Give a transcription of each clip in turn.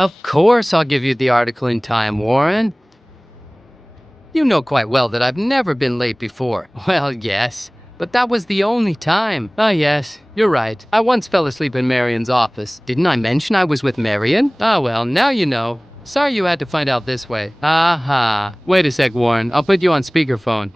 Of course I'll give you the article in time, Warren. You know quite well that I've never been late before. Well, yes, but that was the only time. Ah, yes, you're right. I once fell asleep in Marion's office. Didn't I mention I was with Marion? Ah, well, now you know. Sorry you had to find out this way. Aha. Wait a sec, Warren. I'll put you on speakerphone.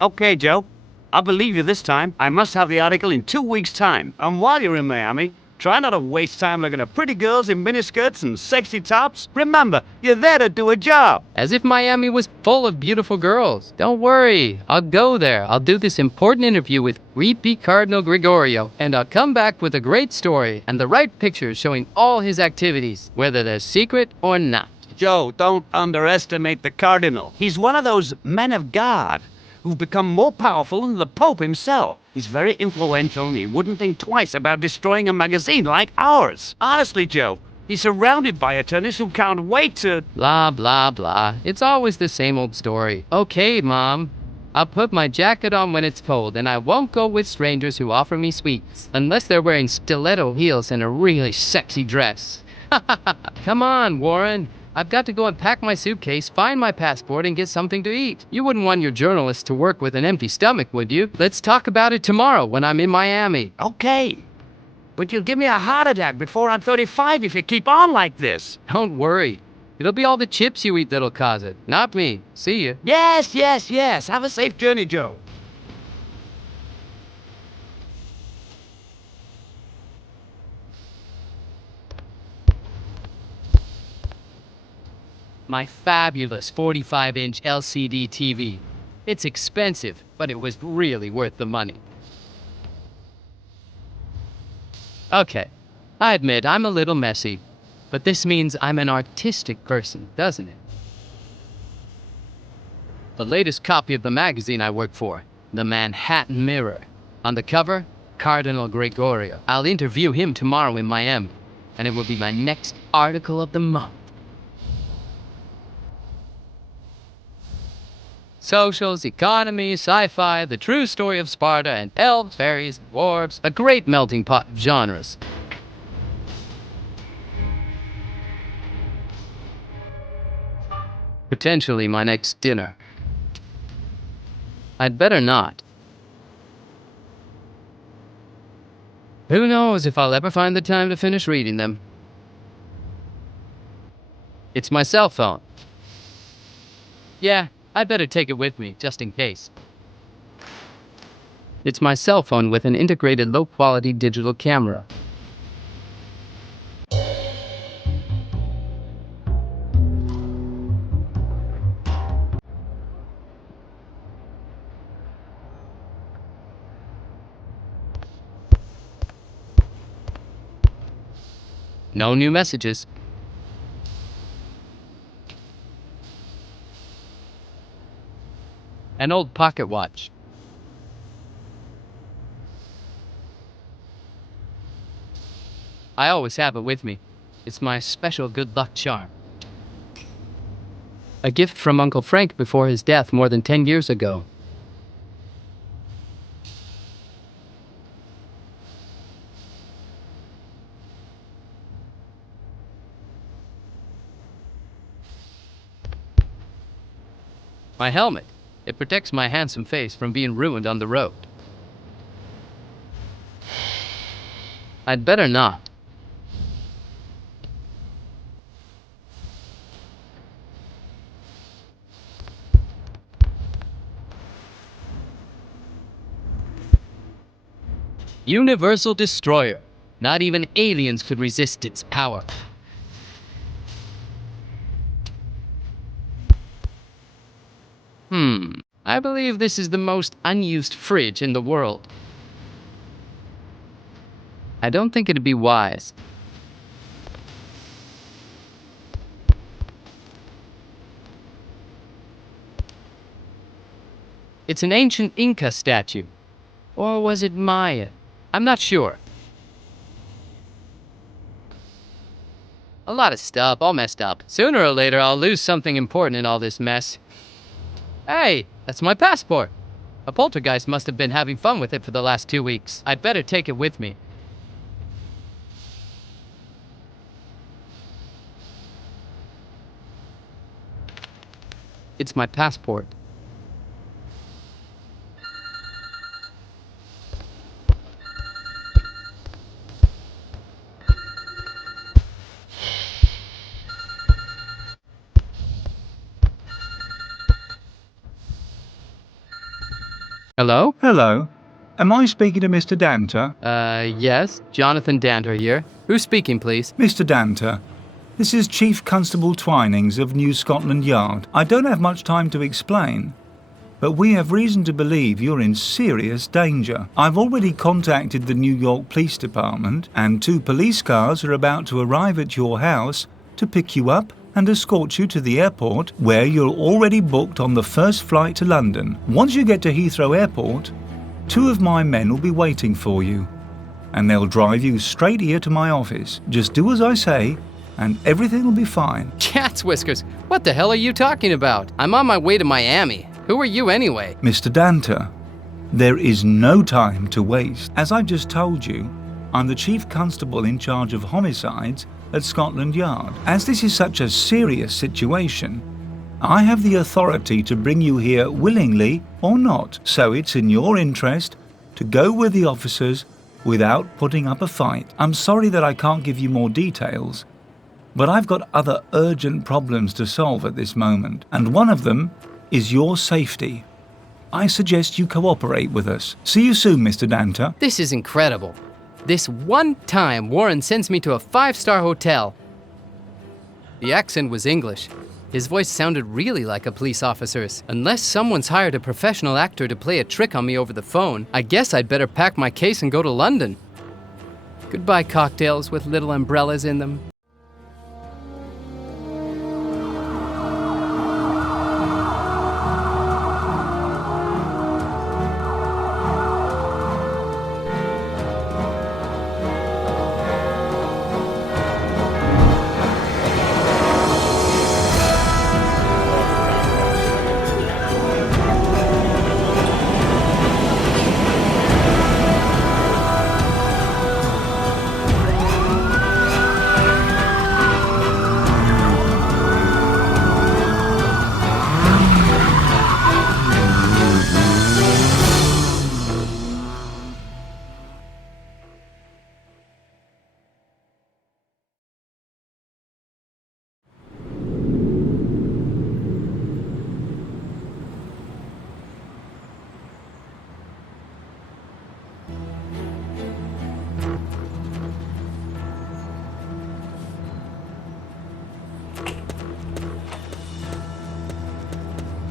Okay, Joe. I'll believe you this time. I must have the article in 2 weeks' time. And while you're in Miami, try not to waste time looking at pretty girls in miniskirts and sexy tops. Remember, you're there to do a job. As if Miami was full of beautiful girls. Don't worry, I'll go there. I'll do this important interview with repeat Cardinal Gregorio, and I'll come back with a great story and the right pictures showing all his activities, whether they're secret or not. Joe, don't underestimate the Cardinal. He's one of those men of God who've become more powerful than the Pope himself. He's very influential and he wouldn't think twice about destroying a magazine like ours. Honestly, Joe, he's surrounded by attorneys who can't wait to... Blah, blah, blah. It's always the same old story. Okay, Mom. I'll put my jacket on when it's cold, and I won't go with strangers who offer me sweets, unless they're wearing stiletto heels and a really sexy dress. Come on, Warren. I've got to go and pack my suitcase, find my passport, and get something to eat. You wouldn't want your journalist to work with an empty stomach, would you? Let's talk about it tomorrow when I'm in Miami. Okay. But you'll give me a heart attack before I'm 35 if you keep on like this. Don't worry. It'll be all the chips you eat that'll cause it, not me. See ya. Yes, yes, yes. Have a safe journey, Joe. My fabulous 45-inch LCD TV. It's expensive, but it was really worth the money. Okay, I admit I'm a little messy, but this means I'm an artistic person, doesn't it? The latest copy of the magazine I work for, the Manhattan Mirror. On the cover, Cardinal Gregorio. I'll interview him tomorrow in Miami, and it will be my next article of the month. Socials, economy, sci-fi, the true story of Sparta, and elves, fairies, dwarves, a great melting pot of genres. Potentially my next dinner. I'd better not. Who knows if I'll ever find the time to finish reading them. It's my cell phone. Yeah, I'd better take it with me, just in case. It's my cell phone with an integrated low-quality digital camera. No new messages. An old pocket watch. I always have it with me. It's my special good luck charm. A gift from Uncle Frank before his death more than 10 years ago. My helmet. It protects my handsome face from being ruined on the road. I'd better not. Universal Destroyer. Not even aliens could resist its power. I believe this is the most unused fridge in the world. I don't think it'd be wise. It's an ancient Inca statue. Or was it Maya? I'm not sure. A lot of stuff, all messed up. Sooner or later, I'll lose something important in all this mess. Hey, that's my passport. A poltergeist must have been having fun with it for the last 2 weeks. I'd better take it with me. It's my passport. Hello? Hello. Am I speaking to Mr. Danter? Yes. Jonathan Danter here. Who's speaking, please? Mr. Danter, this is Chief Constable Twinings of New Scotland Yard. I don't have much time to explain, but we have reason to believe you're in serious danger. I've already contacted the New York Police Department, and 2 police cars are about to arrive at your house to pick you up and escort you to the airport, where you're already booked on the first flight to London. Once you get to Heathrow Airport, 2 of my men will be waiting for you, and they'll drive you straight here to my office. Just do as I say, and everything will be fine. Cat's whiskers. What the hell are you talking about? I'm on my way to Miami. Who are you anyway? Mr. Danter, there is no time to waste. As I've just told you, I'm the Chief Constable in charge of homicides at Scotland Yard. As this is such a serious situation, I have the authority to bring you here willingly or not, so it's in your interest to go with the officers without putting up a fight. I'm sorry that I can't give you more details, but I've got other urgent problems to solve at this moment, and one of them is your safety. I suggest you cooperate with us. See you soon, Mr. Danter. This is incredible. This one time, Warren sends me to a 5-star hotel. The accent was English. His voice sounded really like a police officer's. Unless someone's hired a professional actor to play a trick on me over the phone, I guess I'd better pack my case and go to London. Goodbye, cocktails with little umbrellas in them.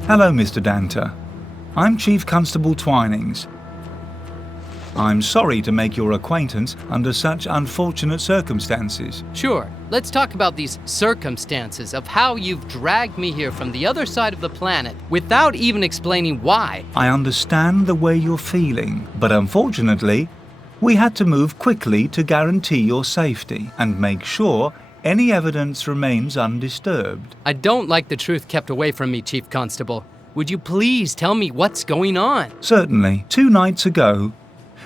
Hello, Mr. Danter. I'm Chief Constable Twinings. I'm sorry to make your acquaintance under such unfortunate circumstances. Sure, let's talk about these circumstances of how you've dragged me here from the other side of the planet without even explaining why. I understand the way you're feeling, but unfortunately, we had to move quickly to guarantee your safety and make sure any evidence remains undisturbed. I don't like the truth kept away from me, Chief Constable. Would you please tell me what's going on? Certainly. 2 nights ago,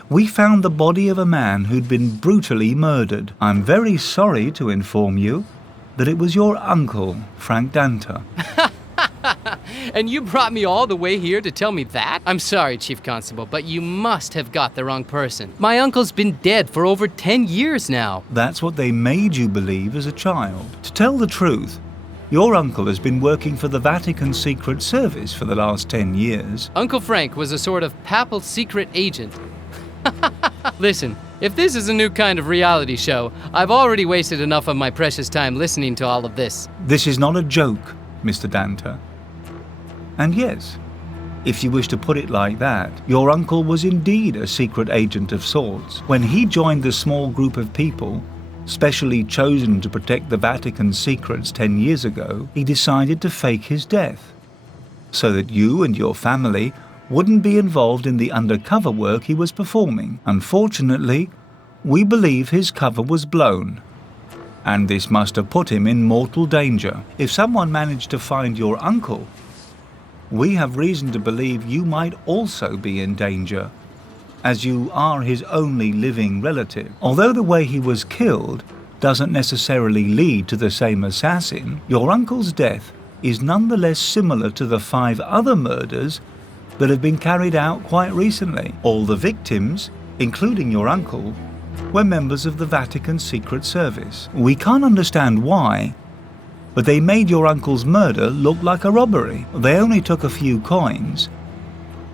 we found the body of a man who'd been brutally murdered. I'm very sorry to inform you that it was your uncle, Frank Danter. And you brought me all the way here to tell me that? I'm sorry, Chief Constable, but you must have got the wrong person. My uncle's been dead for over 10 years now. That's what they made you believe as a child. To tell the truth, your uncle has been working for the Vatican Secret Service for the last 10 years. Uncle Frank was a sort of papal secret agent. Listen, if this is a new kind of reality show, I've already wasted enough of my precious time listening to all of this. This is not a joke, Mr. Danter. And yes, if you wish to put it like that, your uncle was indeed a secret agent of sorts. When he joined the small group of people specially chosen to protect the Vatican's secrets 10 years ago, he decided to fake his death so that you and your family wouldn't be involved in the undercover work he was performing. Unfortunately, we believe his cover was blown, and this must have put him in mortal danger. If someone managed to find your uncle, we have reason to believe you might also be in danger, as you are his only living relative. Although the way he was killed doesn't necessarily lead to the same assassin, your uncle's death is nonetheless similar to the 5 other murders that have been carried out quite recently. All the victims, including your uncle, were members of the Vatican Secret Service. We can't understand why, but they made your uncle's murder look like a robbery. They only took a few coins,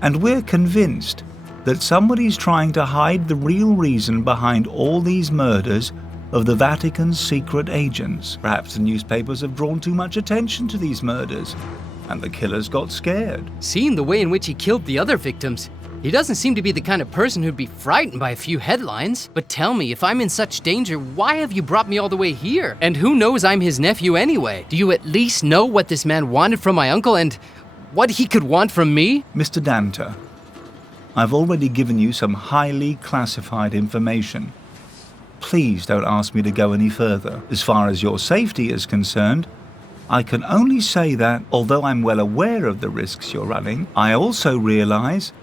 and we're convinced that somebody's trying to hide the real reason behind all these murders of the Vatican's secret agents. Perhaps the newspapers have drawn too much attention to these murders, and the killers got scared. Seeing the way in which he killed the other victims, he doesn't seem to be the kind of person who'd be frightened by a few headlines. But tell me, if I'm in such danger, why have you brought me all the way here? And who knows I'm his nephew anyway? Do you at least know what this man wanted from my uncle and what he could want from me? Mr. Danta, I've already given you some highly classified information. Please don't ask me to go any further. As far as your safety is concerned, I can only say that, although I'm well aware of the risks you're running, I also realize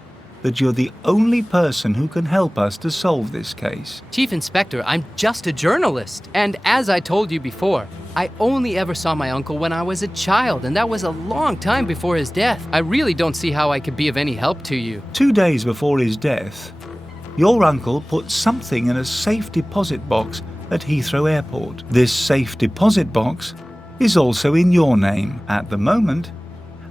that you're the only person who can help us to solve this case. Chief Inspector, I'm just a journalist. And as I told you before, I only ever saw my uncle when I was a child, and that was a long time before his death. I really don't see how I could be of any help to you. 2 days before his death, your uncle put something in a safe deposit box at Heathrow Airport. This safe deposit box is also in your name. At the moment,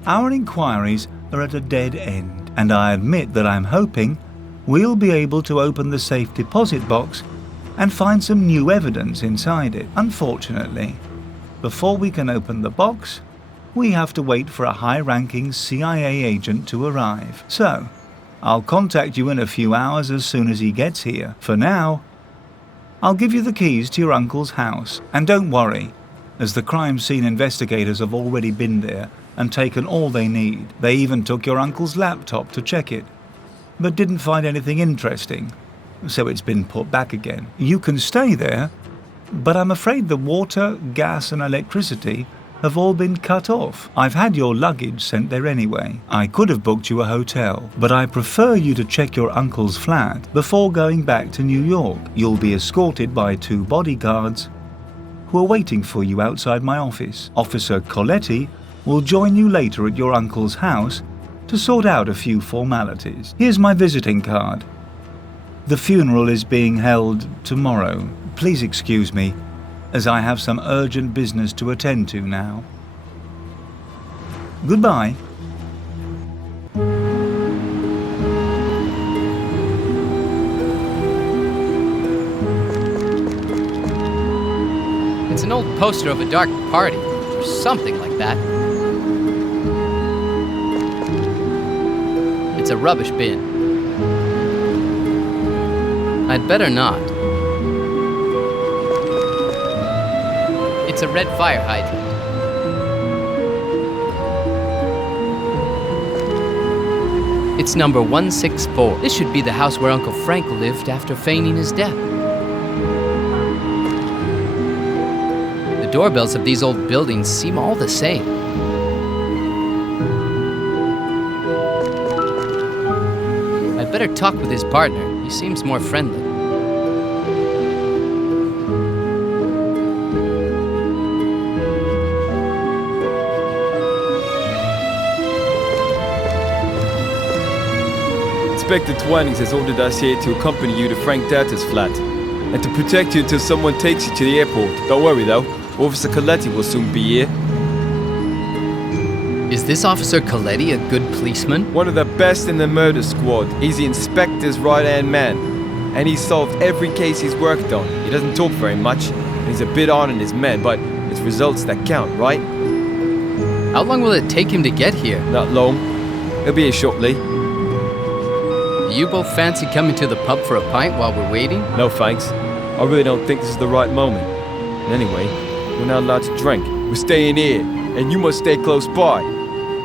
our inquiries are at a dead end, and I admit that I'm hoping we'll be able to open the safe deposit box and find some new evidence inside it. Unfortunately, before we can open the box, we have to wait for a high-ranking CIA agent to arrive. So, I'll contact you in a few hours as soon as he gets here. For now, I'll give you the keys to your uncle's house. And don't worry, as the crime scene investigators have already been there and taken all they need. They even took your uncle's laptop to check it, but didn't find anything interesting, so it's been put back again. You can stay there, but I'm afraid the water, gas and electricity have all been cut off. I've had your luggage sent there anyway. I could have booked you a hotel, but I prefer you to check your uncle's flat before going back to New York. You'll be escorted by 2 bodyguards who are waiting for you outside my office. Officer Coletti will join you later at your uncle's house to sort out a few formalities. Here's my visiting card. The funeral is being held tomorrow. Please excuse me, as I have some urgent business to attend to now. Goodbye. It's an old poster of a dark party, or something like that. It's a rubbish bin. I'd better not. It's a red fire hydrant. It's number 164. This should be the house where Uncle Frank lived after feigning his death. The doorbells of these old buildings seem all the same. I'd better talk with his partner. He seems more friendly. Inspector Twinings has ordered us here to accompany you to Frank Data's flat and to protect you until someone takes you to the airport. Don't worry though, Officer Coletti will soon be here. Is this Officer Coletti a good policeman? One of the best in the murder squad. He's the inspector's right-hand man, and he's solved every case he's worked on. He doesn't talk very much, and he's a bit on in his men, but it's results that count, right? How long will it take him to get here? Not long. He'll be here shortly. Do you both fancy coming to the pub for a pint while we're waiting? No thanks. I really don't think this is the right moment. And anyway, we're not allowed to drink. We're staying here, and you must stay close by.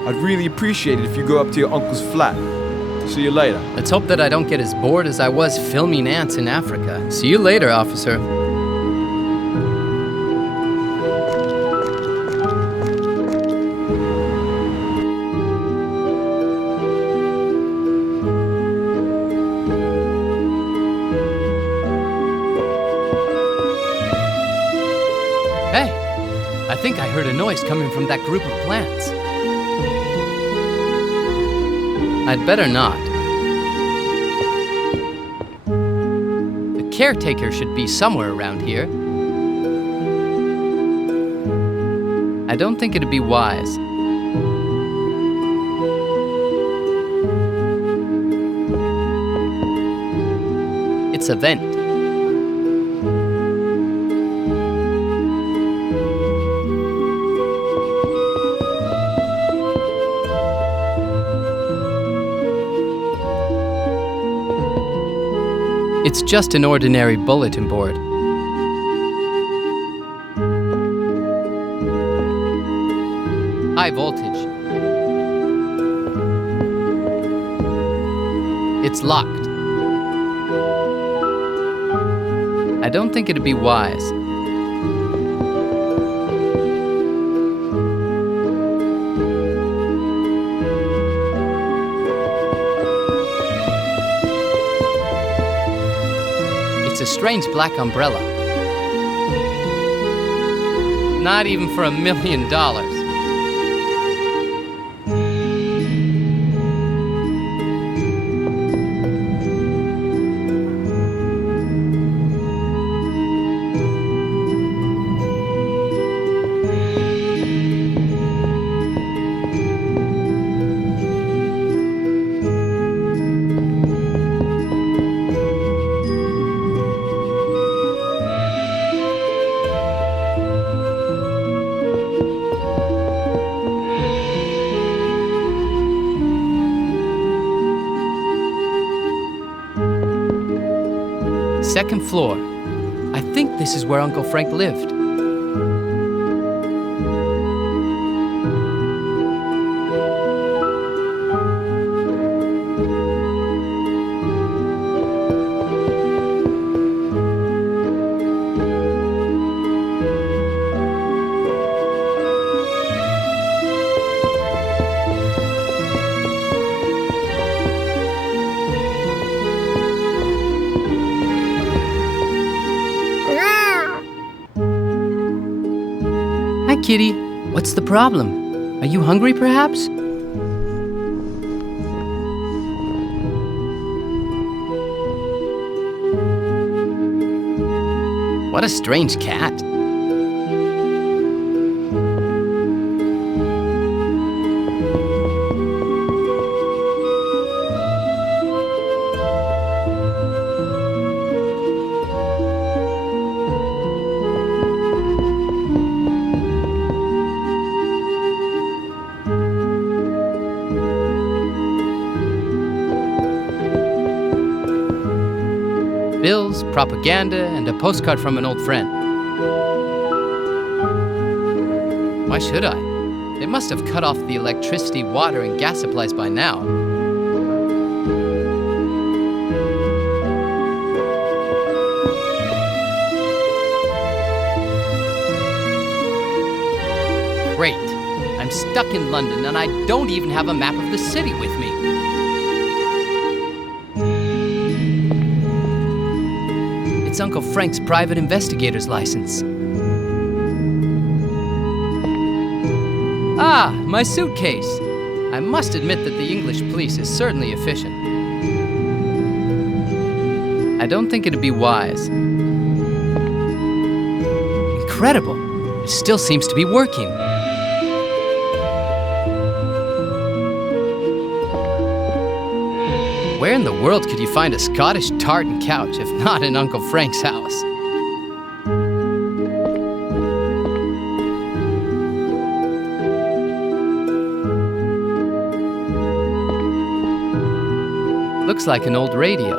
I'd really appreciate it if you go up to your uncle's flat. See you later. Let's hope that I don't get as bored as I was filming ants in Africa. See you later, officer. Hey, I think I heard a noise noise coming from that group of plants. I'd better not. The caretaker should be somewhere around here. I don't think it'd be wise. It's a vent. It's just an ordinary bulletin board. High voltage. It's locked. I don't think it'd be wise. It's a strange black umbrella. Not even for $1 million. Second floor. I think this is where Uncle Frank lived. Kitty, what's the problem? Are you hungry, perhaps? What a strange cat. Bills, propaganda, and a postcard from an old friend. Why should I? They must have cut off the electricity, water, and gas supplies by now. Great. I'm stuck in London, and I don't even have a map of the city with me. It's Uncle Frank's private investigator's license. Ah, my suitcase. I must admit that the English police is certainly efficient. I don't think it'd be wise. Incredible. It still seems to be working. Where in the world could you find a Scottish tartan couch if not in Uncle Frank's house? Looks like an old radio.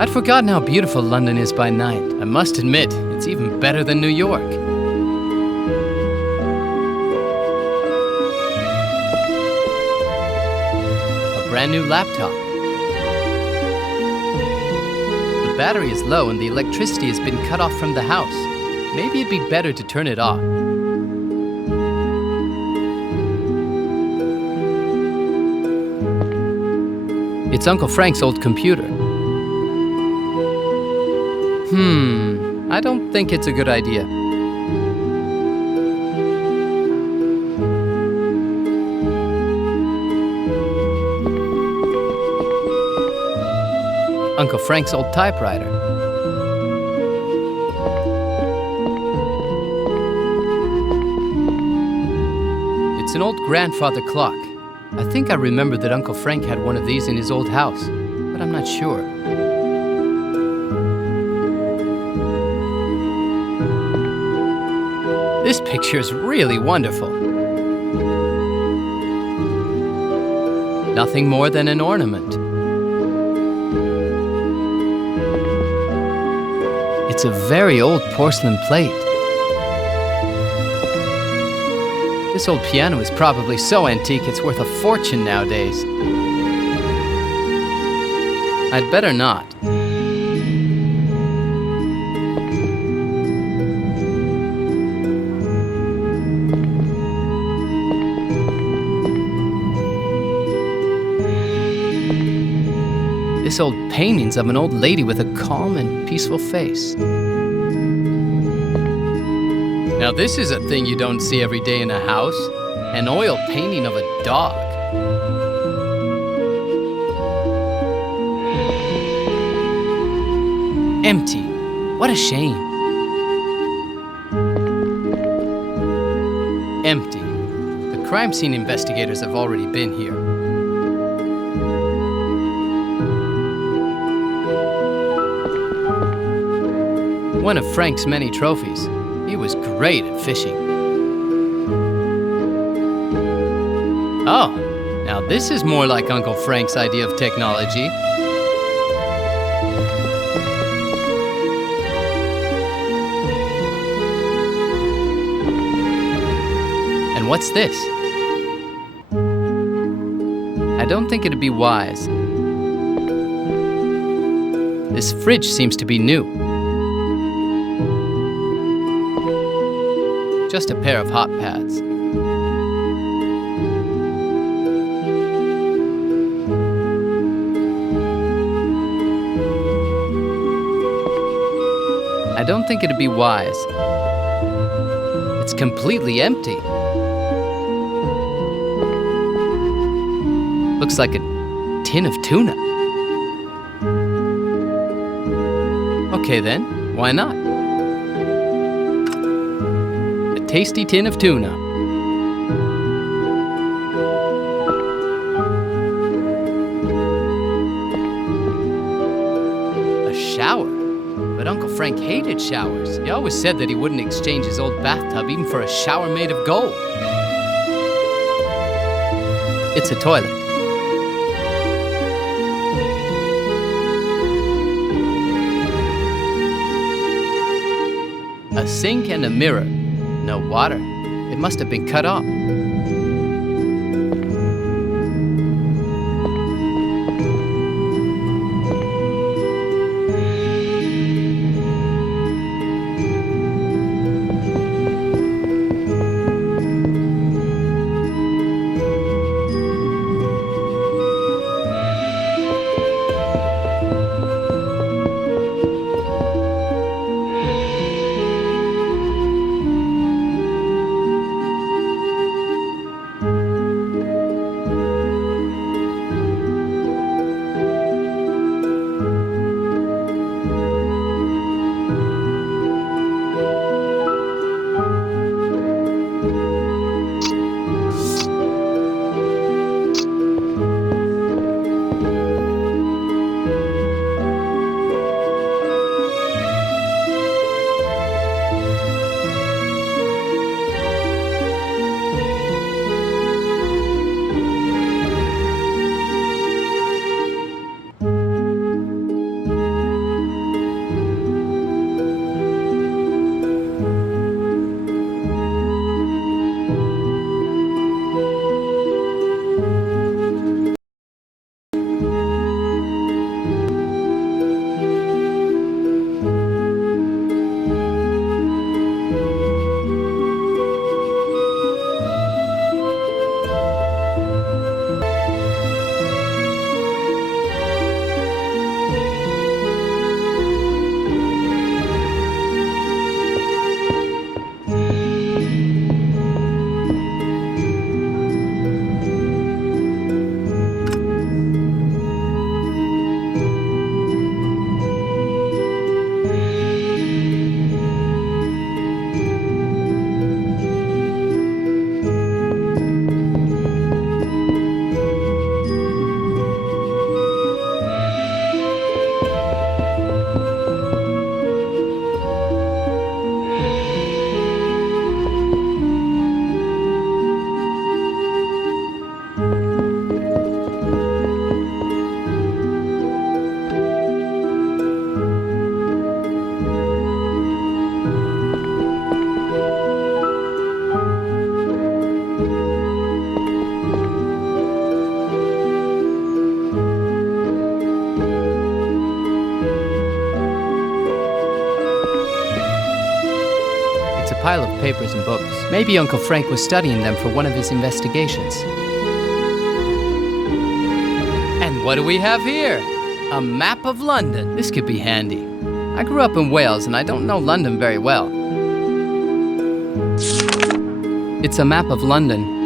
I'd forgotten how beautiful London is by night. I must admit, it's even better than New York. Brand new laptop. The battery is low and the electricity has been cut off from the house. Maybe it'd be better to turn it off. It's Uncle Frank's old computer. I don't think it's a good idea. Uncle Frank's old typewriter. It's an old grandfather clock. I think I remember that Uncle Frank had one of these in his old house, but I'm not sure. This picture is really wonderful. Nothing more than an ornament. It's a very old porcelain plate. This old piano is probably so antique it's worth a fortune nowadays. I'd better not. This old painting's of an old lady with a calm and peaceful face. Now this is a thing you don't see every day in a house. An oil painting of a dog. Empty. What a shame. Empty. The crime scene investigators have already been here. One of Frank's many trophies. He was great at fishing. Oh, now this is more like Uncle Frank's idea of technology. And what's this? I don't think it'd be wise. This fridge seems to be new. Just a pair of hot pads. I don't think it'd be wise. It's completely empty. Looks like a tin of tuna. Okay then, why not? Tasty tin of tuna. A shower? But Uncle Frank hated showers. He always said that he wouldn't exchange his old bathtub even for a shower made of gold. It's a toilet. A sink and a mirror. No water. It must have been cut off. pile of papers and books. Maybe Uncle Frank was studying them for one of his investigations. And what do we have here? A map of London. This could be handy. I grew up in Wales and I don't know London very well. It's a map of London.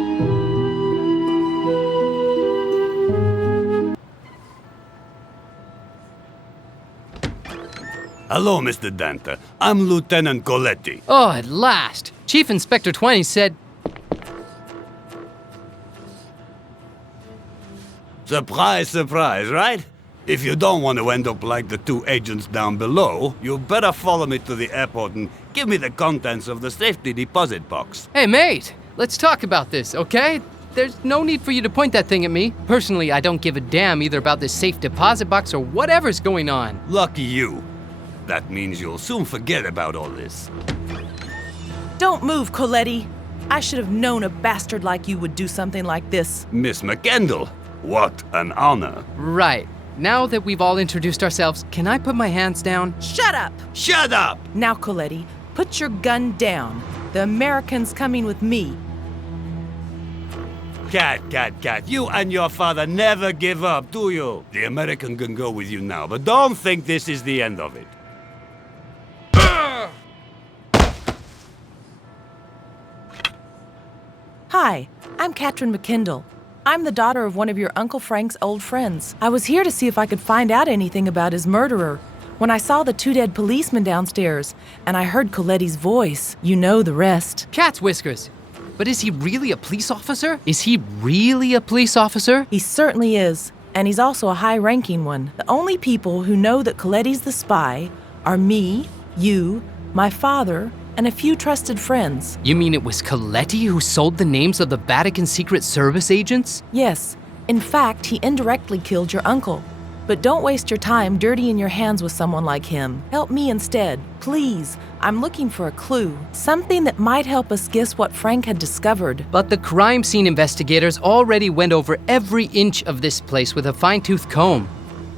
Hello, Mr. Dante. I'm Lieutenant Coletti. Oh, at last! Chief Inspector Twining said... Surprise, surprise, right? If you don't want to end up like the two agents down below, you better follow me to the airport and give me the contents of the safety deposit box. Hey, mate! Let's talk about this, okay? There's no need for you to point that thing at me. Personally, I don't give a damn either about this safe deposit box or whatever's going on. Lucky you. That means you'll soon forget about all this. Don't move, Coletti. I should have known a bastard like you would do something like this. Miss McKendall, what an honor. Right. Now that we've all introduced ourselves, can I put my hands down? Shut up! Shut up! Now, Coletti, put your gun down. The American's coming with me. Cat, you and your father never give up, do you? The American can go with you now, but don't think this is the end of it. Hi, I'm Katrin McKendall. I'm the daughter of one of your Uncle Frank's old friends. I was here to see if I could find out anything about his murderer. When I saw the two dead policemen downstairs, and I heard Coletti's voice, you know the rest. Cat's whiskers. But is he really a police officer? Is he really a police officer? He certainly is, and he's also a high-ranking one. The only people who know that Coletti's the spy are me, you, my father, and a few trusted friends. You mean it was Coletti who sold the names of the Vatican Secret Service agents? Yes. In fact, he indirectly killed your uncle. But don't waste your time dirtying your hands with someone like him. Help me instead, please. I'm looking for a clue. Something that might help us guess what Frank had discovered. But the crime scene investigators already went over every inch of this place with a fine-tooth comb.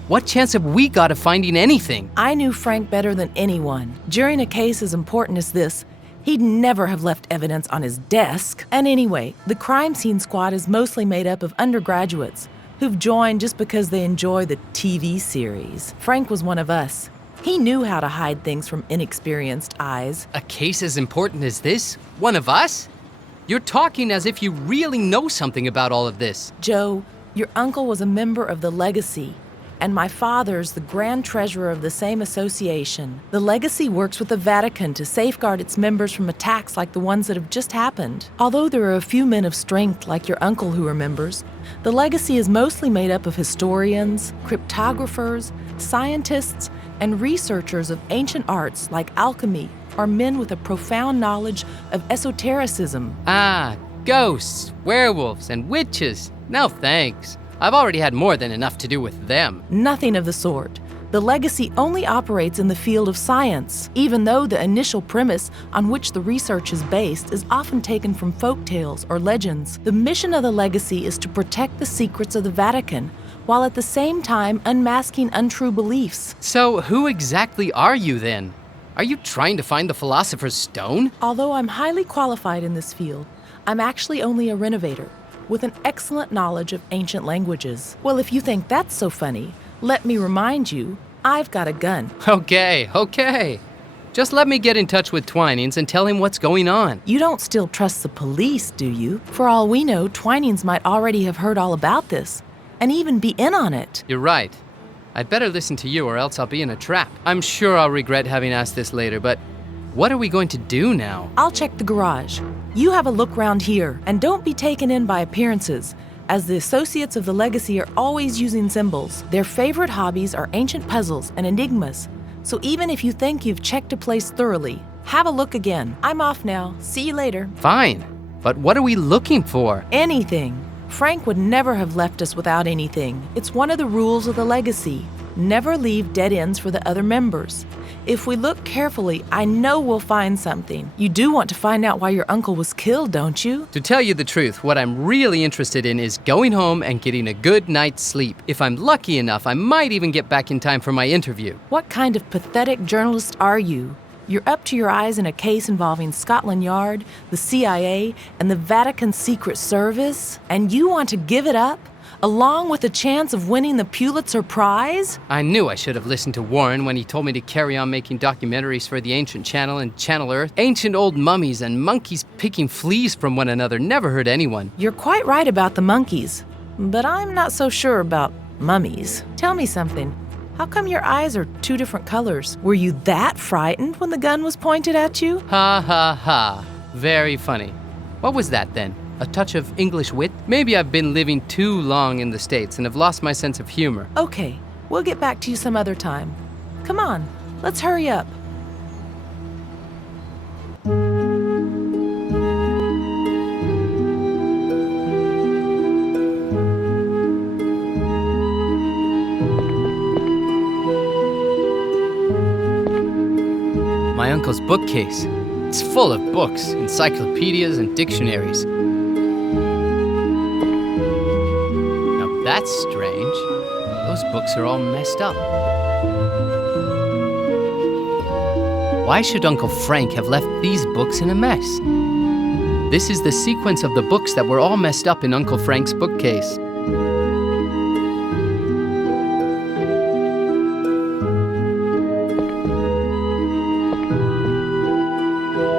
What chance have we got of finding anything? I knew Frank better than anyone. During a case as important as this, he'd never have left evidence on his desk. And anyway, the crime scene squad is mostly made up of undergraduates who've joined just because they enjoy the TV series. Frank was one of us. He knew how to hide things from inexperienced eyes. A case as important as this? One of us? You're talking as if you really know something about all of this. Joe, your uncle was a member of the Legacy, and my father's the grand treasurer of the same association. The Legacy works with the Vatican to safeguard its members from attacks like the ones that have just happened. Although there are a few men of strength like your uncle who are members, the Legacy is mostly made up of historians, cryptographers, scientists, and researchers of ancient arts like alchemy, or men with a profound knowledge of esotericism. Ah, ghosts, werewolves, and witches. No thanks. I've already had more than enough to do with them. Nothing of the sort. The Legacy only operates in the field of science, even though the initial premise on which the research is based is often taken from folktales or legends. The mission of the Legacy is to protect the secrets of the Vatican, while at the same time unmasking untrue beliefs. So who exactly are you then? Are you trying to find the Philosopher's Stone? Although I'm highly qualified in this field, I'm actually only a renovator, with an excellent knowledge of ancient languages. Well, if you think that's so funny, let me remind you, I've got a gun. Okay. Just let me get in touch with Twinings and tell him what's going on. You don't still trust the police, do you? For all we know, Twinings might already have heard all about this, and even be in on it. You're right. I'd better listen to you or else I'll be in a trap. I'm sure I'll regret having asked this later, but what are we going to do now? I'll check the garage. You have a look round here, and don't be taken in by appearances, as the associates of the Legacy are always using symbols. Their favorite hobbies are ancient puzzles and enigmas, so even if you think you've checked a place thoroughly, have a look again. I'm off now. See you later. Fine, but what are we looking for? Anything. Frank would never have left us without anything. It's one of the rules of the Legacy. Never leave dead ends for the other members. If we look carefully, I know we'll find something. You do want to find out why your uncle was killed, don't you? To tell you the truth, what I'm really interested in is going home and getting a good night's sleep. If I'm lucky enough, I might even get back in time for my interview. What kind of pathetic journalist are you? You're up to your eyes in a case involving Scotland Yard, the CIA, and the Vatican Secret Service, and you want to give it up, along with a chance of winning the Pulitzer Prize? I knew I should have listened to Warren when he told me to carry on making documentaries for the Ancient Channel and Channel Earth. Ancient old mummies and monkeys picking fleas from one another never hurt anyone. You're quite right about the monkeys, but I'm not so sure about mummies. Tell me something. How come your eyes are two different colors? Were you that frightened when the gun was pointed at you? Ha ha ha. Very funny. What was that then? A touch of English wit? Maybe I've been living too long in the States and have lost my sense of humor. Okay, we'll get back to you some other time. Come on, let's hurry up. My uncle's bookcase. It's full of books, encyclopedias, and dictionaries. Now that's strange. Those books are all messed up. Why should Uncle Frank have left these books in a mess? This is the sequence of the books that were all messed up in Uncle Frank's bookcase.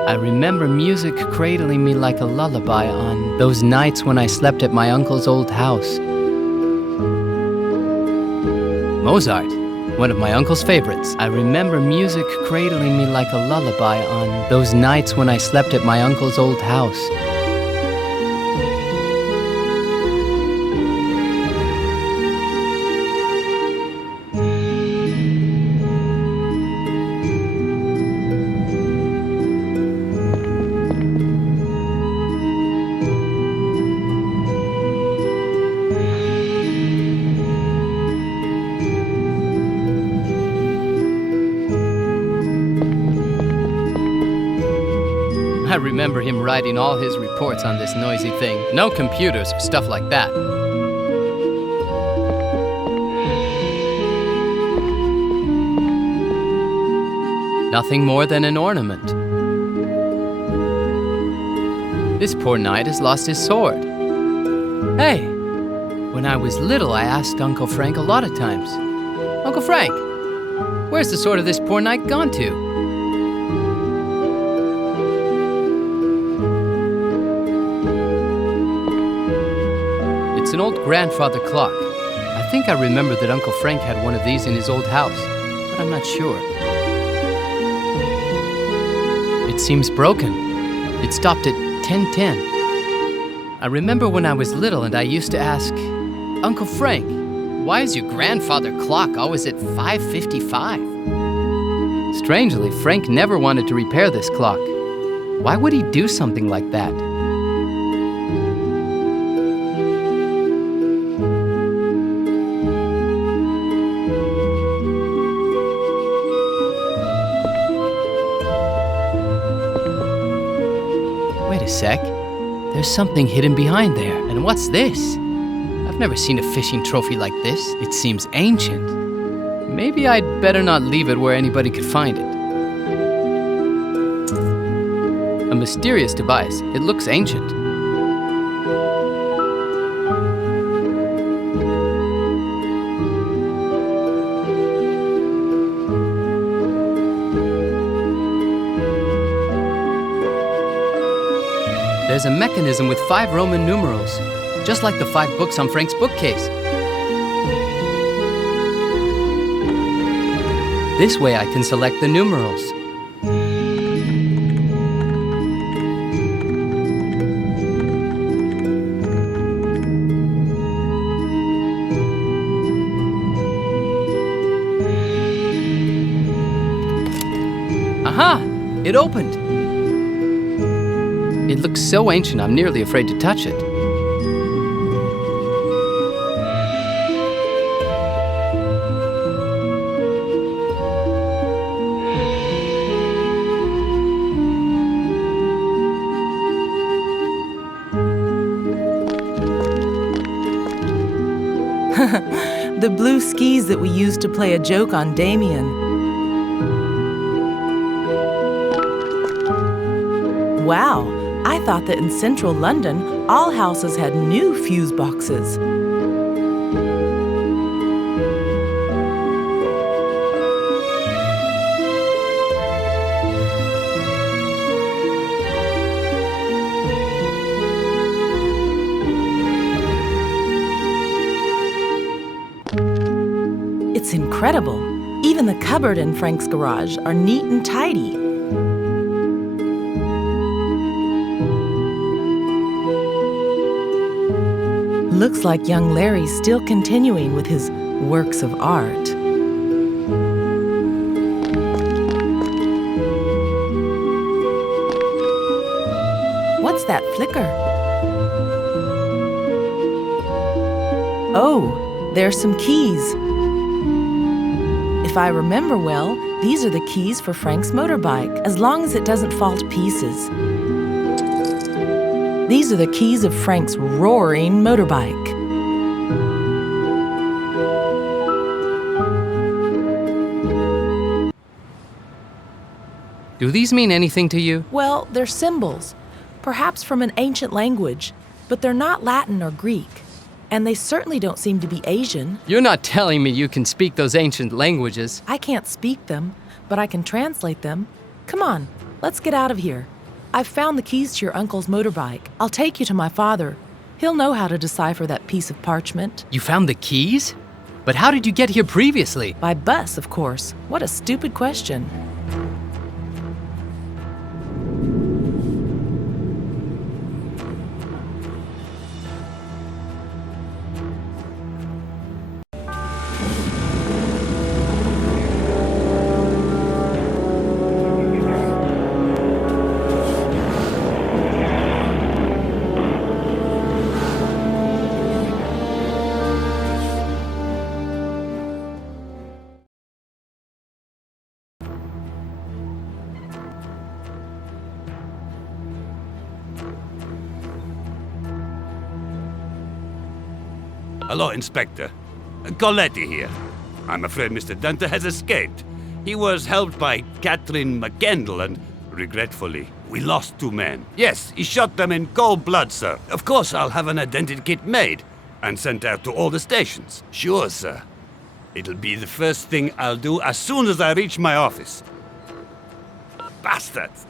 I remember music cradling me like a lullaby on those nights when I slept at my uncle's old house. Mozart, one of my uncle's favorites. I remember music cradling me like a lullaby on those nights when I slept at my uncle's old house. I remember him writing all his reports on this noisy thing. No computers or stuff like that. Nothing more than an ornament. This poor knight has lost his sword. Hey, when I was little, I asked Uncle Frank a lot of times, Uncle Frank, where's the sword of this poor knight gone to? It's an old grandfather clock. I think I remember that Uncle Frank had one of these in his old house, but I'm not sure. It seems broken. It stopped at 10:10. I remember when I was little and I used to ask, Uncle Frank, why is your grandfather clock always at 5:55? Strangely, Frank never wanted to repair this clock. Why would he do something like that? Wait a sec. There's something hidden behind there. And what's this? I've never seen a fishing trophy like this. It seems ancient. Maybe I'd better not leave it where anybody could find it. A mysterious device. It looks ancient. There's a mechanism with 5 Roman numerals, just like the 5 books on Frank's bookcase. This way I can select the numerals. Aha! It opened! It looks so ancient, I'm nearly afraid to touch it. The blue skis that we used to play a joke on Damien. Wow, I thought that in central London, all houses had new fuse boxes. It's incredible. Even the cupboard in Frank's garage are neat and tidy. Looks like young Larry's still continuing with his works of art. What's that flicker? Oh, there's some keys. If I remember well, these are the keys for Frank's motorbike, as long as it doesn't fall to pieces. These are the keys of Frank's roaring motorbike. Do these mean anything to you? Well, they're symbols, perhaps from an ancient language, but they're not Latin or Greek. And they certainly don't seem to be Asian. You're not telling me you can speak those ancient languages. I can't speak them, but I can translate them. Come on, let's get out of here. I've found the keys to your uncle's motorbike. I'll take you to my father. He'll know how to decipher that piece of parchment. You found the keys? But how did you get here previously? By bus, of course. What a stupid question. Hello, Inspector. Coletti here. I'm afraid Mr. Dante has escaped. He was helped by Catherine McKendall and, regretfully, we lost 2 men. Yes, he shot them in cold blood, sir. Of course, I'll have an identity kit made and sent out to all the stations. Sure, sir. It'll be the first thing I'll do as soon as I reach my office. Bastards!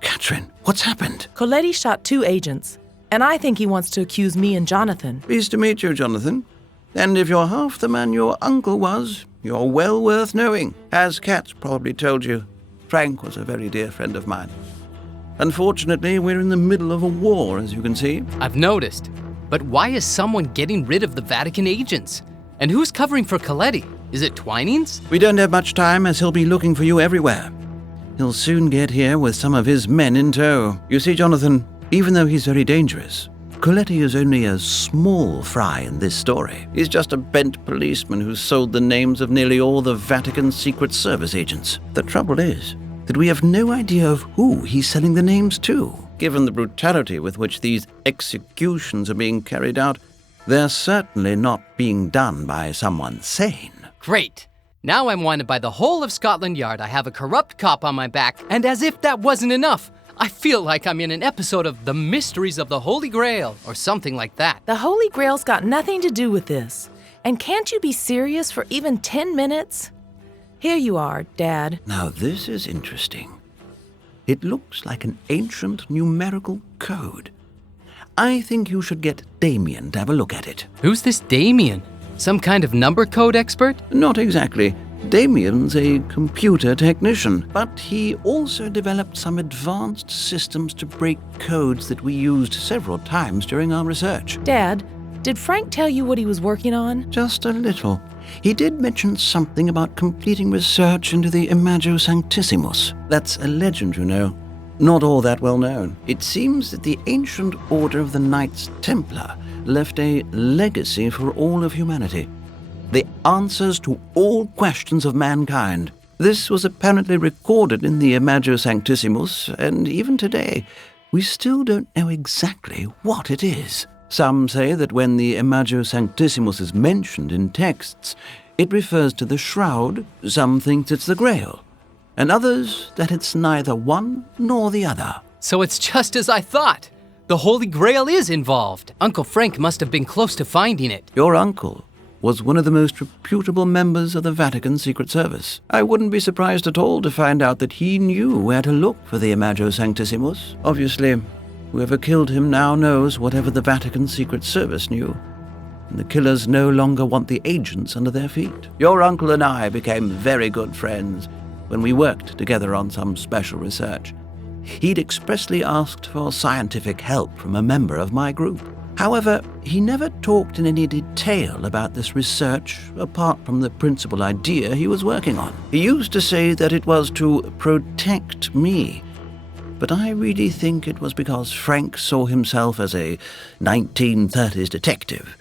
Catherine, what's happened? Coletti shot 2 agents, and I think he wants to accuse me and Jonathan. Pleased to meet you, Jonathan. And if you're half the man your uncle was, you're well worth knowing. As Kat's probably told you, Frank was a very dear friend of mine. Unfortunately, we're in the middle of a war, as you can see. I've noticed. But why is someone getting rid of the Vatican agents? And who's covering for Coletti? Is it Twinings? We don't have much time, as he'll be looking for you everywhere. He'll soon get here with some of his men in tow. You see, Jonathan, even though he's very dangerous, Coletti is only a small fry in this story. He's just a bent policeman who sold the names of nearly all the Vatican Secret Service agents. The trouble is that we have no idea of who he's selling the names to. Given the brutality with which these executions are being carried out, they're certainly not being done by someone sane. Great. Now I'm wanted by the whole of Scotland Yard. I have a corrupt cop on my back, and as if that wasn't enough, I feel like I'm in an episode of The Mysteries of the Holy Grail, or something like that. The Holy Grail's got nothing to do with this. And can't you be serious for even 10 minutes? Here you are, Dad. Now this is interesting. It looks like an ancient numerical code. I think you should get Damien to have a look at it. Who's this Damien? Some kind of number code expert? Not exactly. Damien's a computer technician, but he also developed some advanced systems to break codes that we used several times during our research. Dad, did Frank tell you what he was working on? Just a little. He did mention something about completing research into the Imago Sanctissimus. That's a legend, you know. Not all that well known. It seems that the ancient order of the Knights Templar left a legacy for all of humanity. The answers to all questions of mankind. This was apparently recorded in the Imago Sanctissimus, and even today, we still don't know exactly what it is. Some say that when the Imago Sanctissimus is mentioned in texts, It refers to the shroud. Some think it's the Grail, and others that it's neither one nor the other. So it's just as I thought. The Holy Grail is involved. Uncle Frank must have been close to finding it. Your uncle was one of the most reputable members of the Vatican Secret Service. I wouldn't be surprised at all to find out that he knew where to look for the Imago Sanctissimus. Obviously, whoever killed him now knows whatever the Vatican Secret Service knew, and the killers no longer want the agents under their feet. Your uncle and I became very good friends when we worked together on some special research. He'd expressly asked for scientific help from a member of my group. However, he never talked in any detail about this research, apart from the principal idea he was working on. He used to say that it was to protect me, but I really think it was because Frank saw himself as a 1930s detective.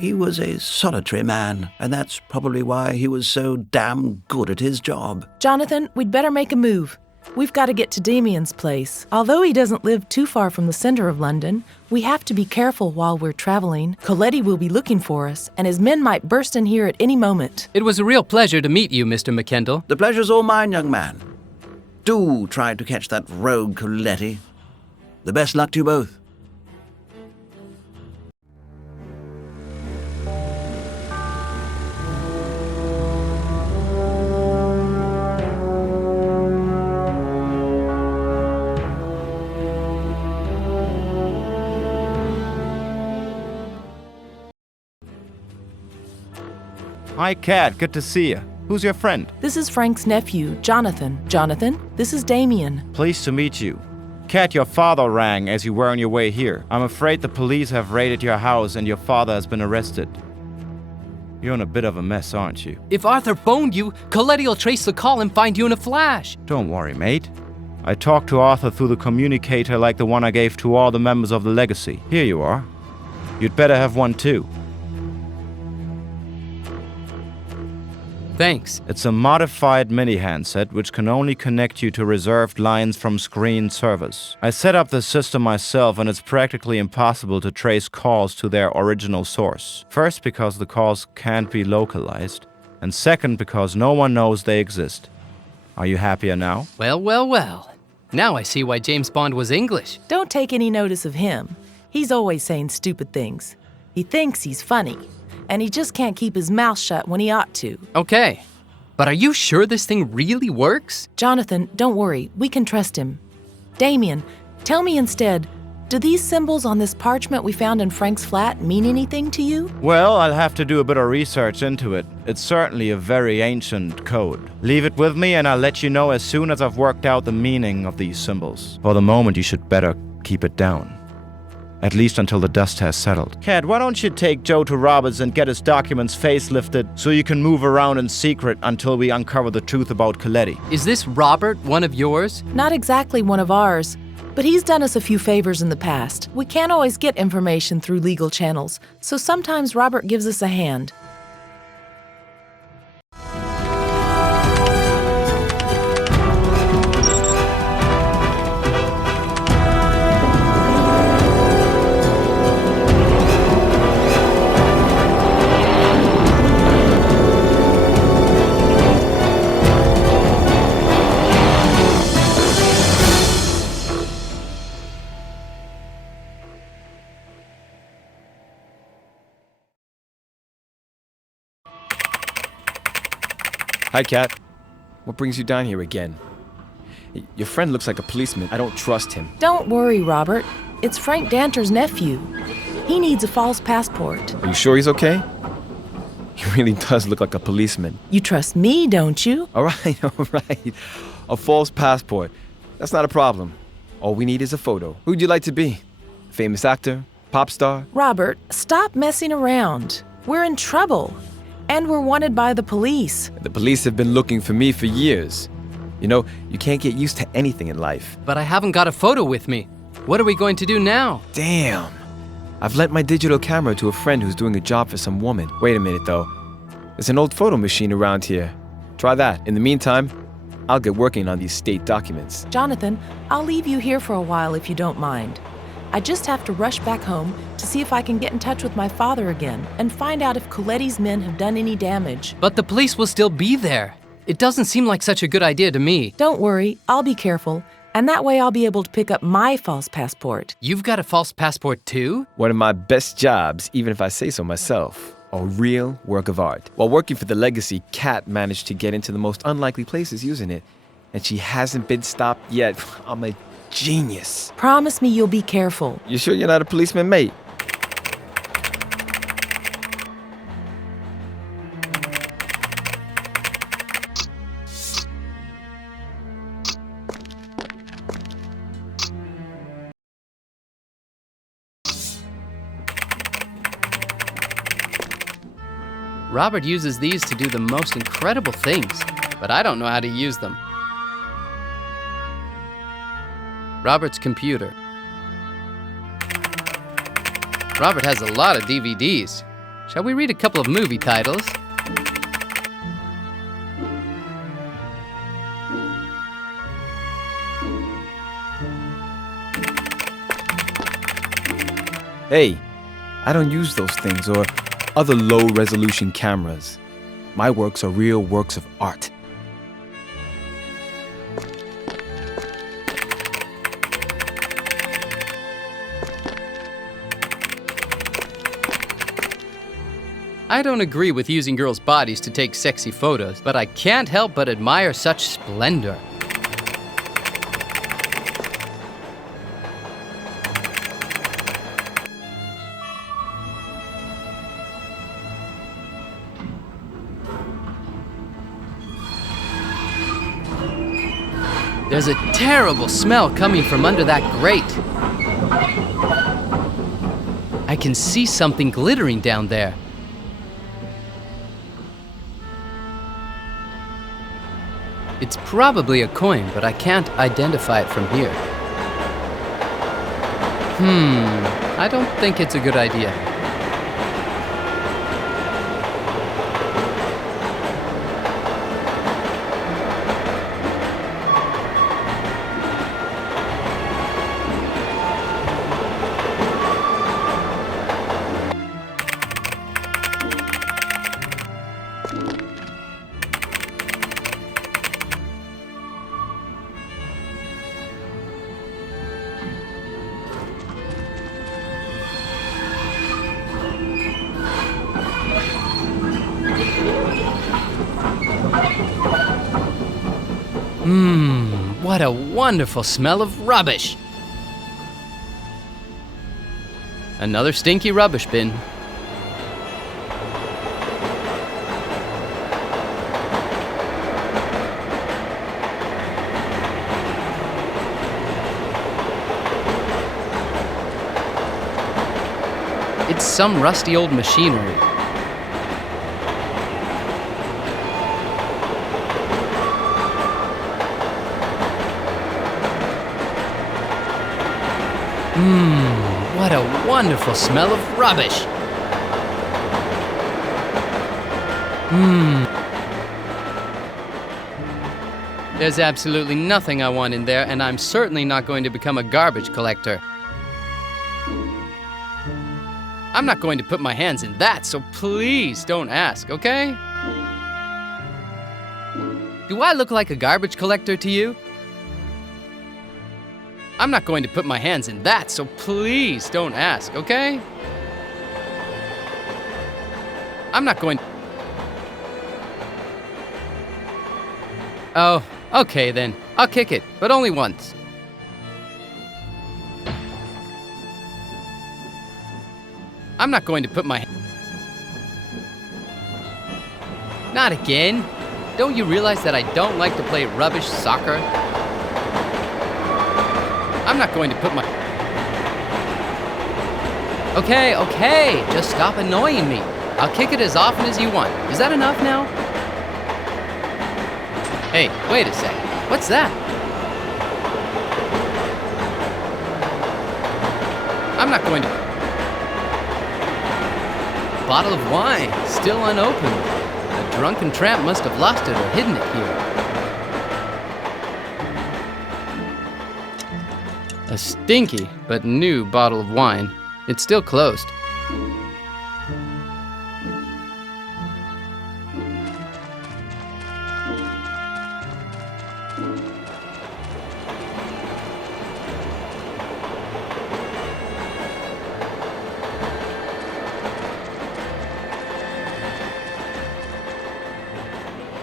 He was a solitary man, and that's probably why he was so damn good at his job. Jonathan, we'd better make a move. We've got to get to Damien's place. Although he doesn't live too far from the center of London, we have to be careful while we're traveling. Coletti will be looking for us, and his men might burst in here at any moment. It was a real pleasure to meet you, Mr. McKendall. The pleasure's all mine, young man. Do try to catch that rogue Coletti. The best luck to you both. Hi, Kat. Good to see you. Who's your friend? This is Frank's nephew, Jonathan. Jonathan, this is Damien. Pleased to meet you. Kat, your father rang as you were on your way here. I'm afraid the police have raided your house and your father has been arrested. You're in a bit of a mess, aren't you? If Arthur phoned you, Coletti will trace the call and find you in a flash. Don't worry, mate. I talked to Arthur through the communicator like the one I gave to all the members of the Legacy. Here you are. You'd better have one too. Thanks. It's a modified mini handset which can only connect you to reserved lines from screen servers. I set up the system myself and it's practically impossible to trace calls to their original source. First, because the calls can't be localized, and second, because no one knows they exist. Are you happier now? Well. Now I see why James Bond was English. Don't take any notice of him. He's always saying stupid things. He thinks he's funny, and he just can't keep his mouth shut when he ought to. Okay, but are you sure this thing really works? Jonathan, don't worry. We can trust him. Damien, tell me instead, do these symbols on this parchment we found in Frank's flat mean anything to you? Well, I'll have to do a bit of research into it. It's certainly a very ancient code. Leave it with me and I'll let you know as soon as I've worked out the meaning of these symbols. For the moment, you should better keep it down. At least until the dust has settled. Kat, why don't you take Joe to Roberts and get his documents facelifted so you can move around in secret until we uncover the truth about Coletti? Is this Robert one of yours? Not exactly one of ours, but he's done us a few favors in the past. We can't always get information through legal channels, so sometimes Robert gives us a hand. Hi, Kat. What brings you down here again? Your friend looks like a policeman. I don't trust him. Don't worry, Robert. It's Frank Danter's nephew. He needs a false passport. Are you sure he's okay? He really does look like a policeman. You trust me, don't you? All right. A false passport. That's not a problem. All we need is a photo. Who'd you like to be? Famous actor? Pop star? Robert, stop messing around. We're in trouble. And we're wanted by the police. The police have been looking for me for years. You know, you can't get used to anything in life. But I haven't got a photo with me. What are we going to do now? Damn. I've lent my digital camera to a friend who's doing a job for some woman. Wait a minute, though. There's an old photo machine around here. Try that. In the meantime, I'll get working on these state documents. Jonathan, I'll leave you here for a while if you don't mind. I just have to rush back home to see if I can get in touch with my father again and find out if Coletti's men have done any damage. But the police will still be there. It doesn't seem like such a good idea to me. Don't worry, I'll be careful, and that way I'll be able to pick up my false passport. You've got a false passport too? One of my best jobs, even if I say so myself. A real work of art. While working for the Legacy, Kat managed to get into the most unlikely places using it. And she hasn't been stopped yet. I'm a genius. Promise me you'll be careful. You sure you're not a policeman, mate? Robert uses these to do the most incredible things, but I don't know how to use them. Robert's computer. Robert has a lot of DVDs. Shall we read a couple of movie titles? Hey, I don't use those things or other low-resolution cameras. My works are real works of art. I don't agree with using girls' bodies to take sexy photos, but I can't help but admire such splendor. There's a terrible smell coming from under that grate. I can see something glittering down there. It's probably a coin, but I can't identify it from here. I don't think it's a good idea. What a wonderful smell of rubbish! Another stinky rubbish bin. It's some rusty old machinery. What a wonderful smell of rubbish! There's absolutely nothing I want in there, and I'm certainly not going to become a garbage collector. I'm not going to put my hands in that, so please don't ask, okay? Do I look like a garbage collector to you? I'm not going to put my hands in that, so please don't ask, okay? I'm not going... Oh, okay then. I'll kick it, but only once. I'm not going to put my... Not again. Don't you realize that I don't like to play rubbish soccer? I'm not going to put my... Okay, just stop annoying me. I'll kick it as often as you want. Is that enough now? Hey, wait a sec. What's that? I'm not going to... Bottle of wine, still unopened. A drunken tramp must have lost it or hidden it here. A stinky but new bottle of wine. It's still closed.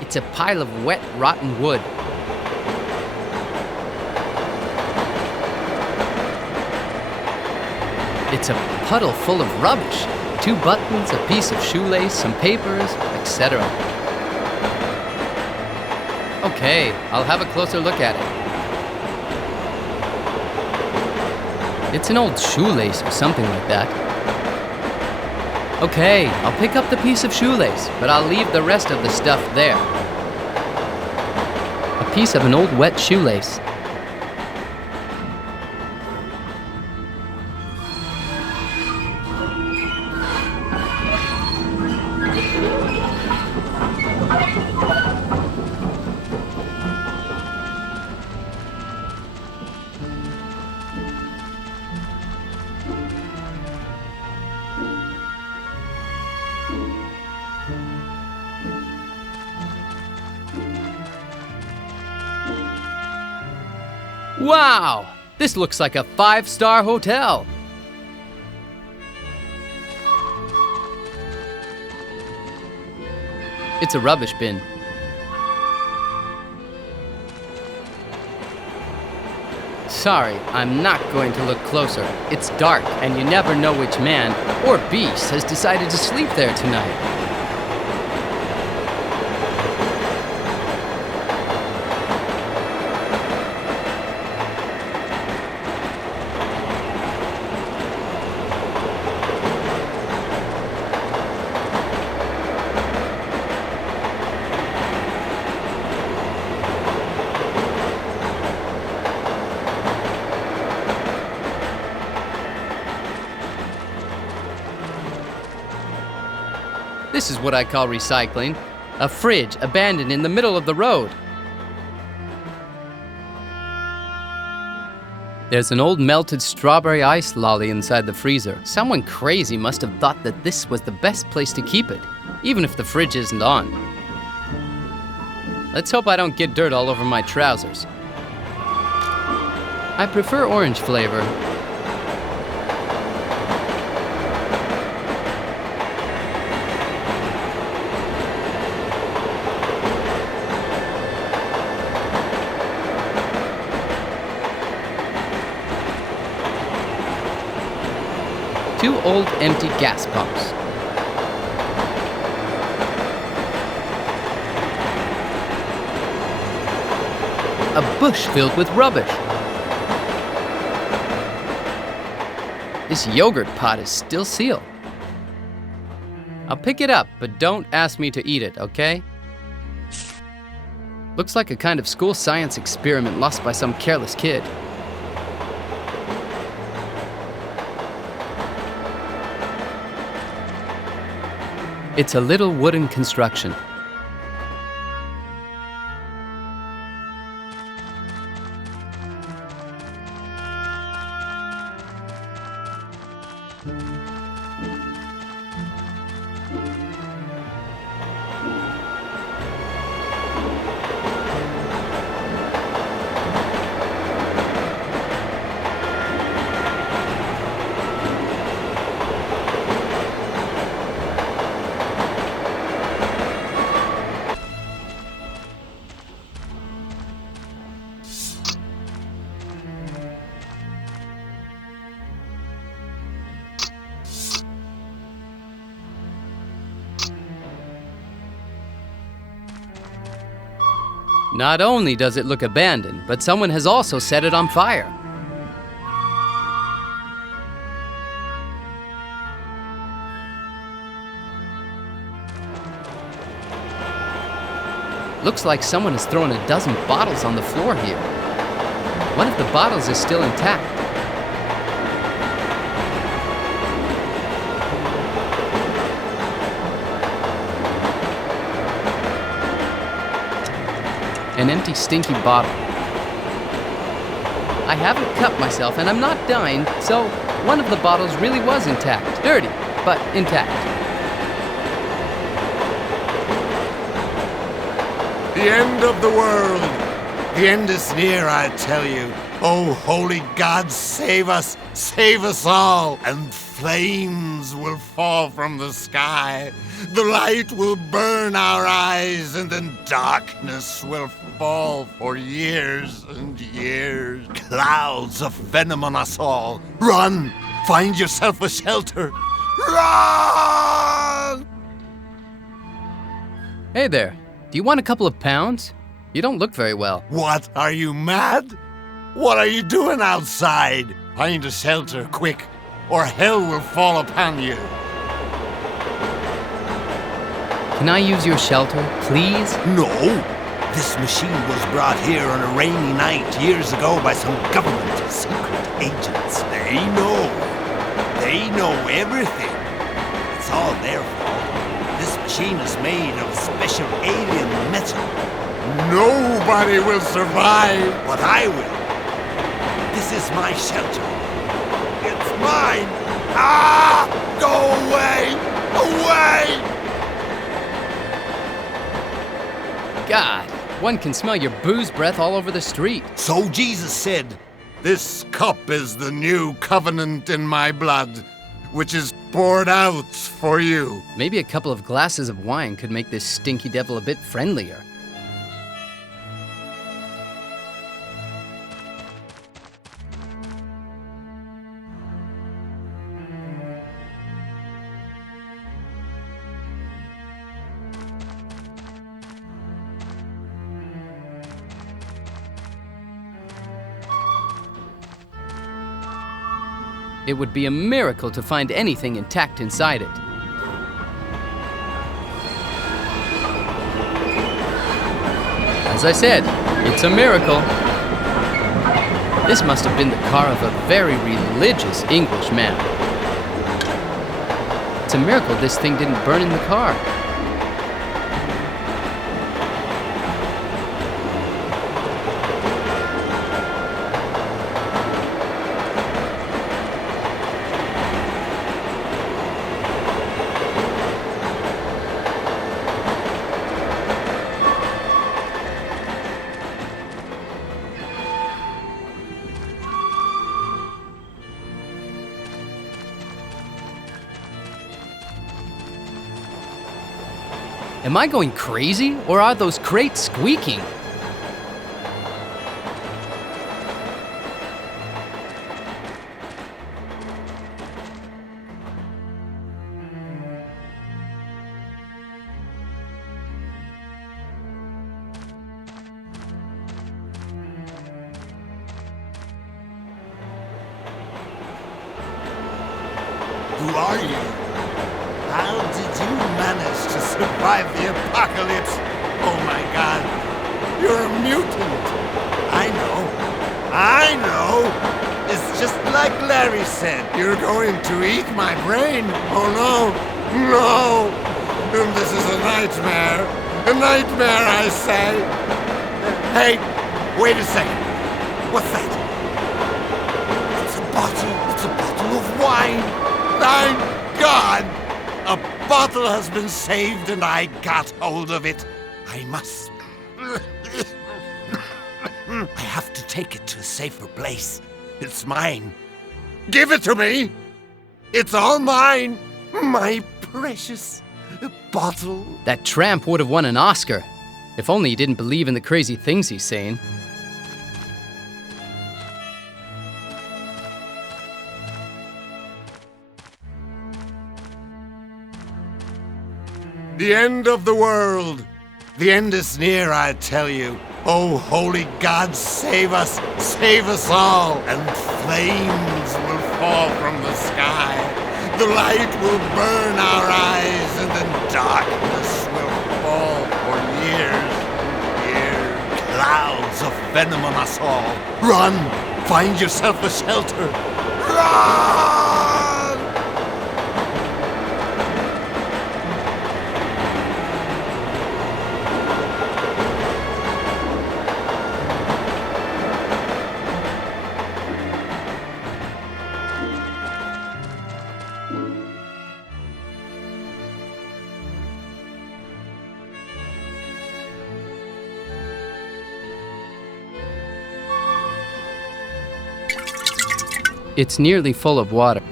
It's a pile of wet, rotten wood. It's a puddle full of rubbish. 2 buttons, a piece of shoelace, some papers, etc. Okay, I'll have a closer look at it. It's an old shoelace or something like that. Okay, I'll pick up the piece of shoelace, but I'll leave the rest of the stuff there. A piece of an old wet shoelace. Wow! This looks like a 5-star hotel. It's a rubbish bin. Sorry, I'm not going to look closer. It's dark, and you never know which man or beast has decided to sleep there tonight. This is what I call recycling. A fridge abandoned in the middle of the road. There's an old melted strawberry ice lolly inside the freezer. Someone crazy must have thought that this was the best place to keep it, even if the fridge isn't on. Let's hope I don't get dirt all over my trousers. I prefer orange flavor. Two old empty gas pumps. A bush filled with rubbish. This yogurt pot is still sealed. I'll pick it up, but don't ask me to eat it, okay? Looks like a kind of school science experiment lost by some careless kid. It's a little wooden construction. Not only does it look abandoned, but someone has also set it on fire. Looks like someone has thrown a dozen bottles on the floor here. One of the bottles is still intact. An empty, stinky bottle. I haven't cut myself and I'm not dying, so one of the bottles really was intact. Dirty, but intact. The end of the world. The end is near, I tell you. Oh, holy God, save us all. And flames will fall from the sky. The light will burn our eyes, and then darkness will fall for years and years. Clouds of venom on us all. Run! Find yourself a shelter. Run! Hey there, do you want a couple of pounds? You don't look very well. What, are you mad? What are you doing outside? Find a shelter, quick, or hell will fall upon you. Can I use your shelter, please? No. This machine was brought here on a rainy night years ago by some government secret agents. They know everything. It's all their fault. This machine is made of special alien metal. Nobody will survive, but I will. This is my shelter. It's mine. Ah! Go away! Away! God, one can smell your booze breath all over the street. So Jesus said, "This cup is the new covenant in my blood, which is poured out for you." Maybe a couple of glasses of wine could make this stinky devil a bit friendlier. It would be a miracle to find anything intact inside it. As I said, it's a miracle. This must have been the car of a very religious English man. It's a miracle this thing didn't burn in the car. Am I going crazy, or are those crates squeaking? Who are you? How did you manage to survive the apocalypse? Oh my God, you're a mutant. I know. It's just like Larry said. You're going to eat my brain. Oh no. And this is a nightmare. A nightmare, I say. Hey, wait a second. What's that? It's a bottle of wine. Thank God! A bottle has been saved and I got hold of it. I must... I have to take it to a safer place. It's mine. Give it to me! It's all mine! My precious bottle. That tramp would have won an Oscar. If only he didn't believe in the crazy things he's saying. The end of the world. The end is near, I tell you. Oh, holy God, save us all. And flames will fall from the sky. The light will burn our eyes, and then darkness will fall for years and years. Clouds of venom on us all. Run! Find yourself a shelter. Run! It's nearly full of water.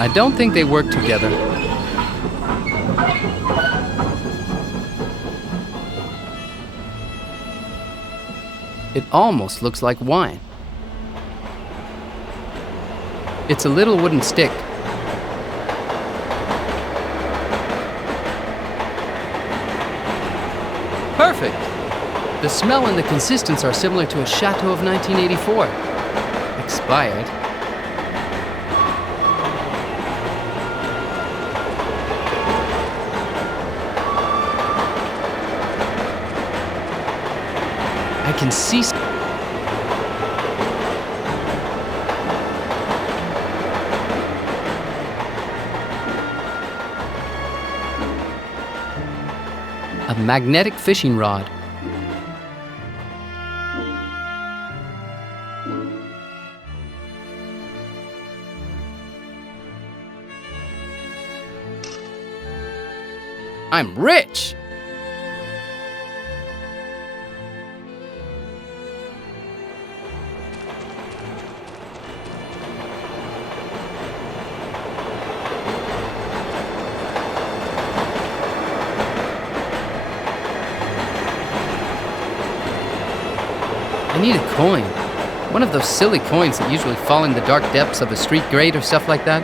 I don't think they work together. It almost looks like wine. It's a little wooden stick. Perfect! The smell and the consistency are similar to a Chateau of 1984. Expired. I can see a magnetic fishing rod. I'm rich! I need a coin. One of those silly coins that usually fall in the dark depths of a street grate or stuff like that.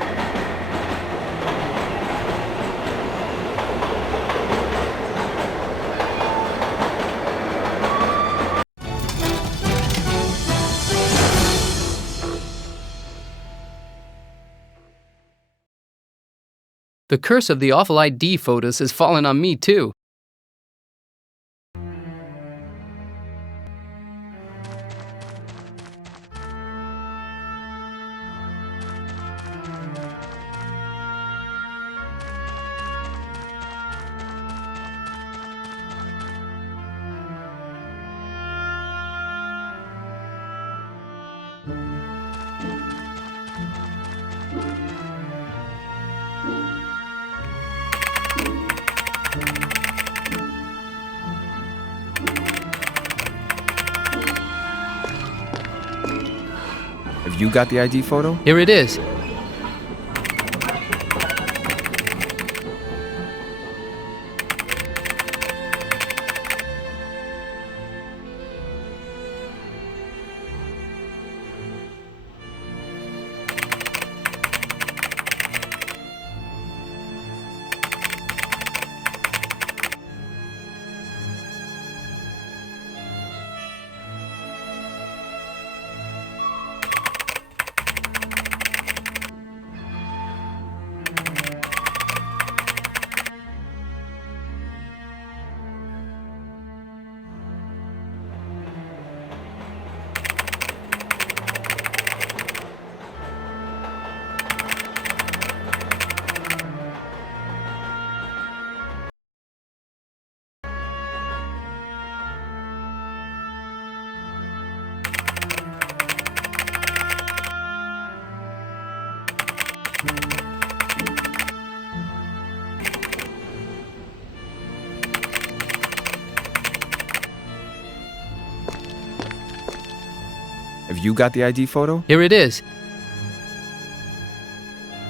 The curse of the awful ID photos has fallen on me too. Have you got the ID photo? Here it is. Have you got the ID photo? Here it is.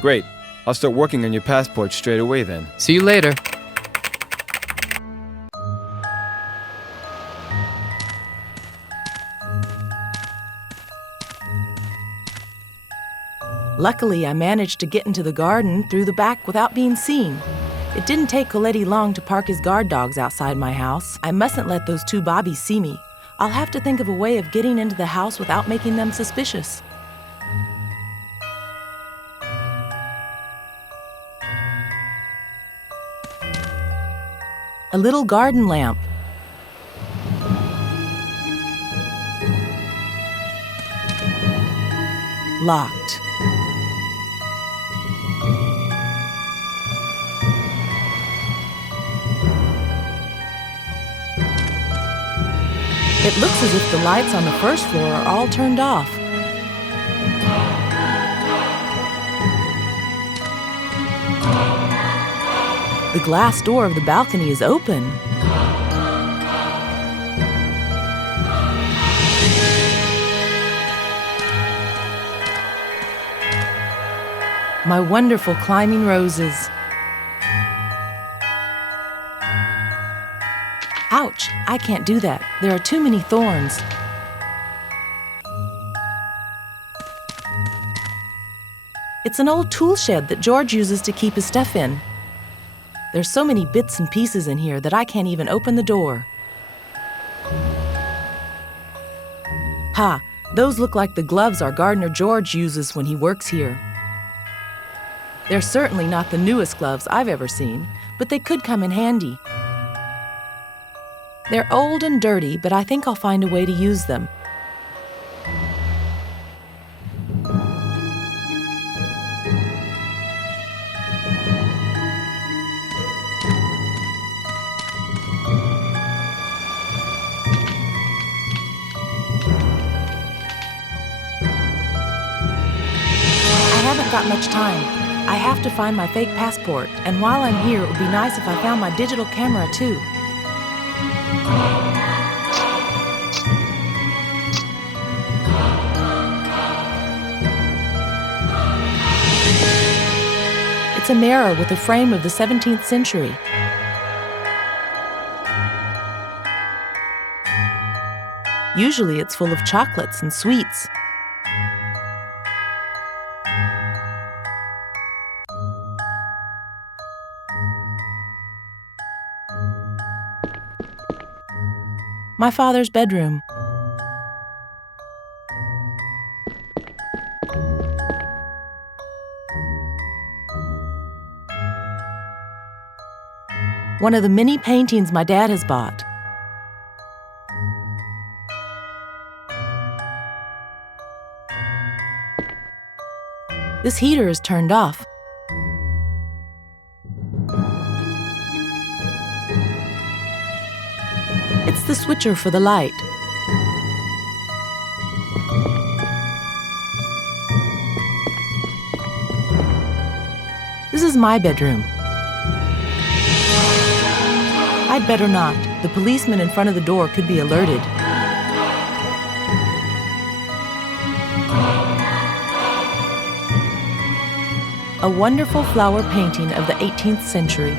Great. I'll start working on your passport straight away then. See you later. Luckily, I managed to get into the garden through the back without being seen. It didn't take Coletti long to park his guard dogs outside my house. I mustn't let those two bobbies see me. I'll have to think of a way of getting into the house without making them suspicious. A little garden lamp. Locked. It looks as if the lights on the first floor are all turned off. The glass door of the balcony is open. My wonderful climbing roses. Ouch, I can't do that. There are too many thorns. It's an old tool shed that George uses to keep his stuff in. There's so many bits and pieces in here that I can't even open the door. Ha, those look like the gloves our gardener George uses when he works here. They're certainly not the newest gloves I've ever seen, but they could come in handy. They're old and dirty, but I think I'll find a way to use them. Got much time. I have to find my fake passport, and while I'm here, it would be nice if I found my digital camera too. It's a mirror with a frame of the 17th century. Usually it's full of chocolates and sweets. My father's bedroom. One of the many paintings my dad has bought. This heater is turned off. It's the switcher for the light. This is my bedroom. I'd better not. The policeman in front of the door could be alerted. A wonderful flower painting of the 18th century.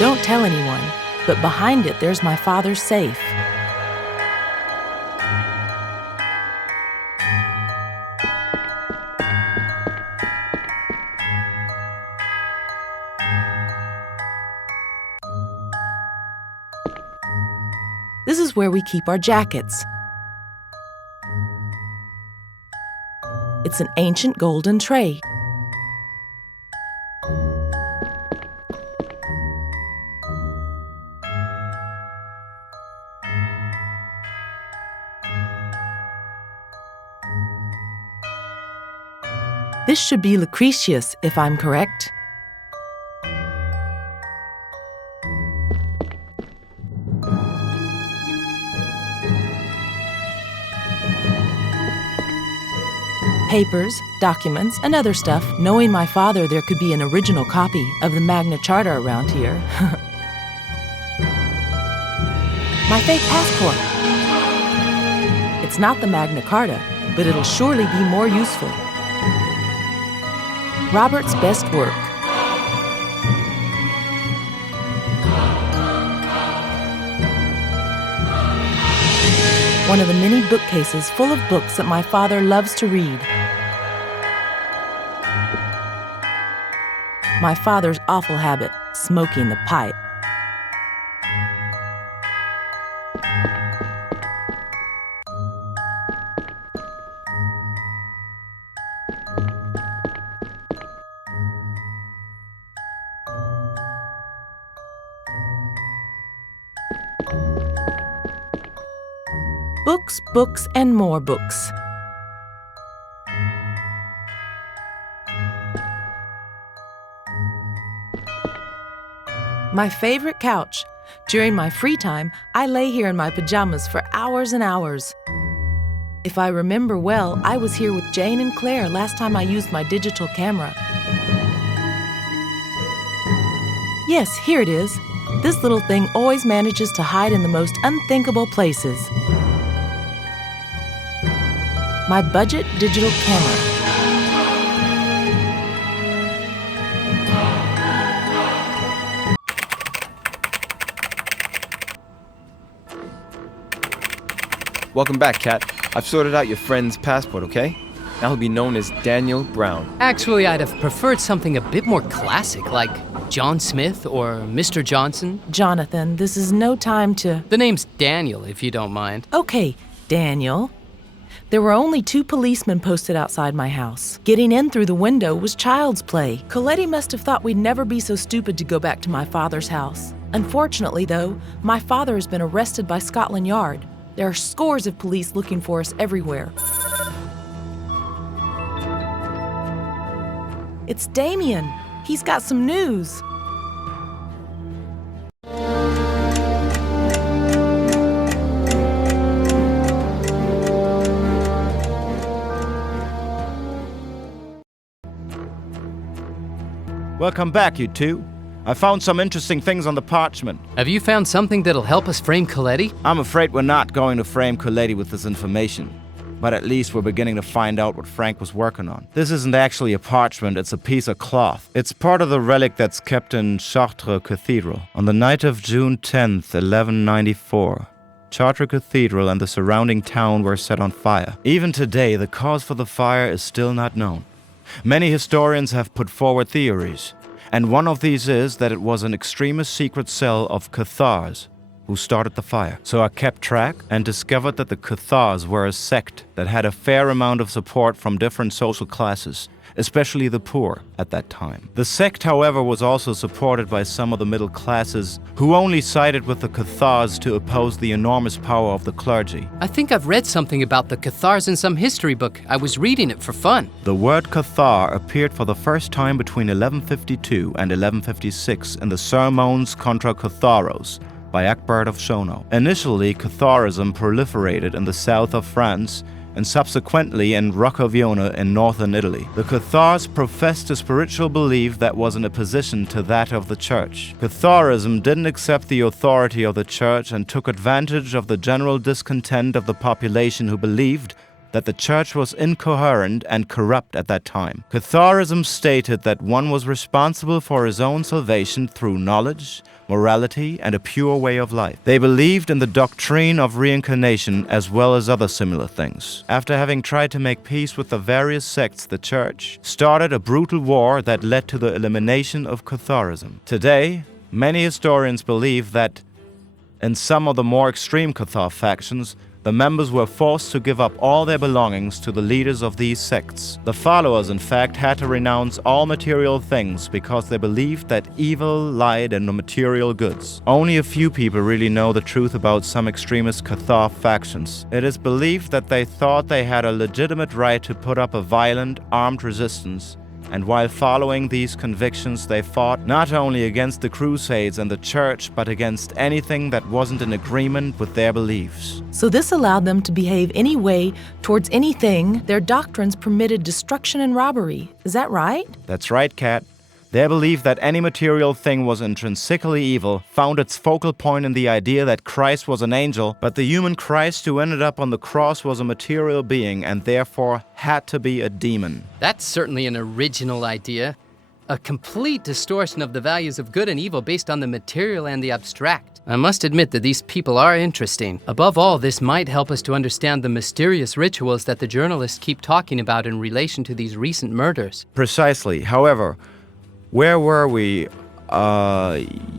Don't tell anyone, but behind it there's my father's safe. This is where we keep our jackets. It's an ancient golden tray. This should be Lucretius, if I'm correct. Papers, documents, and other stuff. Knowing my father, there could be an original copy of the Magna Charta around here. My fake passport. It's not the Magna Carta, but it'll surely be more useful. Robert's best work. One of the many bookcases full of books that my father loves to read. My father's awful habit, smoking the pipe. Books, books, and more books. My favorite couch. During my free time, I lay here in my pajamas for hours and hours. If I remember well, I was here with Jane and Claire last time I used my digital camera. Yes, here it is. This little thing always manages to hide in the most unthinkable places. My budget digital camera. Welcome back, Kat. I've sorted out your friend's passport, okay? Now he'll be known as Daniel Brown. Actually, I'd have preferred something a bit more classic, like John Smith or Mr. Johnson. Jonathan, this is no time to... The name's Daniel, if you don't mind. Okay, Daniel. There were only 2 policemen posted outside my house. Getting in through the window was child's play. Coletti must have thought we'd never be so stupid to go back to my father's house. Unfortunately, though, my father has been arrested by Scotland Yard. There are scores of police looking for us everywhere. It's Damien. He's got some news. Welcome back, you two. I found some interesting things on the parchment. Have you found something that'll help us frame Coletti? I'm afraid we're not going to frame Coletti with this information. But at least we're beginning to find out what Frank was working on. This isn't actually a parchment, it's a piece of cloth. It's part of the relic that's kept in Chartres Cathedral. On the night of June 10th, 1194, Chartres Cathedral and the surrounding town were set on fire. Even today, the cause for the fire is still not known. Many historians have put forward theories, and one of these is that it was an extremist secret cell of Cathars who started the fire. So I kept track and discovered that the Cathars were a sect that had a fair amount of support from different social classes, especially the poor at that time. The sect, however, was also supported by some of the middle classes who only sided with the Cathars to oppose the enormous power of the clergy. I think I've read something about the Cathars in some history book. I was reading it for fun. The word Cathar appeared for the first time between 1152 and 1156 in the Sermons contra Catharos by Ermacgerd of Schono. Initially, Catharism proliferated in the south of France and subsequently in Roccavione in northern Italy. The Cathars professed a spiritual belief that was in opposition to that of the church. Catharism didn't accept the authority of the church and took advantage of the general discontent of the population who believed that the church was incoherent and corrupt at that time. Catharism stated that one was responsible for his own salvation through knowledge, morality, and a pure way of life. They believed in the doctrine of reincarnation as well as other similar things. After having tried to make peace with the various sects, the church started a brutal war that led to the elimination of Catharism. Today, many historians believe that in some of the more extreme Cathar factions, the members were forced to give up all their belongings to the leaders of these sects. The followers, in fact, had to renounce all material things because they believed that evil lied in the material goods. Only a few people really know the truth about some extremist Cathar factions. It is believed that they thought they had a legitimate right to put up a violent, armed resistance, and while following these convictions, they fought not only against the Crusades and the Church, but against anything that wasn't in agreement with their beliefs. So this allowed them to behave any way towards anything. Their doctrines permitted destruction and robbery. Is that right? That's right, Kat. Their belief that any material thing was intrinsically evil found its focal point in the idea that Christ was an angel, but the human Christ who ended up on the cross was a material being and therefore had to be a demon. That's certainly an original idea. A complete distortion of the values of good and evil based on the material and the abstract. I must admit that these people are interesting. Above all, this might help us to understand the mysterious rituals that the journalists keep talking about in relation to these recent murders. Precisely. However, where were we?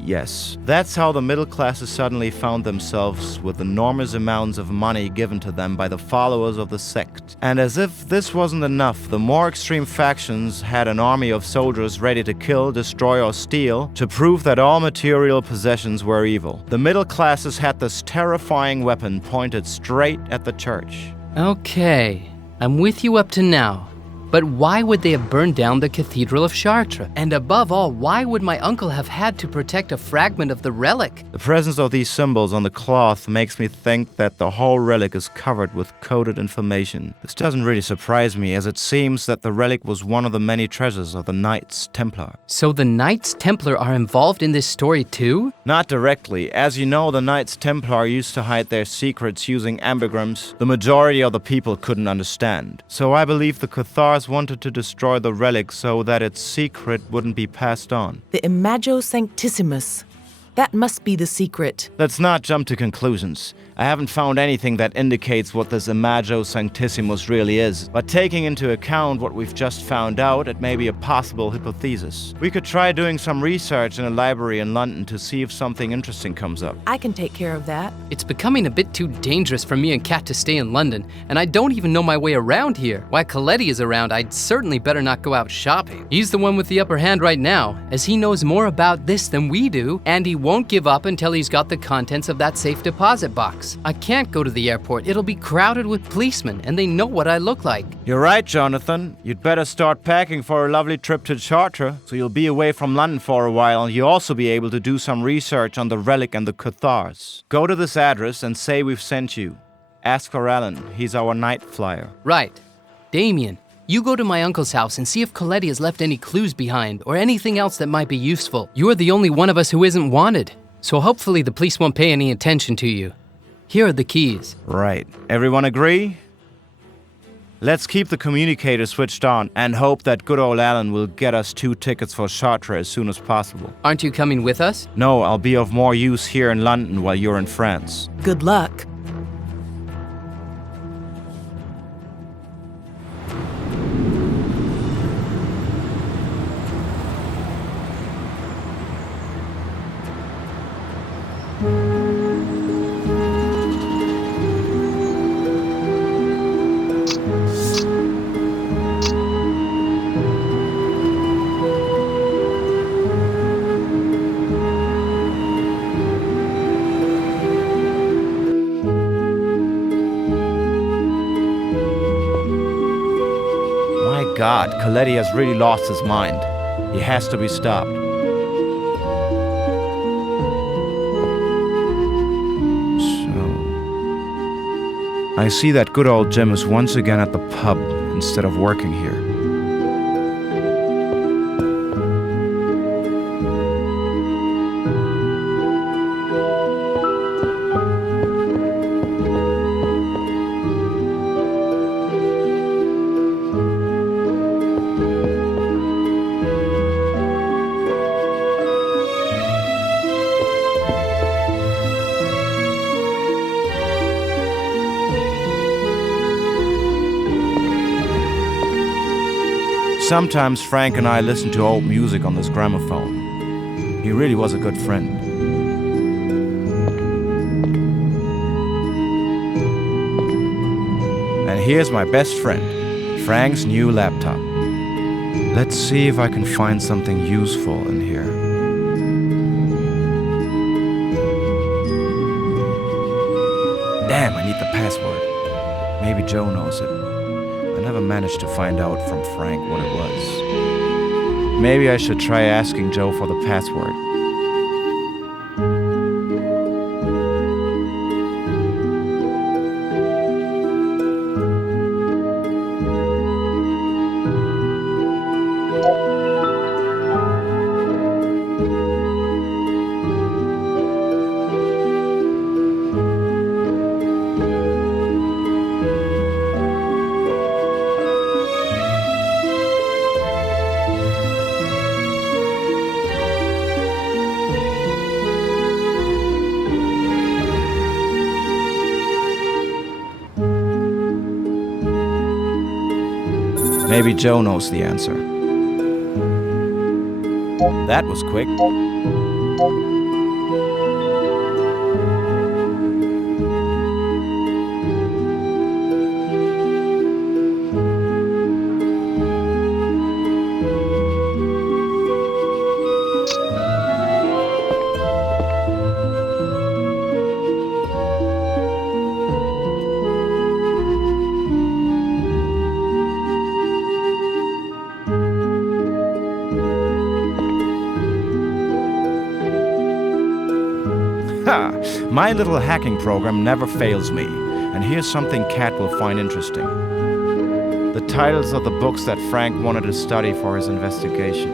Yes. That's how the middle classes suddenly found themselves with enormous amounts of money given to them by the followers of the sect. And as if this wasn't enough, the more extreme factions had an army of soldiers ready to kill, destroy, or steal to prove that all material possessions were evil. The middle classes had this terrifying weapon pointed straight at the church. Okay, I'm with you up to now. But why would they have burned down the Cathedral of Chartres? And above all, why would my uncle have had to protect a fragment of the relic? The presence of these symbols on the cloth makes me think that the whole relic is covered with coded information. This doesn't really surprise me, as it seems that the relic was one of the many treasures of the Knights Templar. So the Knights Templar are involved in this story too? Not directly. As you know, the Knights Templar used to hide their secrets using ambigrams the majority of the people couldn't understand. So I believe the Cathars wanted to destroy the relic so that its secret wouldn't be passed on. The Imago Sanctissimus. That must be the secret. Let's not jump to conclusions. I haven't found anything that indicates what this Imago Sanctissimus really is, but taking into account what we've just found out, it may be a possible hypothesis. We could try doing some research in a library in London to see if something interesting comes up. I can take care of that. It's becoming a bit too dangerous for me and Kat to stay in London, and I don't even know my way around here. While Coletti is around, I'd certainly better not go out shopping. He's the one with the upper hand right now, as he knows more about this than we do, and he won't give up until he's got the contents of that safe deposit box. I can't go to the airport. It'll be crowded with policemen, and they know what I look like. You're right, Jonathan. You'd better start packing for a lovely trip to Chartres, so you'll be away from London for a while, and you'll also be able to do some research on the relic and the cathars. Go to this address and say we've sent you. Ask for Alan. He's our night flyer. Right. Damien, you go to my uncle's house and see if Coletti has left any clues behind or anything else that might be useful. You're the only one of us who isn't wanted, so hopefully the police won't pay any attention to you. Here are the keys. Right. Everyone agree? Let's keep the communicator switched on and hope that good old Alan will get us 2 tickets for Chartres as soon as possible. Aren't you coming with us? No, I'll be of more use here in London while you're in France. Good luck. God, Coletti has really lost his mind. He has to be stopped. So, I see that good old Jim is once again at the pub instead of working here. Sometimes Frank and I listen to old music on this gramophone. He really was a good friend. And here's my best friend, Frank's new laptop. Let's see if I can find something useful in here. Damn, I need the password. Maybe Joe knows it. I never managed to find out from Frank what it was. Maybe I should try asking Joe for the password. Maybe Joe knows the answer. That was quick. My little hacking program never fails me, and here's something Kat will find interesting. The titles of the books that Frank wanted to study for his investigation.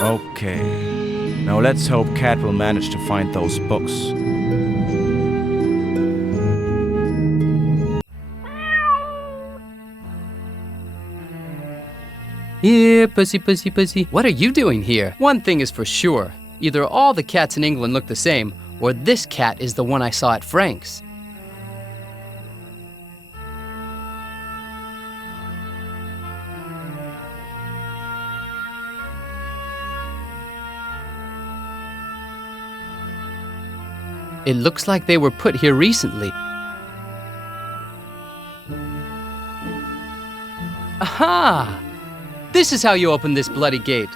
Okay. Now let's hope Cat will manage to find those books. Here, pussy, pussy, pussy. What are you doing here? One thing is for sure. Either all the cats in England look the same, or this cat is the one I saw at Frank's. It looks like they were put here recently. Aha! This is how you open this bloody gate.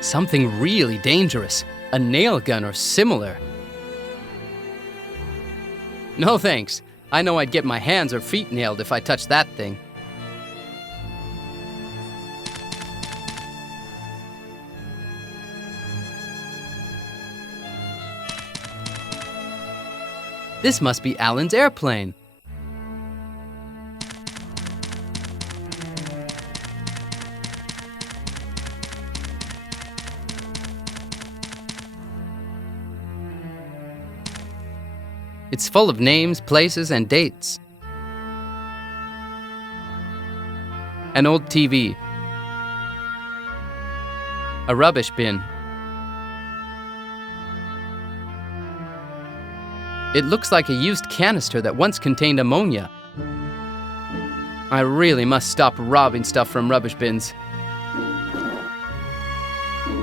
Something really dangerous. A nail gun or similar. No thanks. I know I'd get my hands or feet nailed if I touched that thing. This must be Alan's airplane. It's full of names, places, and dates. An old TV. A rubbish bin. It looks like a used canister that once contained ammonia. I really must stop robbing stuff from rubbish bins.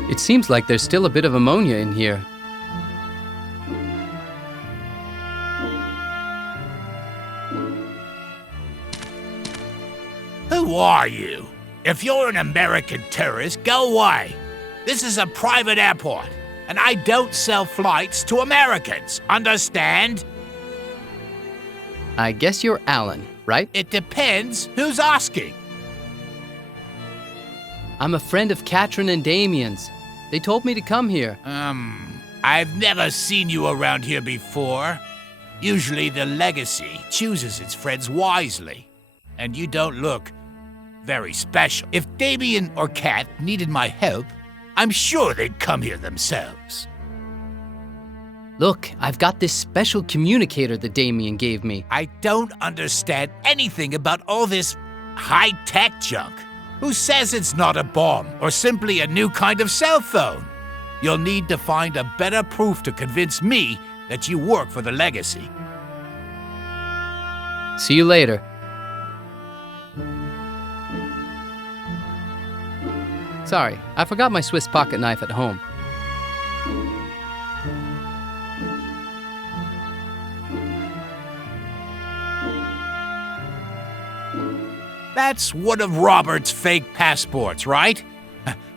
It seems like there's still a bit of ammonia in here. Who are you? If you're an American tourist, go away. This is a private airport, and I don't sell flights to Americans. Understand? I guess you're Alan, right? It depends who's asking. I'm a friend of Catherine and Damien's. They told me to come here. I've never seen you around here before. Usually the legacy chooses its friends wisely, and you don't look very special. If Damien or Cat needed my help, I'm sure they'd come here themselves. Look, I've got this special communicator that Damien gave me. I don't understand anything about all this high-tech junk. Who says it's not a bomb or simply a new kind of cell phone? You'll need to find a better proof to convince me that you work for the legacy. See you later. Sorry, I forgot my Swiss pocket knife at home. That's one of Robert's fake passports, right?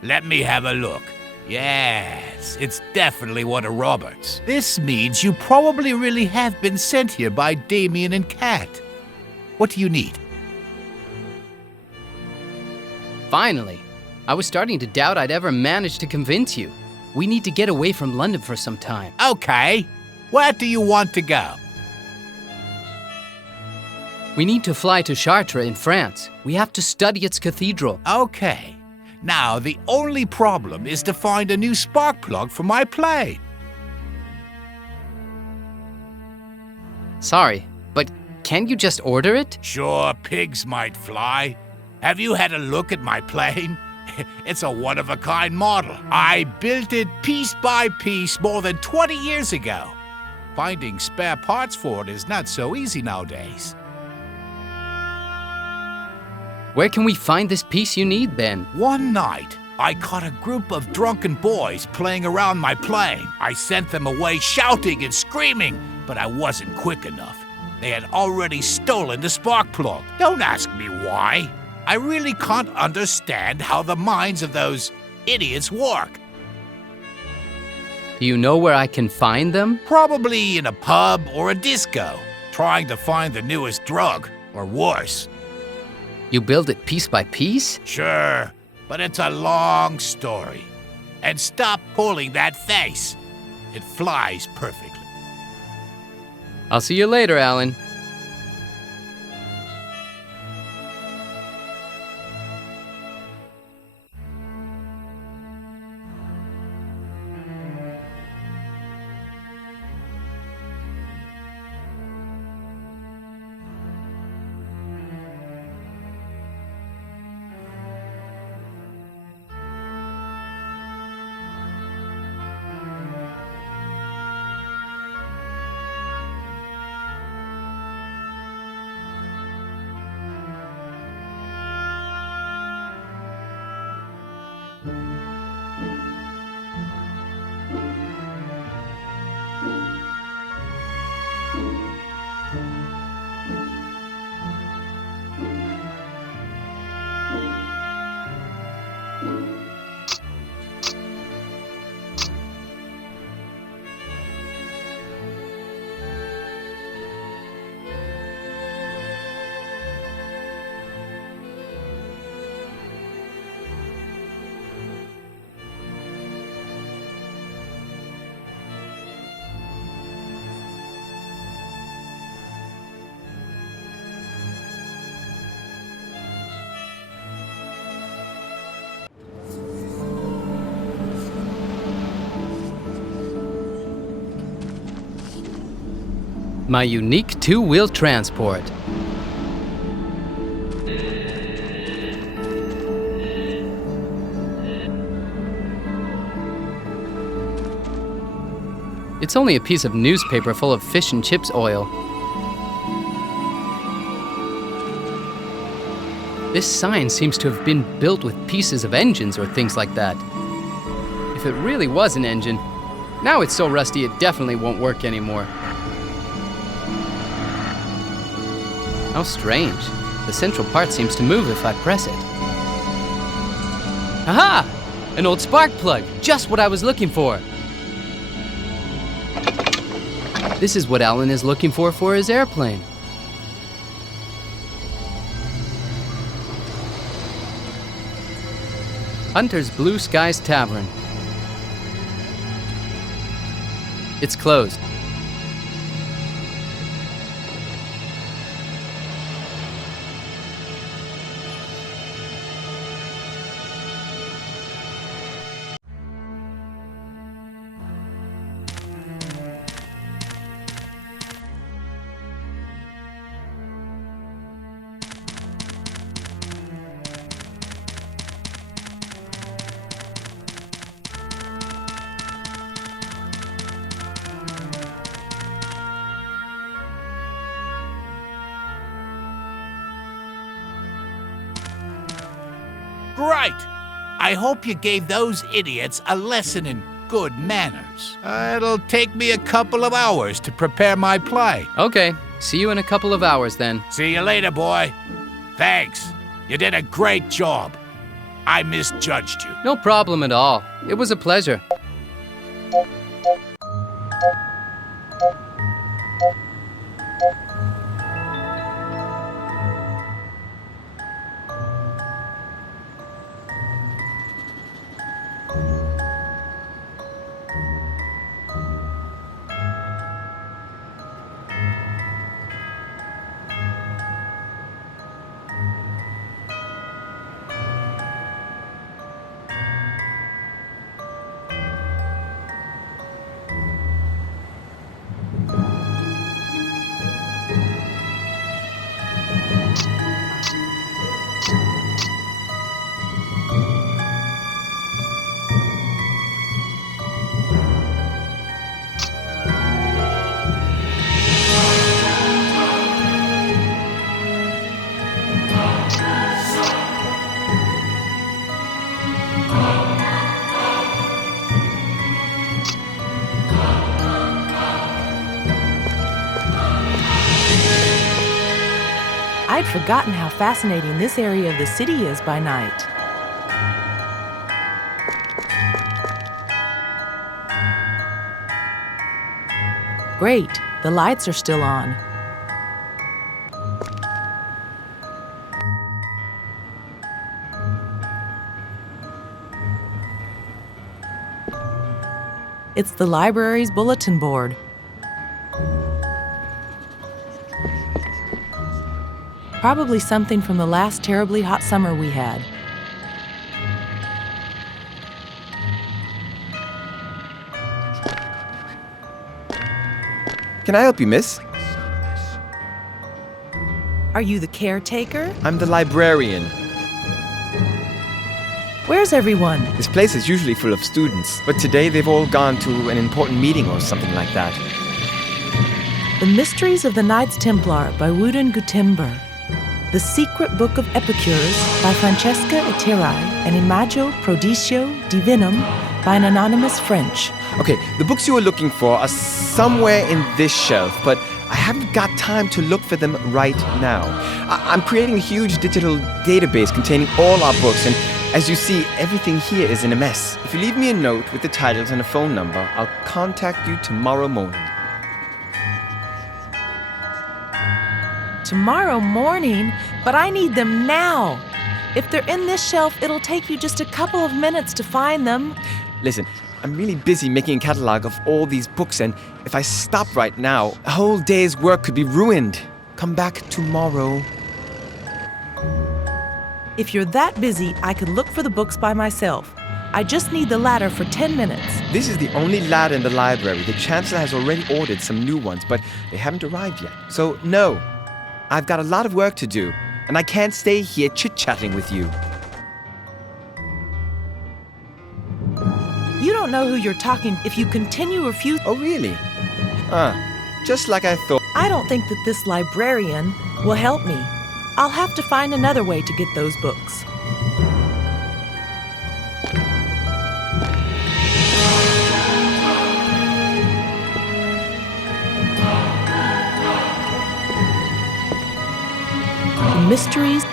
Let me have a look. Yes, it's definitely one of Robert's. This means you probably really have been sent here by Damien and Cat. What do you need? Finally. I was starting to doubt I'd ever manage to convince you. We need to get away from London for some time. Okay. Where do you want to go? We need to fly to Chartres in France. We have to study its cathedral. Okay. Now, the only problem is to find a new spark plug for my plane. Sorry, but can't you just order it? Sure, pigs might fly. Have you had a look at my plane? It's a one-of-a-kind model. I built it piece by piece more than 20 years ago. Finding spare parts for it is not so easy nowadays. Where can we find this piece you need, then? One night, I caught a group of drunken boys playing around my plane. I sent them away shouting and screaming, but I wasn't quick enough. They had already stolen the spark plug. Don't ask me why. I really can't understand how the minds of those idiots work. Do you know where I can find them? Probably in a pub or a disco, trying to find the newest drug, or worse. You build it piece by piece? Sure, but it's a long story. And stop pulling that face. It flies perfectly. I'll see you later, Alan. My unique two-wheel transport. It's only a piece of newspaper full of fish and chips oil. This sign seems to have been built with pieces of engines or things like that. If it really was an engine, now it's so rusty it definitely won't work anymore. How strange. The central part seems to move if I press it. Aha! An old spark plug, just what I was looking for. This is what Alan is looking for his airplane. Hunter's Blue Skies Tavern. It's closed. Great! I hope you gave those idiots a lesson in good manners. It'll take me a couple of hours to prepare my play. Okay, see you in a couple of hours then. See you later, boy. Thanks. You did a great job. I misjudged you. No problem at all. It was a pleasure. I'd forgotten how fascinating this area of the city is by night. Great, the lights are still on. It's the library's bulletin board. Probably something from the last terribly hot summer we had. Can I help you, miss? Are you the caretaker? I'm the librarian. Where's everyone? This place is usually full of students, but today they've all gone to an important meeting or something like that. The Mysteries of the Knights Templar by Wooden Gutenberg. The Secret Book of Epicures by Francesca Eteri and Imago Prodicio Divinum by an anonymous French. Okay, the books you were looking for are somewhere in this shelf, but I haven't got time to look for them right now. I'm creating a huge digital database containing all our books, and as you see, everything here is in a mess. If you leave me a note with the titles and a phone number, I'll contact you tomorrow morning. Tomorrow morning? But I need them now. If they're in this shelf, it'll take you just a couple of minutes to find them. Listen, I'm really busy making a catalog of all these books, and if I stop right now, a whole day's work could be ruined. Come back tomorrow. If you're that busy, I could look for the books by myself. I just need the ladder for 10 minutes. This is the only ladder in the library. The Chancellor has already ordered some new ones, but they haven't arrived yet. So, no. I've got a lot of work to do, and I can't stay here chit-chatting with you. You don't know who you're talking if you continue refusing. Oh, really? Just like I thought. I don't think that this librarian will help me. I'll have to find another way to get those books. Mysteries.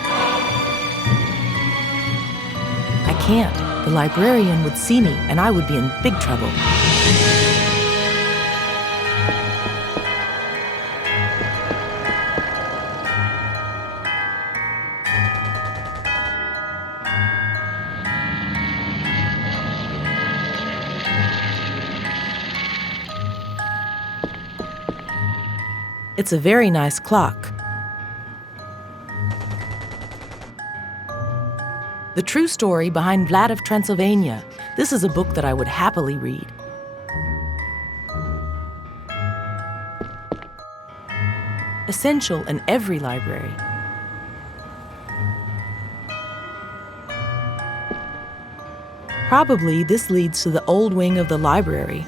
I can't. The librarian would see me, and I would be in big trouble. It's a very nice clock. The True Story Behind Vlad of Transylvania. This is a book that I would happily read. Essential in every library. Probably this leads to the old wing of the library.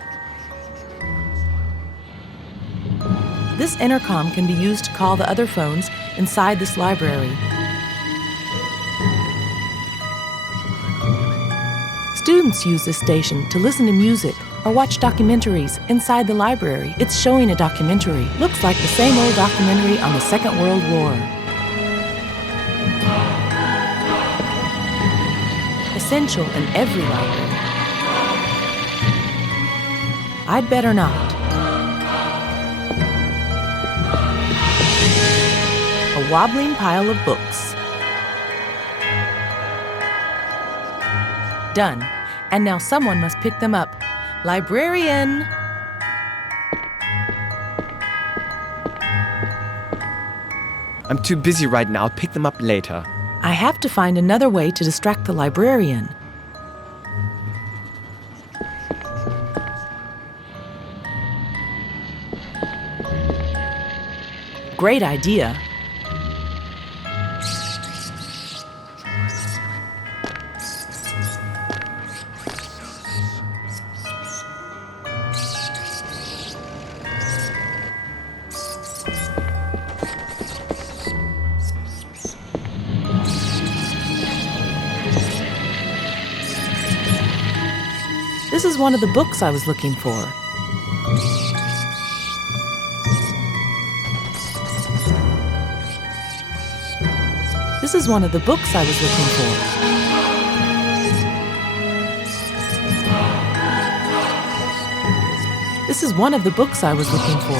This intercom can be used to call the other phones inside this library. Students use this station to listen to music or watch documentaries inside the library. It's showing a documentary. Looks like the same old documentary on the Second World War. Essential in every library. I'd better not. A wobbling pile of books. Done. And now someone must pick them up. Librarian! I'm too busy right now. I'll pick them up later. I have to find another way to distract the librarian. Great idea. This is one of the books I was looking for. This is one of the books I was looking for. This is one of the books I was looking for.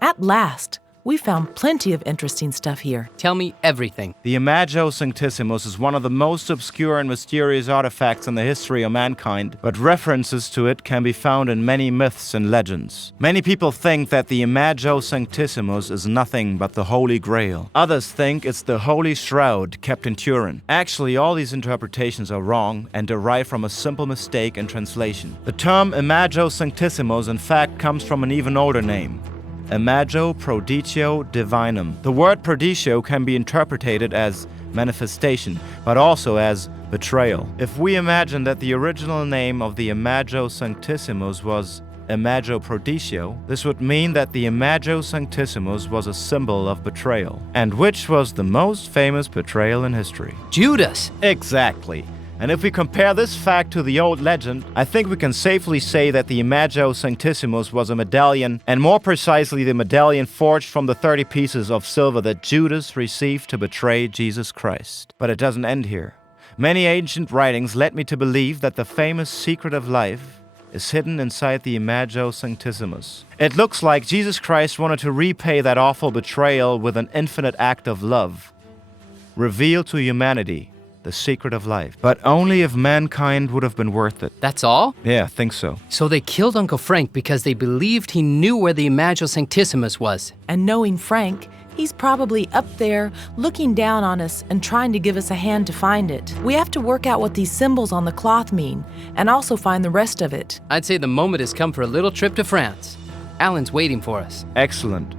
At last, we found plenty of interesting stuff here. Tell me everything. The Imago Sanctissimus is one of the most obscure and mysterious artifacts in the history of mankind, but references to it can be found in many myths and legends. Many people think that the Imago Sanctissimus is nothing but the Holy Grail. Others think it's the Holy Shroud kept in Turin. Actually, all these interpretations are wrong and derive from a simple mistake in translation. The term Imago Sanctissimus in fact comes from an even older name, Imago Prodigio Divinum. The word prodigio can be interpreted as manifestation, but also as betrayal. If we imagine that the original name of the Imago Sanctissimus was Imago Prodigio, this would mean that the Imago Sanctissimus was a symbol of betrayal. And which was the most famous betrayal in history? Judas! Exactly. And if we compare this fact to the old legend, I think we can safely say that the Imago Sanctissimus was a medallion, and more precisely the medallion forged from the 30 pieces of silver that Judas received to betray Jesus Christ. But it doesn't end here. Many ancient writings led me to believe that the famous secret of life is hidden inside the Imago Sanctissimus. It looks like Jesus Christ wanted to repay that awful betrayal with an infinite act of love, reveal to humanity the secret of life. But only if mankind would have been worth it. That's all? Yeah, I think so. So they killed Uncle Frank because they believed he knew where the Imago Sanctissimus was. And knowing Frank, he's probably up there looking down on us and trying to give us a hand to find it. We have to work out what these symbols on the cloth mean and also find the rest of it. I'd say the moment has come for a little trip to France. Alan's waiting for us. Excellent.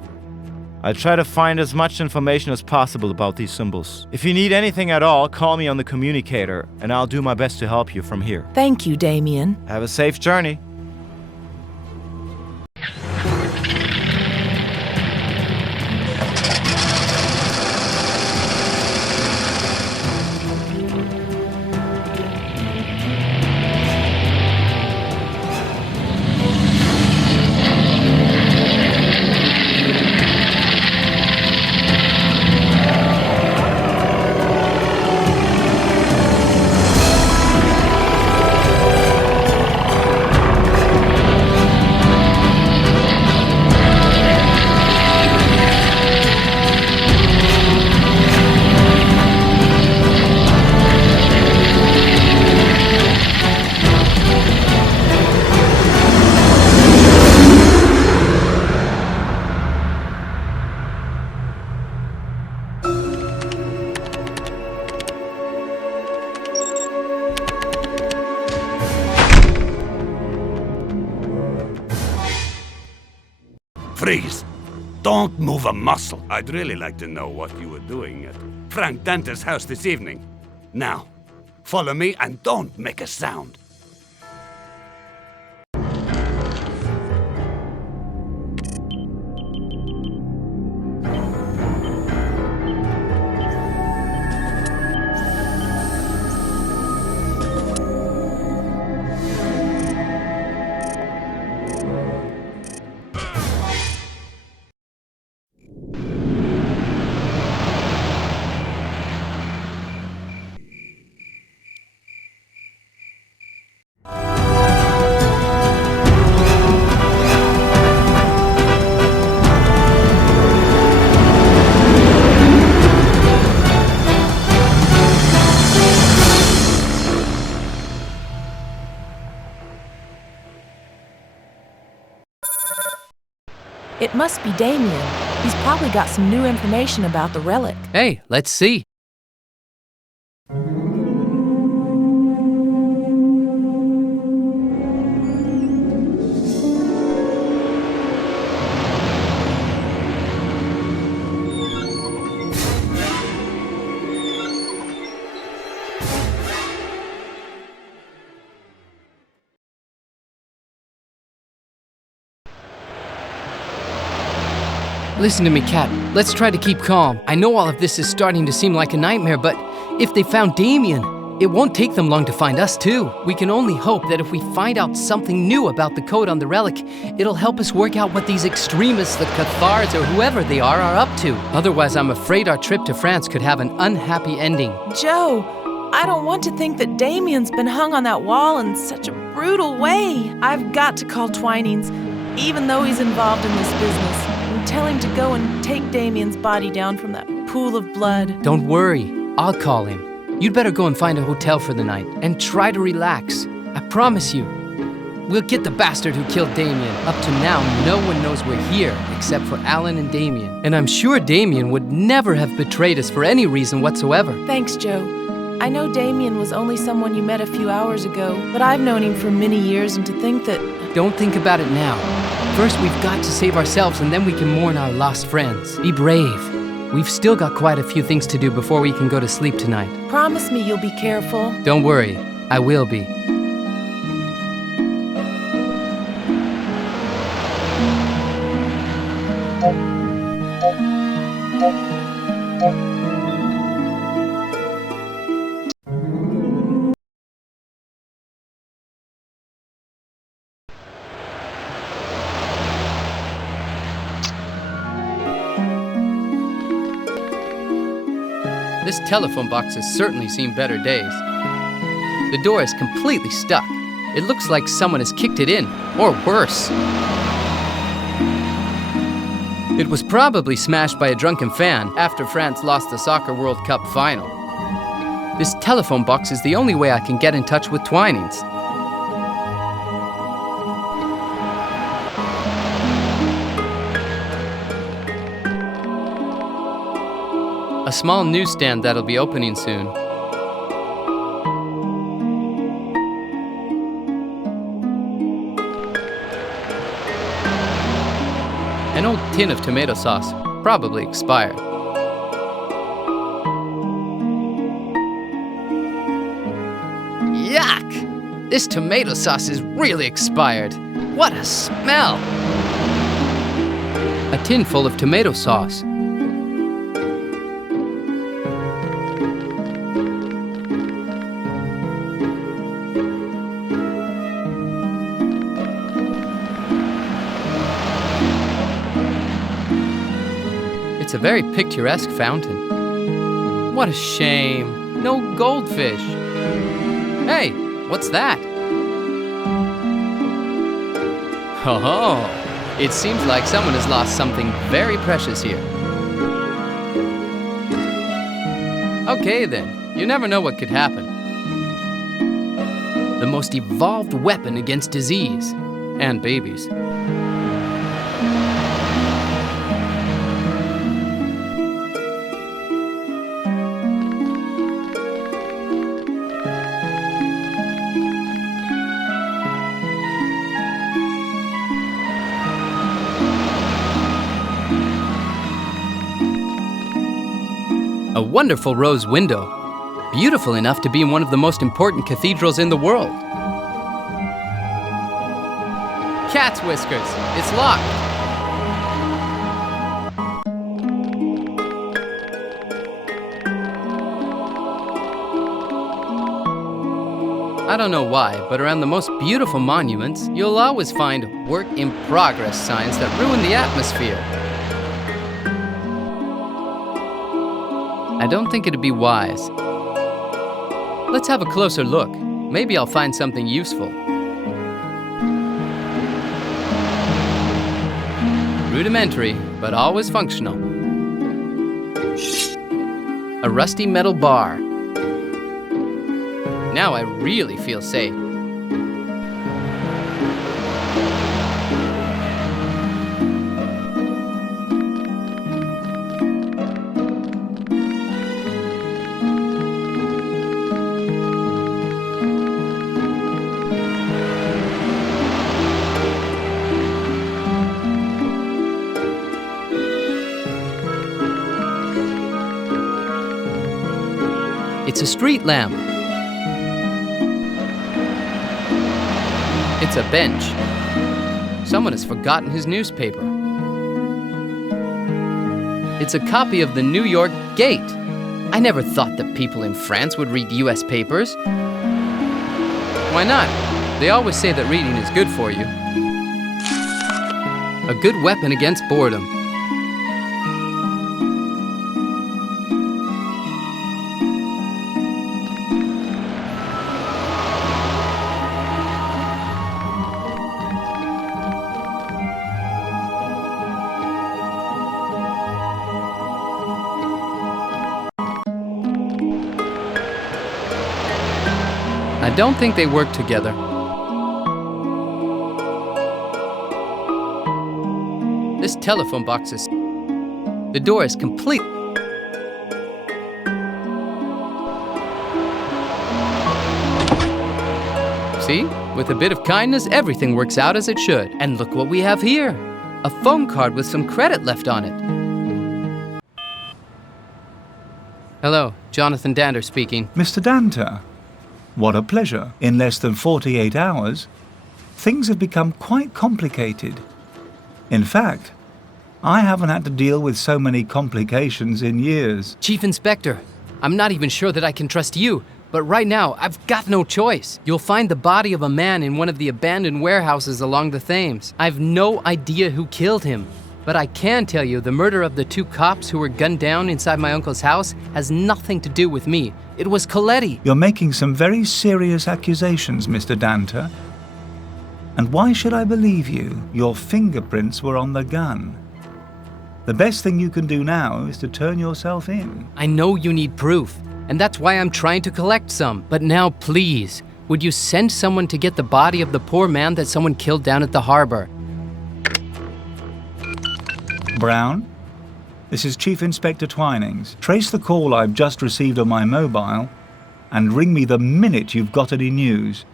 I'll try to find as much information as possible about these symbols. If you need anything at all, call me on the communicator, and I'll do my best to help you from here. Thank you, Damien. Have a safe journey. Freeze! Don't move a muscle. I'd really like to know what you were doing at Frank Dante's house this evening. Now, follow me and don't make a sound. It must be Damien. He's probably got some new information about the relic. Hey, let's see. Listen to me, Kat. Let's try to keep calm. I know all of this is starting to seem like a nightmare, but if they found Damien, It won't take them long to find us, too. We can only hope that if we find out something new about the code on the relic, it'll help us work out what these extremists, the Cathars, or whoever they are up to. Otherwise, I'm afraid our trip to France could have an unhappy ending. Joe, I don't want to think that Damien's been hung on that wall in such a brutal way. I've got to call Twinings, even though he's involved in this business, and tell him to go and take Damien's body down from that pool of blood. Don't worry, I'll call him. You'd better go and find a hotel for the night, and try to relax. I promise you. We'll get the bastard who killed Damien. Up to now, no one knows we're here, except for Alan and Damien. And I'm sure Damien would never have betrayed us for any reason whatsoever. Thanks, Joe. I know Damien was only someone you met a few hours ago, but I've known him for many years, and to think that... Don't think about it now. First, we've got to save ourselves, and then we can mourn our lost friends. Be brave. We've still got quite a few things to do before we can go to sleep tonight. Promise me you'll be careful. Don't worry, I will be. This telephone box has certainly seen better days. The door is completely stuck. It looks like someone has kicked it in, or worse. It was probably smashed by a drunken fan after France lost the Soccer World Cup final. This telephone box is the only way I can get in touch with Twinings. A small newsstand that'll be opening soon. An old tin of tomato sauce, probably expired. Yuck! This tomato sauce is really expired. What a smell! A tin full of tomato sauce. It's a very picturesque fountain. What a shame. No goldfish. Hey, what's that? Oh, it seems like someone has lost something very precious here. Okay then, you never know what could happen. The most evolved weapon against disease and babies. A wonderful rose window, beautiful enough to be in one of the most important cathedrals in the world. Cat's whiskers, it's locked. I don't know why, but around the most beautiful monuments, you'll always find work in progress signs that ruin the atmosphere. I don't think it'd be wise. Let's have a closer look. Maybe I'll find something useful. Rudimentary, but always functional. A rusty metal bar. Now I really feel safe. It's a street lamp. It's a bench. Someone has forgotten his newspaper. It's a copy of the New York Gate. I never thought that people in France would read US papers. Why not? They always say that reading is good for you. A good weapon against boredom. I don't think they work together. This telephone box is... The door is complete. See? With a bit of kindness, everything works out as it should. And look what we have here. A phone card with some credit left on it. Hello, Jonathan Danter speaking. Mr. Danter, what a pleasure. In less than 48 hours, things have become quite complicated. In fact, I haven't had to deal with so many complications in years. Chief Inspector, I'm not even sure that I can trust you, but right now, I've got no choice. You'll find the body of a man in one of the abandoned warehouses along the Thames. I've no idea who killed him, but I can tell you the murder of the 2 cops who were gunned down inside my uncle's house has nothing to do with me. It was Coletti. You're making some very serious accusations, Mr. Danter. And why should I believe you? Your fingerprints were on the gun. The best thing you can do now is to turn yourself in. I know you need proof, and that's why I'm trying to collect some. But now, please, would you send someone to get the body of the poor man that someone killed down at the harbor? Brown, this is Chief Inspector Twinings. Trace the call I've just received on my mobile and ring me the minute you've got any news.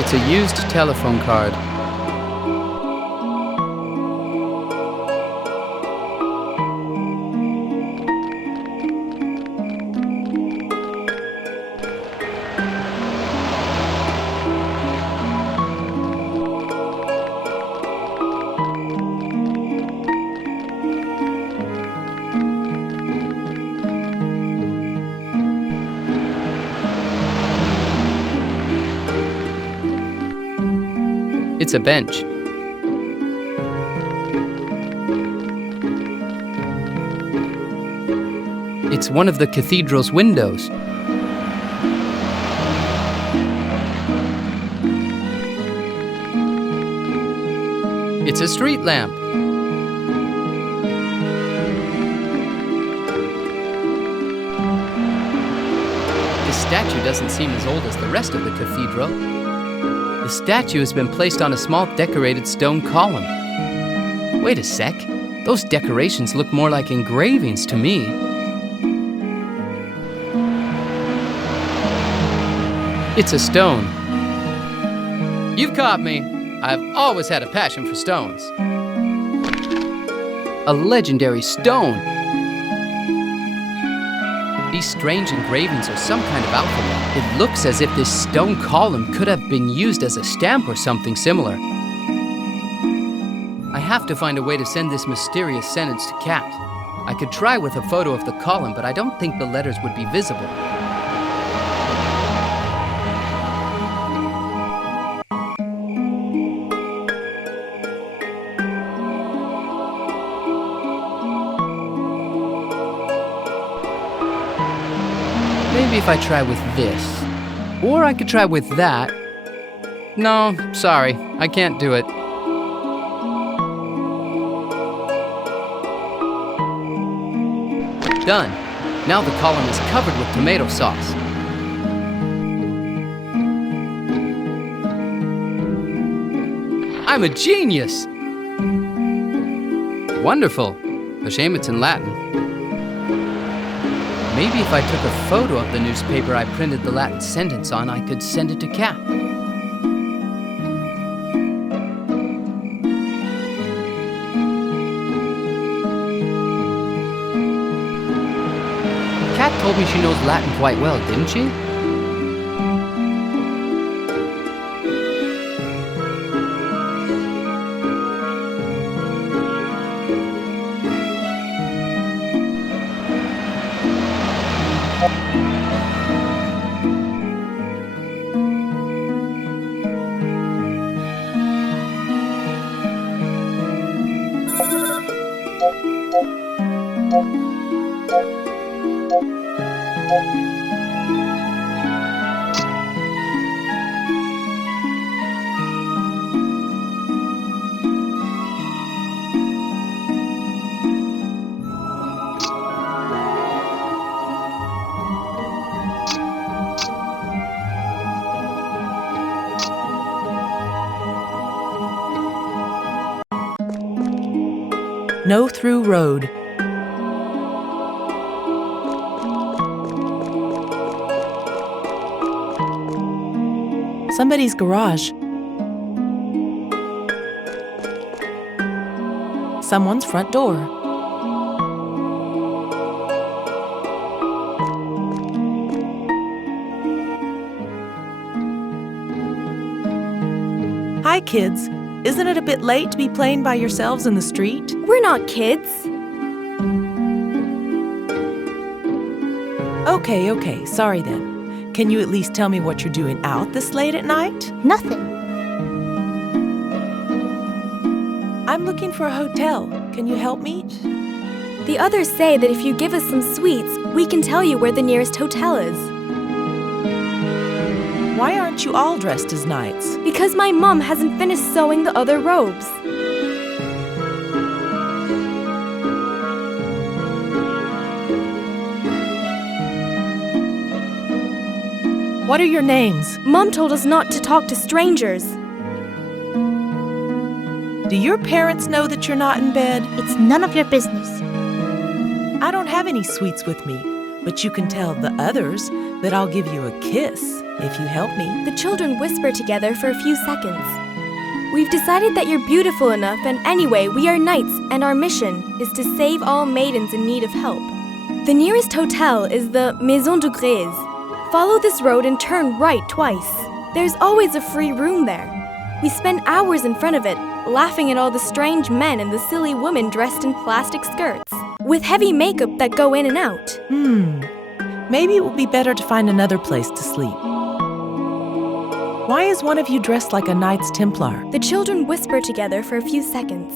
It's a used telephone card. It's a bench. It's one of the cathedral's windows. It's a street lamp. This statue doesn't seem as old as the rest of the cathedral. The statue has been placed on a small decorated stone column. Wait a sec. Those decorations look more like engravings to me. It's a stone. You've caught me. I've always had a passion for stones. A legendary stone. These strange engravings are some kind of alphabet. It looks as if this stone column could have been used as a stamp or something similar. I have to find a way to send this mysterious sentence to Kat. I could try with a photo of the column, but I don't think the letters would be visible. Maybe if I try with this. Or I could try with that. No, sorry, I can't do it. Done. Now the column is covered with tomato sauce. I'm a genius! Wonderful. A shame it's in Latin. Maybe if I took a photo of the newspaper I printed the Latin sentence on, I could send it to Kat. Kat told me she knows Latin quite well, didn't she? No through road. Somebody's garage. Someone's front door. Hi, kids. Isn't it a bit late to be playing by yourselves in the street? We're not kids. Okay. Sorry then. Can you at least tell me what you're doing out this late at night? Nothing. I'm looking for a hotel. Can you help me? The others say that if you give us some sweets, we can tell you where the nearest hotel is. Why aren't you all dressed as knights? Because my mom hasn't finished sewing the other robes. What are your names? Mom told us not to talk to strangers. Do your parents know that you're not in bed? It's none of your business. I don't have any sweets with me, but you can tell the others that I'll give you a kiss if you help me. The children whisper together for a few seconds. We've decided that you're beautiful enough, and anyway, we are knights, and our mission is to save all maidens in need of help. The nearest hotel is the Maison de Grèce. Follow this road and turn right twice. There's always a free room there. We spend hours in front of it, laughing at all the strange men and the silly women dressed in plastic skirts, with heavy makeup that go in and out. Maybe it would be better to find another place to sleep. Why is one of you dressed like a Knights Templar? The children whisper together for a few seconds.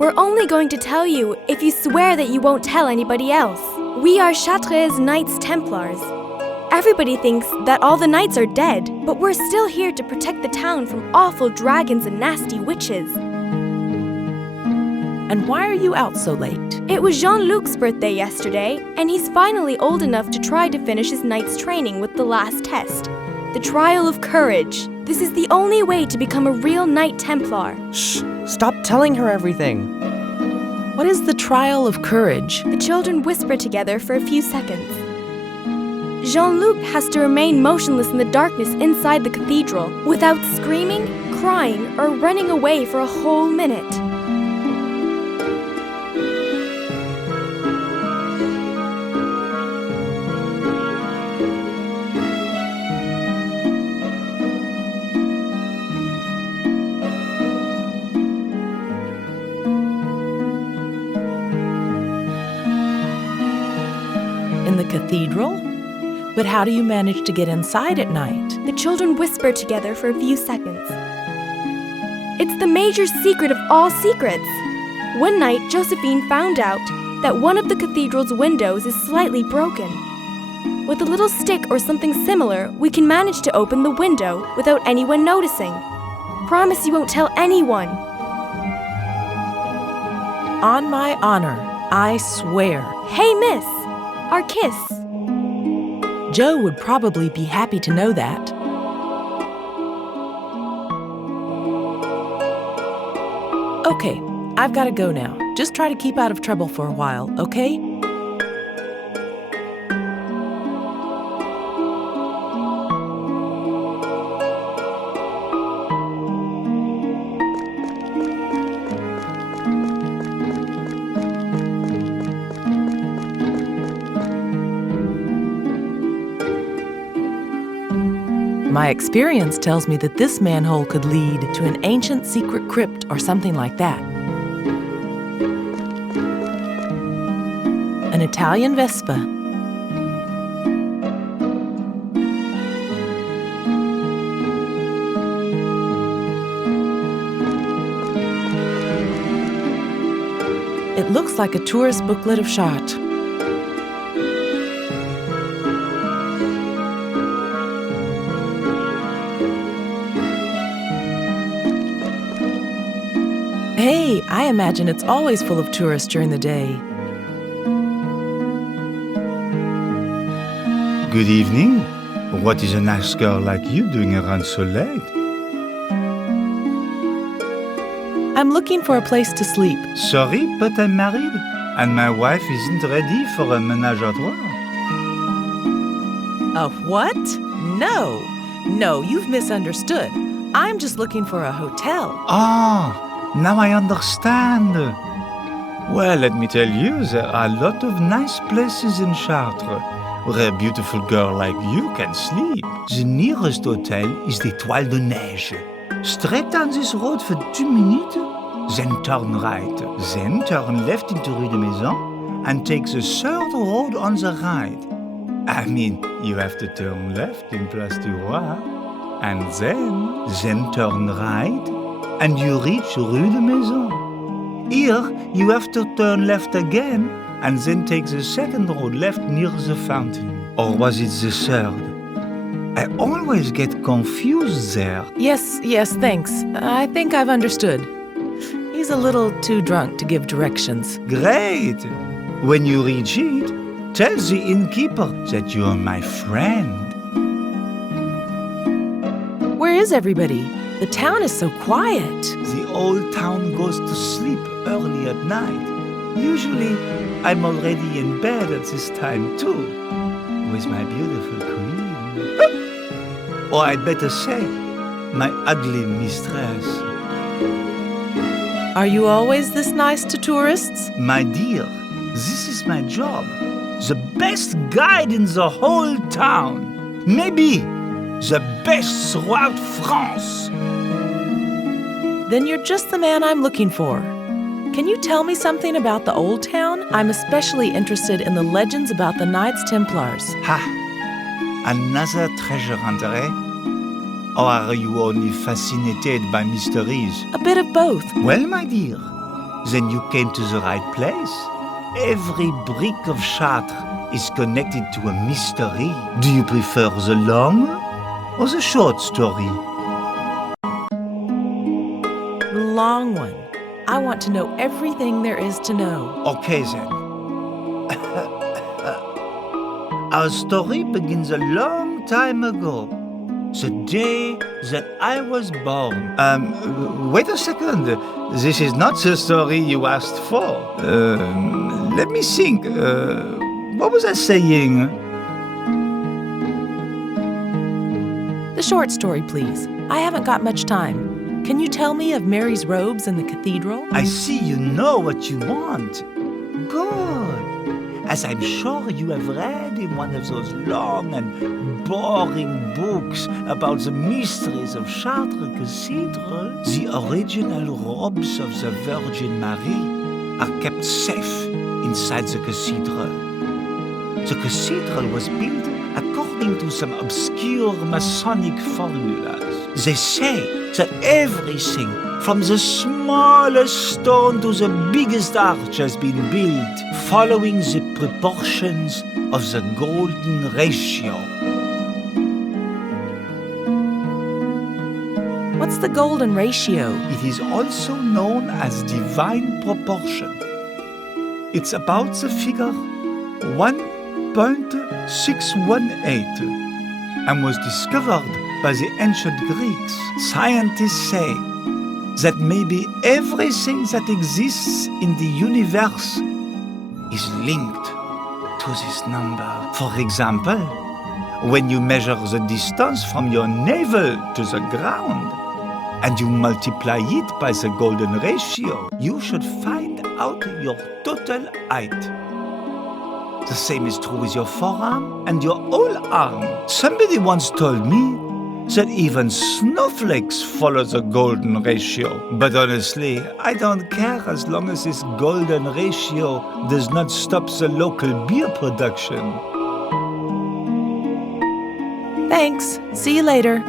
We're only going to tell you if you swear that you won't tell anybody else. We are Chartres Knights Templars. Everybody thinks that all the knights are dead, but we're still here to protect the town from awful dragons and nasty witches. And why are you out so late? It was Jean-Luc's birthday yesterday, and he's finally old enough to try to finish his knight's training with the last test, the Trial of Courage. This is the only way to become a real Knight Templar. Shh! Stop telling her everything! What is the Trial of Courage? The children whisper together for a few seconds. Jean-Luc has to remain motionless in the darkness inside the cathedral without screaming, crying, or running away for a whole minute. In the cathedral? But how do you manage to get inside at night? The children whisper together for a few seconds. It's the major secret of all secrets. One night, Josephine found out that one of the cathedral's windows is slightly broken. With a little stick or something similar, we can manage to open the window without anyone noticing. Promise you won't tell anyone. On my honor, I swear. Hey, miss! Our kiss. Joe would probably be happy to know that. Okay, I've got to go now. Just try to keep out of trouble for a while, okay? My experience tells me that this manhole could lead to an ancient secret crypt or something like that. An Italian Vespa. It It looks like a tourist booklet of Chartres. Hey, I imagine it's always full of tourists during the day. Good evening. What is a nice girl like you doing around so late? I'm looking for a place to sleep. Sorry, but I'm married, and my wife isn't ready for a ménage à trois. A what? No, you've misunderstood. I'm just looking for a hotel. Ah, now I understand. Well, let me tell you, there are a lot of nice places in Chartres where a beautiful girl like you can sleep. The nearest hotel is the Toile de Neige. Straight down this road for 2 minutes, then turn right. Then turn left into Rue de Maison and take the third road on the right. I mean, you have to turn left in Place du Roi, and then turn right, and you reach Rue de Maison. Here, you have to turn left again, and then take the second road left near the fountain. Or was it the third? I always get confused there. Yes, thanks. I think I've understood. He's a little too drunk to give directions. Great! When you reach it, tell the innkeeper that you're my friend. Where is everybody? The town is so quiet. The old town goes to sleep early at night. Usually, I'm already in bed at this time too, with my beautiful queen. Or I'd better say, my ugly mistress. Are you always this nice to tourists? My dear, this is my job. The best guide in the whole town. Maybe the best throughout France. Then you're just the man I'm looking for. Can you tell me something about the old town? I'm especially interested in the legends about the Knights Templars. Ha! Another treasure hunter, eh? Or are you only fascinated by mysteries? A bit of both. Well, my dear, then you came to the right place. Every brick of Chartres is connected to a mystery. Do you prefer the long or the short story? The long one. I want to know everything there is to know. Okay, then. Our story begins a long time ago. The day that I was born. Wait a second. This is not the story you asked for. Let me think. What was I saying? The short story, please. I haven't got much time. Can you tell me of Mary's robes in the cathedral? I see you know what you want. Good. As I'm sure you have read in one of those long and boring books about the mysteries of Chartres Cathedral, the original robes of the Virgin Mary are kept safe inside the cathedral. The cathedral was built according to some obscure Masonic formulas. They say that everything from the smallest stone to the biggest arch has been built following the proportions of the golden ratio. What's the golden ratio? It is also known as divine proportion. It's about the figure 1.618 and was discovered by the ancient Greeks. Scientists say that maybe everything that exists in the universe is linked to this number. For example, when you measure the distance from your navel to the ground and you multiply it by the golden ratio, you should find out your total height. The same is true with your forearm and your whole arm. Somebody once told me that even snowflakes follow the golden ratio. But honestly, I don't care as long as this golden ratio does not stop the local beer production. Thanks. See you later.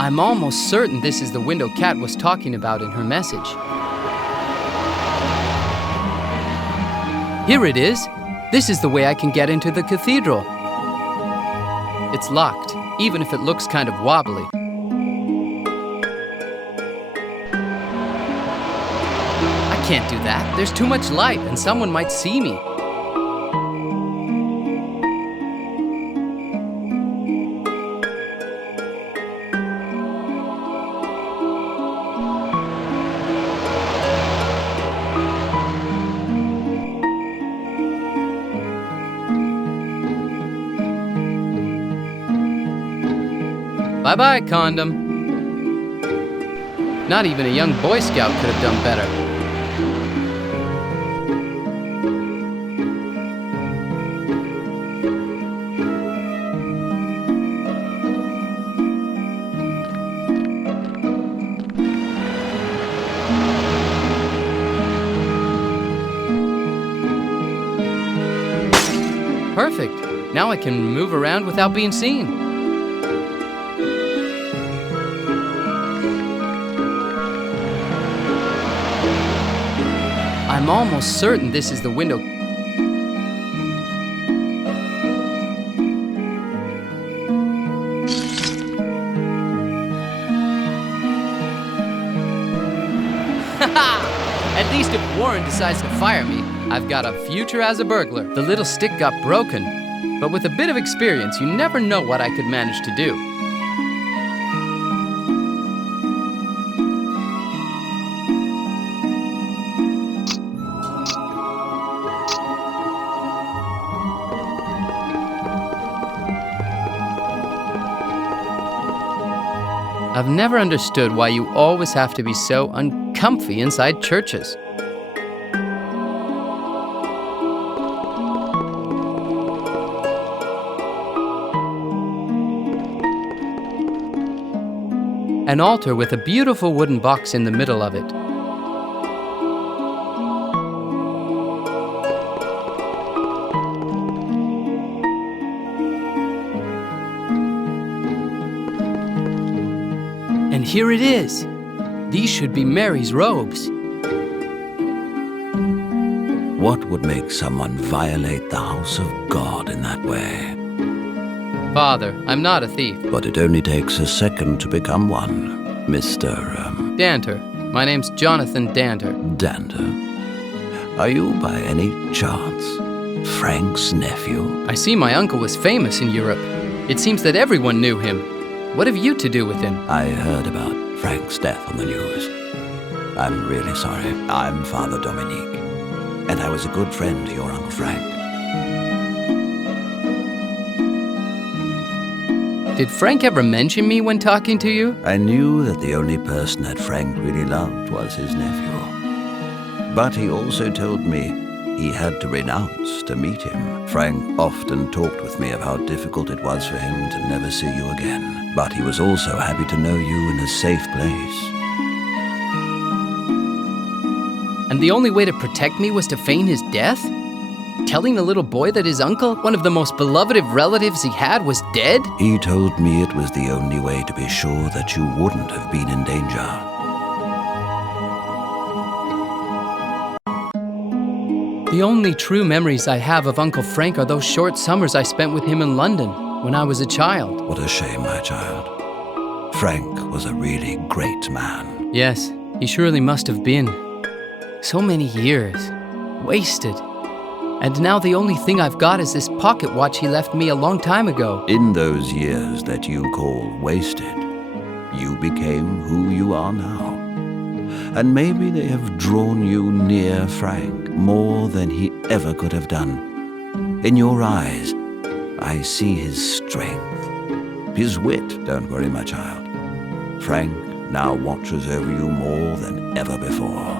I'm almost certain this is the window Kat was talking about in her message. Here it is. This is the way I can get into the cathedral. It's locked, even if it looks kind of wobbly. I can't do that. There's too much light and someone might see me. Bye-bye, condom. Not even a young Boy Scout could have done better. Perfect. Now I can move around without being seen. I'm almost certain this is the window. At least if Warren decides to fire me, I've got a future as a burglar. The little stick got broken, but with a bit of experience, you never know what I could manage to do. I've never understood why you always have to be so uncomfy inside churches. An altar with a beautiful wooden box in the middle of it. And here it is. These should be Mary's robes. What would make someone violate the house of God in that way? Father, I'm not a thief. But it only takes a second to become one, Mr. Danter. My name's Jonathan Danter. Danter. Are you by any chance Frank's nephew? I see my uncle was famous in Europe. It seems that everyone knew him. What have you to do with him? I heard about Frank's death on the news. I'm really sorry. I'm Father Dominique, and I was a good friend to your Uncle Frank. Did Frank ever mention me when talking to you? I knew that the only person that Frank really loved was his nephew. But he also told me he had to renounce to meet him. Frank often talked with me of how difficult it was for him to never see you again. But he was also happy to know you in a safe place. And the only way to protect me was to feign his death? Telling the little boy that his uncle, one of the most beloved of relatives he had, was dead? He told me it was the only way to be sure that you wouldn't have been in danger. The only true memories I have of Uncle Frank are those short summers I spent with him in London when I was a child. What a shame, my child. Frank was a really great man. Yes, he surely must have been. So many years. Wasted. And now the only thing I've got is this pocket watch he left me a long time ago. In those years that you call wasted, you became who you are now. And maybe they have drawn you near Frank more than he ever could have done. In your eyes, I see his strength, his wit. Don't worry, my child. Frank now watches over you more than ever before.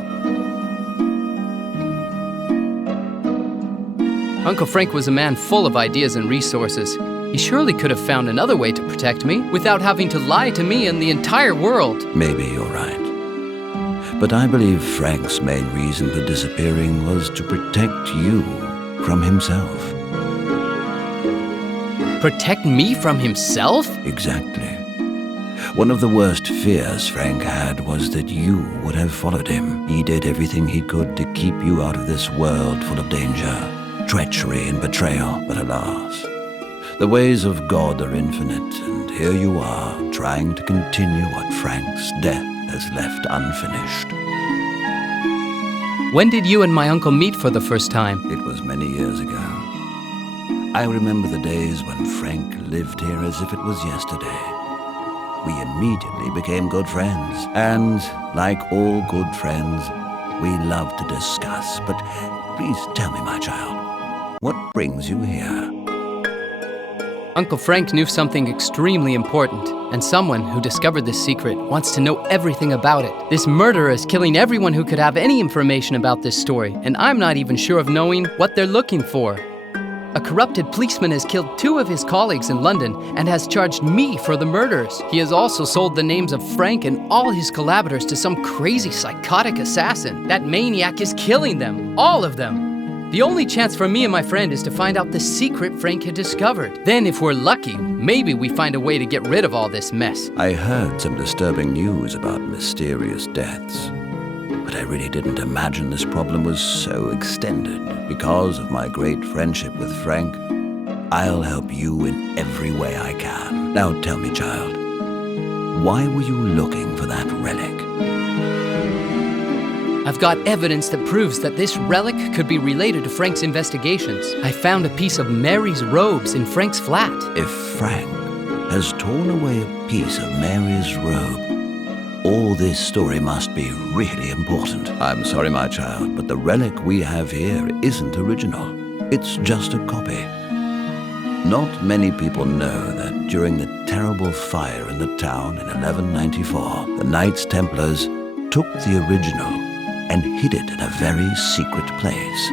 Uncle Frank was a man full of ideas and resources. He surely could have found another way to protect me without having to lie to me and the entire world. Maybe you're right. But I believe Frank's main reason for disappearing was to protect you from himself. Protect me from himself? Exactly. One of the worst fears Frank had was that you would have followed him. He did everything he could to keep you out of this world full of danger, treachery and betrayal. But alas, the ways of God are infinite, and here you are, trying to continue what Frank's death has left unfinished. When did you and my uncle meet for the first time? It was many years ago. I remember the days when Frank lived here as if it was yesterday. We immediately became good friends, and like all good friends, we love to discuss. But please tell me, my child, what brings you here? Uncle Frank knew something extremely important, and someone who discovered this secret wants to know everything about it. This murderer is killing everyone who could have any information about this story, and I'm not even sure of knowing what they're looking for. A corrupted policeman has killed 2 of his colleagues in London and has charged me for the murders. He has also sold the names of Frank and all his collaborators to some crazy psychotic assassin. That maniac is killing them, all of them. The only chance for me and my friend is to find out the secret Frank had discovered. Then if we're lucky, maybe we find a way to get rid of all this mess. I heard some disturbing news about mysterious deaths, but I really didn't imagine this problem was so extended. Because of my great friendship with Frank, I'll help you in every way I can. Now tell me, child, why were you looking for that relic? I've got evidence that proves that this relic could be related to Frank's investigations. I found a piece of Mary's robes in Frank's flat. If Frank has torn away a piece of Mary's robe, all this story must be really important. I'm sorry, my child, but the relic we have here isn't original. It's just a copy. Not many people know that during the terrible fire in the town in 1194, the Knights Templars took the original and hid it in a very secret place.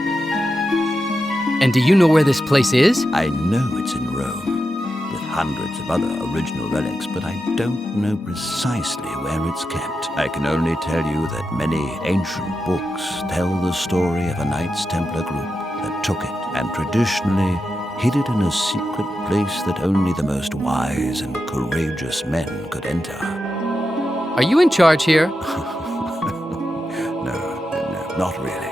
And do you know where this place is? I know it's in Rome, with hundreds of other original relics, but I don't know precisely where it's kept. I can only tell you that many ancient books tell the story of a Knights Templar group that took it and traditionally hid it in a secret place that only the most wise and courageous men could enter. Are you in charge here? Not really.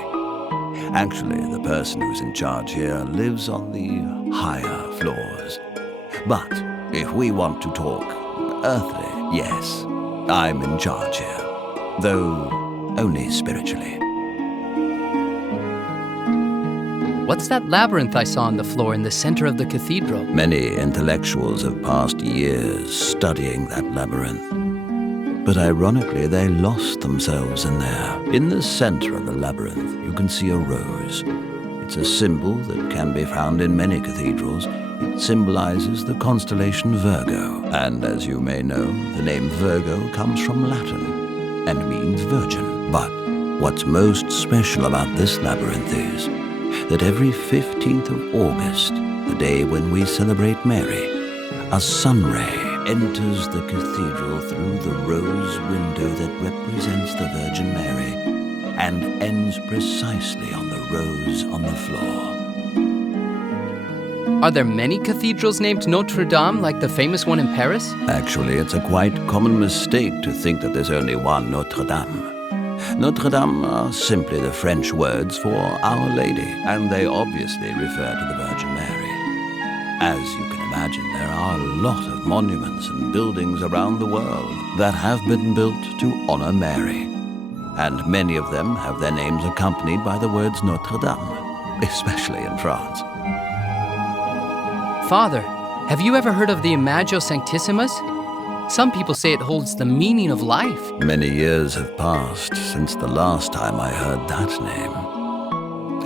Actually, the person who's in charge here lives on the higher floors. But if we want to talk earthly, yes, I'm in charge here, though only spiritually. What's that labyrinth I saw on the floor in the center of the cathedral? Many intellectuals have passed years studying that labyrinth. But ironically, they lost themselves in there. In the center of the labyrinth, you can see a rose. It's a symbol that can be found in many cathedrals. It symbolizes the constellation Virgo. And as you may know, the name Virgo comes from Latin and means virgin. But what's most special about this labyrinth is that every 15th of August, the day when we celebrate Mary, a sun ray enters the cathedral through the rose window that represents the Virgin Mary and ends precisely on the rose on the floor. Are there many cathedrals named Notre Dame like the famous one in Paris? Actually, it's a quite common mistake to think that there's only one Notre Dame. Notre Dame are simply the French words for Our Lady, and they obviously refer to the Virgin Mary. As you can imagine, there are a lot of monuments and buildings around the world that have been built to honor Mary. And many of them have their names accompanied by the words Notre Dame. especially in France. Father, have you ever heard of the Imago Sanctissimus? Some people say it holds the meaning of life. Many years have passed since the last time I heard that name.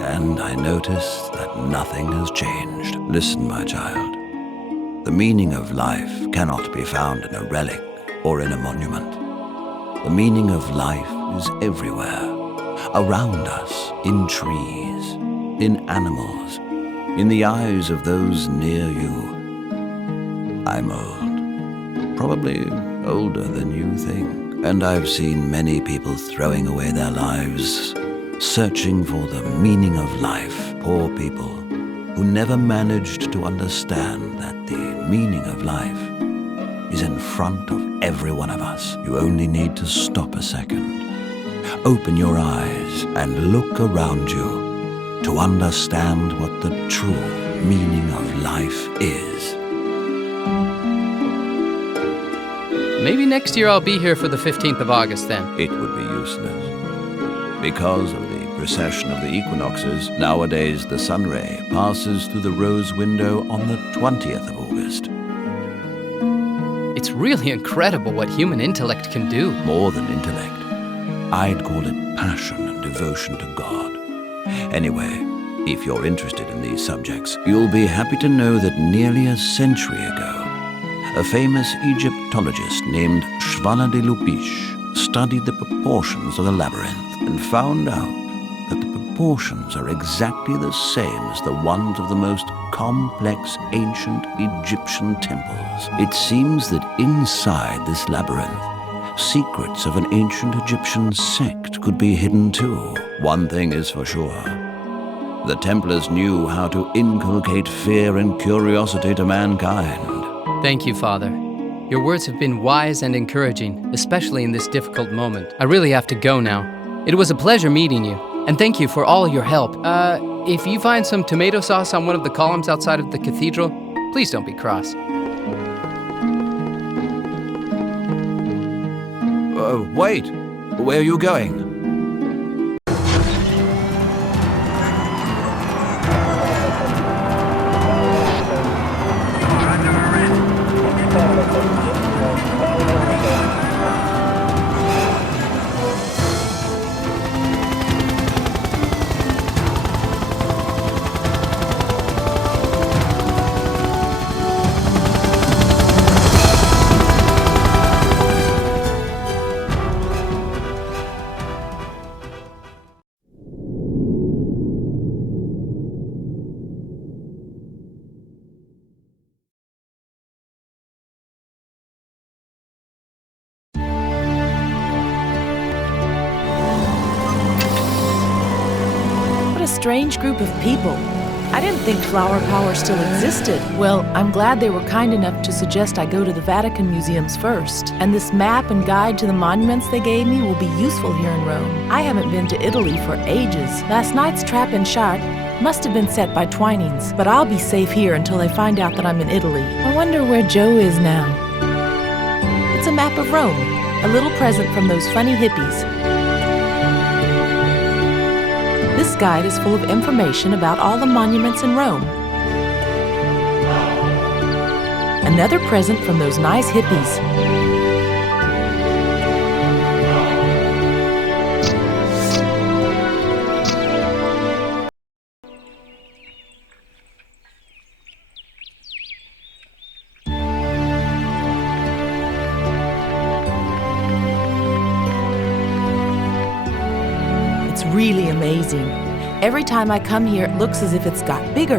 And I notice that nothing has changed. Listen, my child. The meaning of life cannot be found in a relic or in a monument. The meaning of life is everywhere, around us, in trees, in animals, in the eyes of those near you. I'm old, probably older than you think, and I've seen many people throwing away their lives, searching for the meaning of life. Poor people who never managed to understand that the meaning of life is in front of every one of us. You only need to stop a second, open your eyes, and look around you to understand what the true meaning of life is. Maybe next year I'll be here for the 15th of August then. It would be useless. Because of the precession of the equinoxes, nowadays the sun ray passes through the rose window on the 20th of August. It's really incredible what human intellect can do. More than intellect. I'd call it passion and devotion to God. Anyway, if you're interested in these subjects, you'll be happy to know that nearly a century ago, a famous Egyptologist named Schwanner de Lupiche studied the proportions of the labyrinth and found out that the proportions are exactly the same as the ones of the most complex ancient Egyptian temples. It seems that inside this labyrinth, secrets of an ancient Egyptian sect could be hidden too. One thing is for sure. The Templars knew how to inculcate fear and curiosity to mankind. Thank you, Father. Your words have been wise and encouraging, especially in this difficult moment. I really have to go now. It was a pleasure meeting you, and thank you for all your help. If you find some tomato sauce on one of the columns outside of the cathedral, please don't be cross. Wait, where are you going? Strange group of people. I didn't think flower power still existed. Well, I'm glad they were kind enough to suggest I go to the Vatican museums first. And this map and guide to the monuments they gave me will be useful here in Rome. I haven't been to Italy for ages. Last night's trap in Chartres must have been set by Twinings, but I'll be safe here until they find out that I'm in Italy. I wonder where Joe is now. It's a map of Rome, a little present from those funny hippies. This guide is full of information about all the monuments in Rome. Another present from those nice hippies. It's really amazing. Every time I come here, it looks as if it's got bigger.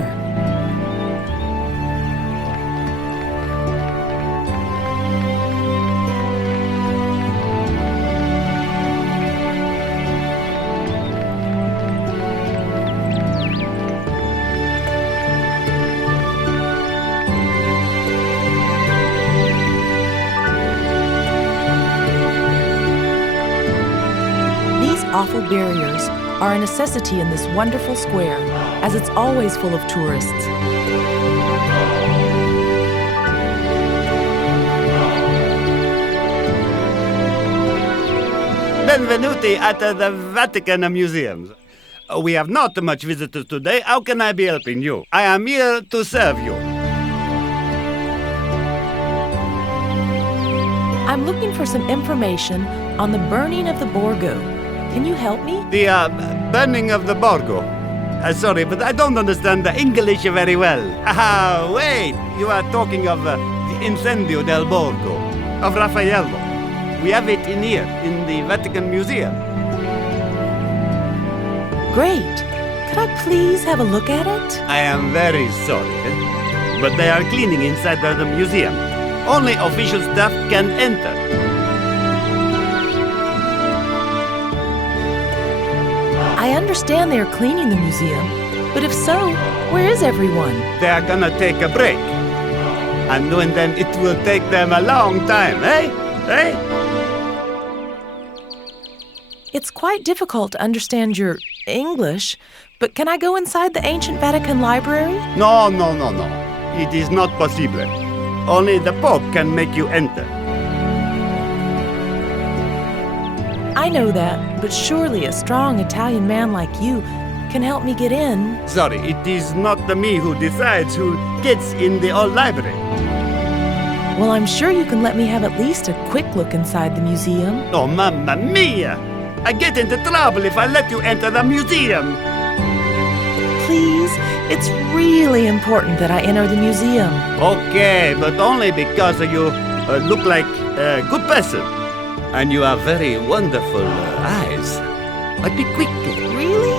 These awful barriers are a necessity in this wonderful square, as it's always full of tourists. Benvenuti at the Vatican Museums. We have not much visitors today. How can I be helping you? I am here to serve you. I'm looking for some information on the burning of the Borgo. Can you help me? The burning of the Borgo. Sorry, but I don't understand the English very well. Wait, you are talking of the Incendio del Borgo, of Raffaello. We have it in here, in the Vatican Museum. Great. Could I please have a look at it? I am very sorry, but they are cleaning inside the museum. Only official staff can enter. I understand they are cleaning the museum, but if so, where is everyone? They are gonna take a break. And knowing them, it will take them a long time, eh? It's quite difficult to understand your English, but can I go inside the ancient Vatican library? No. It is not possible. Only the Pope can make you enter. I know that, but surely a strong Italian man like you can help me get in. Sorry, it is not me who decides who gets in the old library. Well, I'm sure you can let me have at least a quick look inside the museum. Oh, mamma mia! I get into trouble if I let you enter the museum. Please, it's really important that I enter the museum. Okay, but only because you look like a good person. And you have very wonderful eyes. But be quick. Really?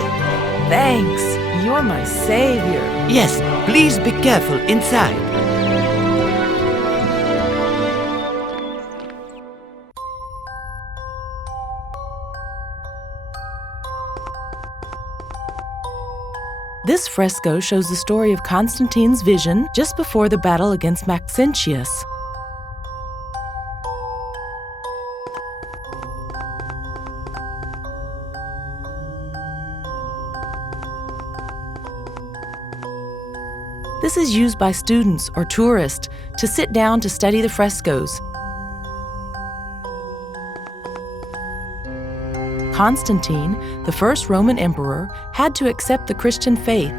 Thanks. You're my savior. Yes, please be careful inside. This fresco shows the story of Constantine's vision just before the battle against Maxentius. This is used by students or tourists to sit down to study the frescoes. Constantine, the first Roman emperor, had to accept the Christian faith.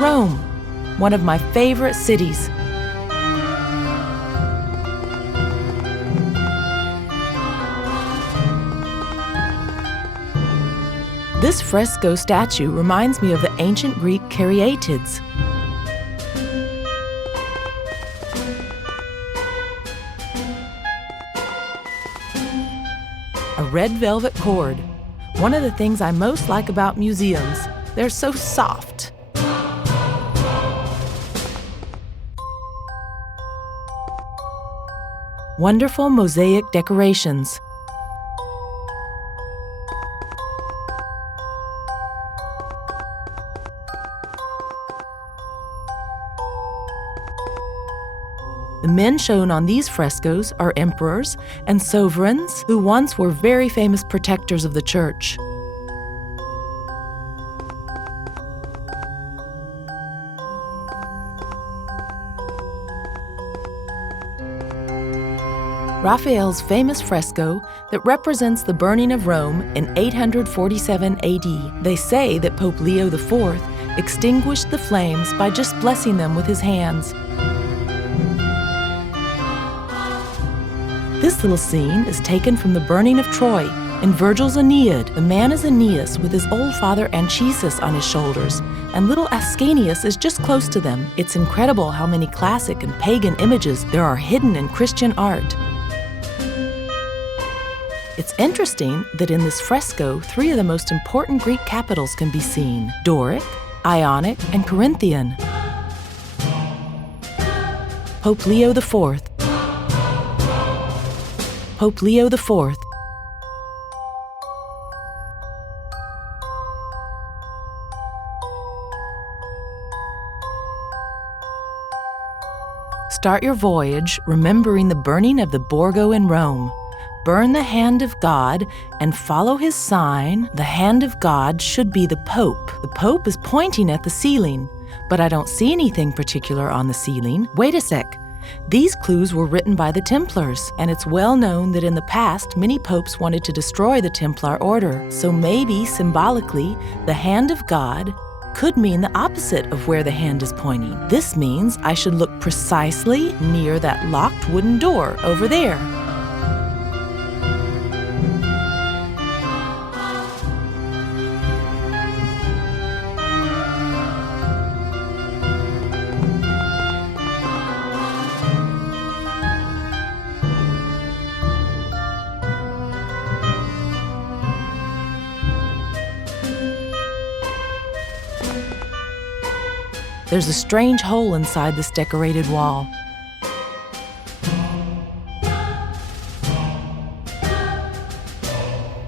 Rome, one of my favorite cities. This fresco statue reminds me of the ancient Greek caryatids. A red velvet cord. One of the things I most like about museums. They're so soft. Wonderful mosaic decorations. The men shown on these frescoes are emperors and sovereigns who once were very famous protectors of the church. Raphael's famous fresco that represents the burning of Rome in 847 AD. They say that Pope Leo IV extinguished the flames by just blessing them with his hands. This little scene is taken from the burning of Troy. In Virgil's Aeneid, the man is Aeneas with his old father Anchises on his shoulders, and little Ascanius is just close to them. It's incredible how many classic and pagan images there are hidden in Christian art. It's interesting that in this fresco, 3 of the most important Greek capitals can be seen: Doric, Ionic, and Corinthian. Pope Leo IV. Pope Leo IV. Start your voyage remembering the burning of the Borgo in Rome. Burn the hand of God and follow his sign. The hand of God should be the Pope. The Pope is pointing at the ceiling. But I don't see anything particular on the ceiling. Wait a sec. These clues were written by the Templars, and it's well known that in the past, many popes wanted to destroy the Templar order. So maybe, symbolically, the hand of God could mean the opposite of where the hand is pointing. This means I should look precisely near that locked wooden door over there. There's a strange hole inside this decorated wall.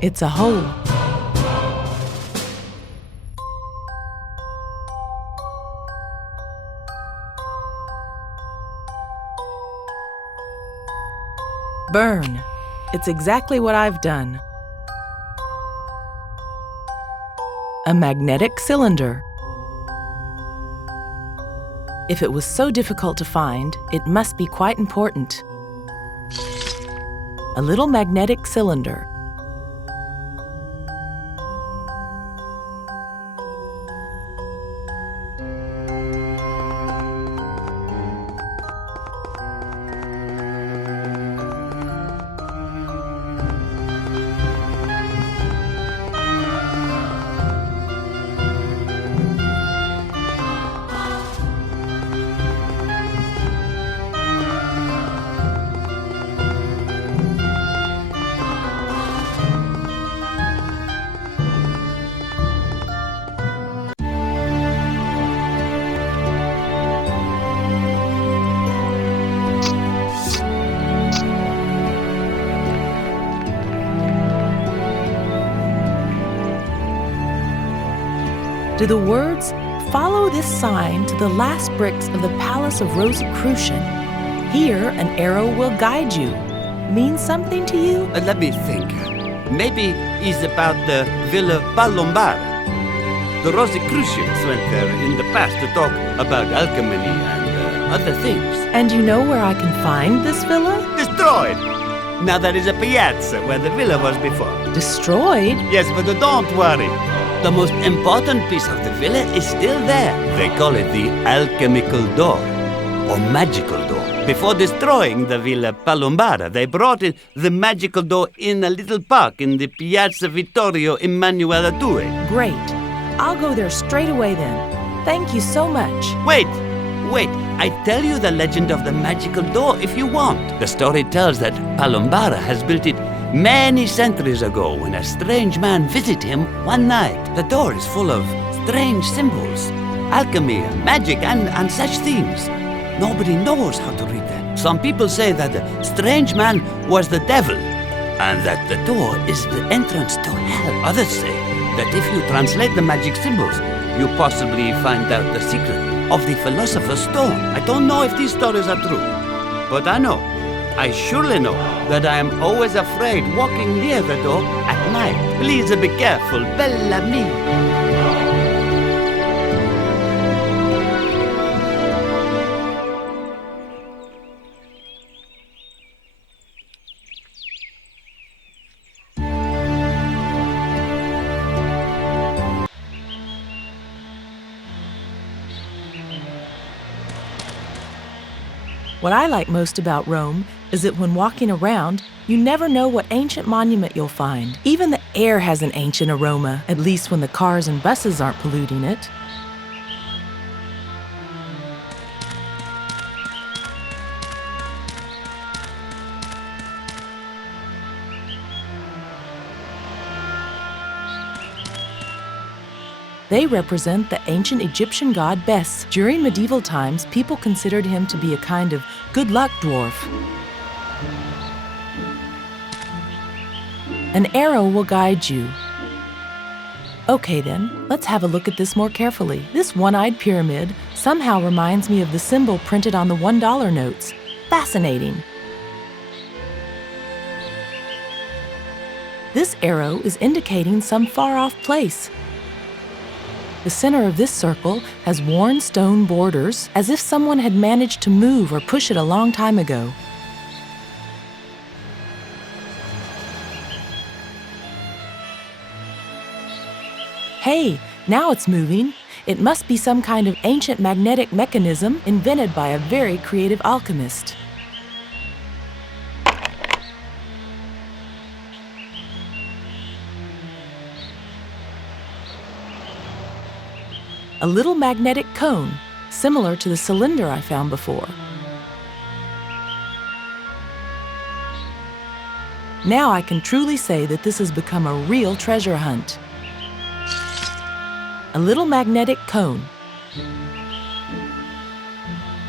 It's a hole. Burn. It's exactly what I've done. A magnetic cylinder. If it was so difficult to find, it must be quite important. A little magnetic cylinder. Do the words, "Follow this sign to the last bricks of the Palace of Rosicrucian. Here an arrow will guide you," mean something to you? Let me think. Maybe it's about the Villa Palombara. The Rosicrucians went there in the past to talk about alchemy and other things. And you know where I can find this villa? Destroyed! Now there is a piazza where the villa was before. Destroyed? Yes, but don't worry. The most important piece of the villa is still there. They call it the alchemical door, or magical door. Before destroying the Villa Palombara, they brought in the magical door in a little park in the Piazza Vittorio Emanuele II. Great. I'll go there straight away then. Thank you so much. Wait. I tell you the legend of the magical door if you want. The story tells that Palombara has built it many centuries ago when a strange man visited him one night. The door is full of strange symbols, alchemy, magic, and such things. Nobody knows how to read them. Some people say that the strange man was the devil, and that the door is the entrance to hell. Others say that if you translate the magic symbols, you possibly find out the secret of the Philosopher's Stone. I don't know if these stories are true, but I surely know that I am always afraid walking near the door at night. Please be careful, Bellamy. What I like most about Rome is that when walking around, you never know what ancient monument you'll find. Even the air has an ancient aroma, at least when the cars and buses aren't polluting it. They represent the ancient Egyptian god Bes. During medieval times, people considered him to be a kind of good luck dwarf. An arrow will guide you. Okay then, let's have a look at this more carefully. This one-eyed pyramid somehow reminds me of the symbol printed on the $1 notes. Fascinating. This arrow is indicating some far-off place. The center of this circle has worn stone borders, as if someone had managed to move or push it a long time ago. Hey, now it's moving. It must be some kind of ancient magnetic mechanism invented by a very creative alchemist. A little magnetic cone, similar to the cylinder I found before. Now I can truly say that this has become a real treasure hunt. A little magnetic cone.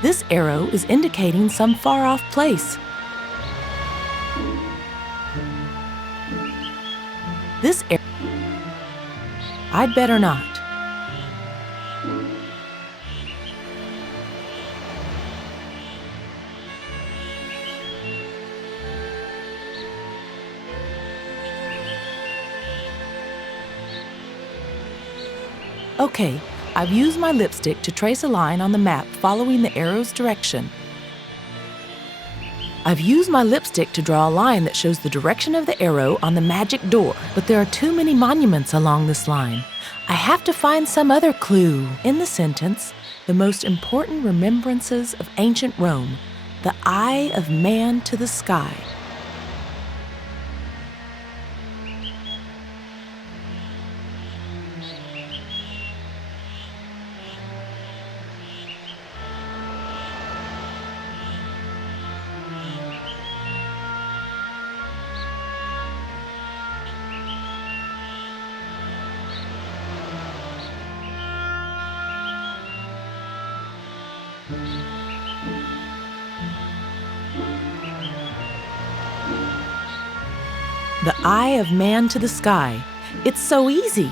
This arrow is indicating some far-off place. This arrow... I'd better not. Okay, I've used my lipstick to trace a line on the map following the arrow's direction. I've used my lipstick to draw a line that shows the direction of the arrow on the magic door, but there are too many monuments along this line. I have to find some other clue. In the sentence, the most important remembrances of ancient Rome, the eye of man to the sky. The eye of man to the sky. It's so easy.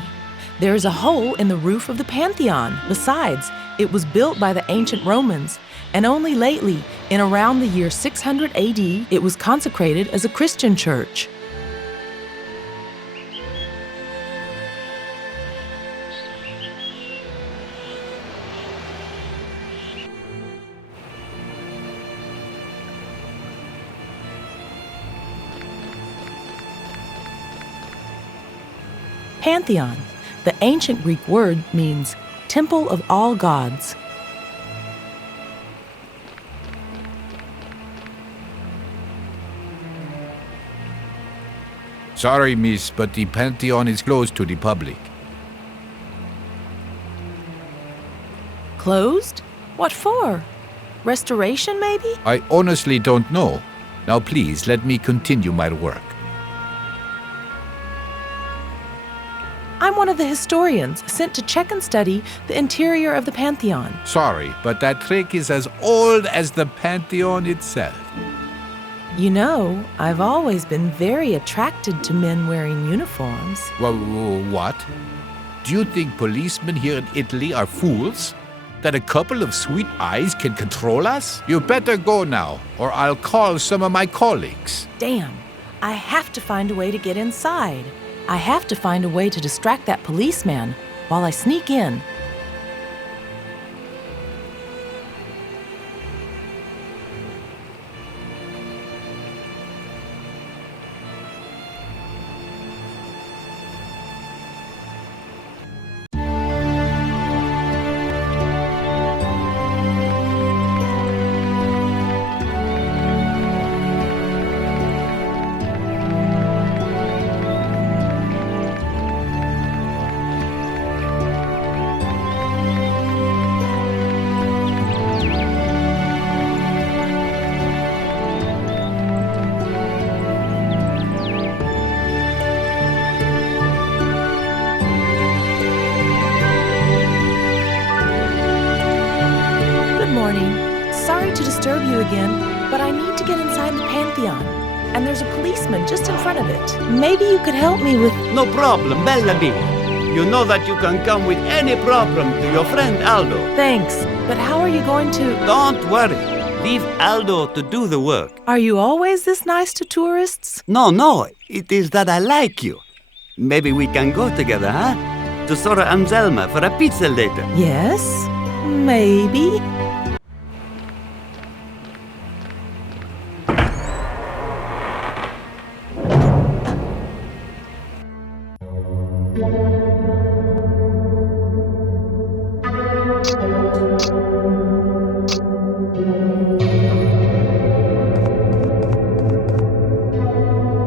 There's a hole in the roof of the Pantheon. Besides, it was built by the ancient Romans, and only lately, in around the year 600 AD, it was consecrated as a Christian church. Pantheon. The ancient Greek word means temple of all gods. Sorry, miss, but the Pantheon is closed to the public. Closed? What for? Restoration, maybe? I honestly don't know. Now please, let me continue my work. I'm one of the historians sent to check and study the interior of the Pantheon. Sorry, but that trick is as old as the Pantheon itself. You know, I've always been very attracted to men wearing uniforms. What? Do you think policemen here in Italy are fools? That a couple of sweet eyes can control us? You better go now, or I'll call some of my colleagues. Damn, I have to find a way to get inside. I have to find a way to distract that policeman while I sneak in. Disturb you again, but I need to get inside the Pantheon, and there's a policeman just in front of it. Maybe you could help me with... No problem, bella mia. You know that you can come with any problem to your friend Aldo. Thanks, but how are you going to... Don't worry. Leave Aldo to do the work. Are you always this nice to tourists? No, it is that I like you. Maybe we can go together, huh? to Sora Anselma for a pizza later? Yes, maybe.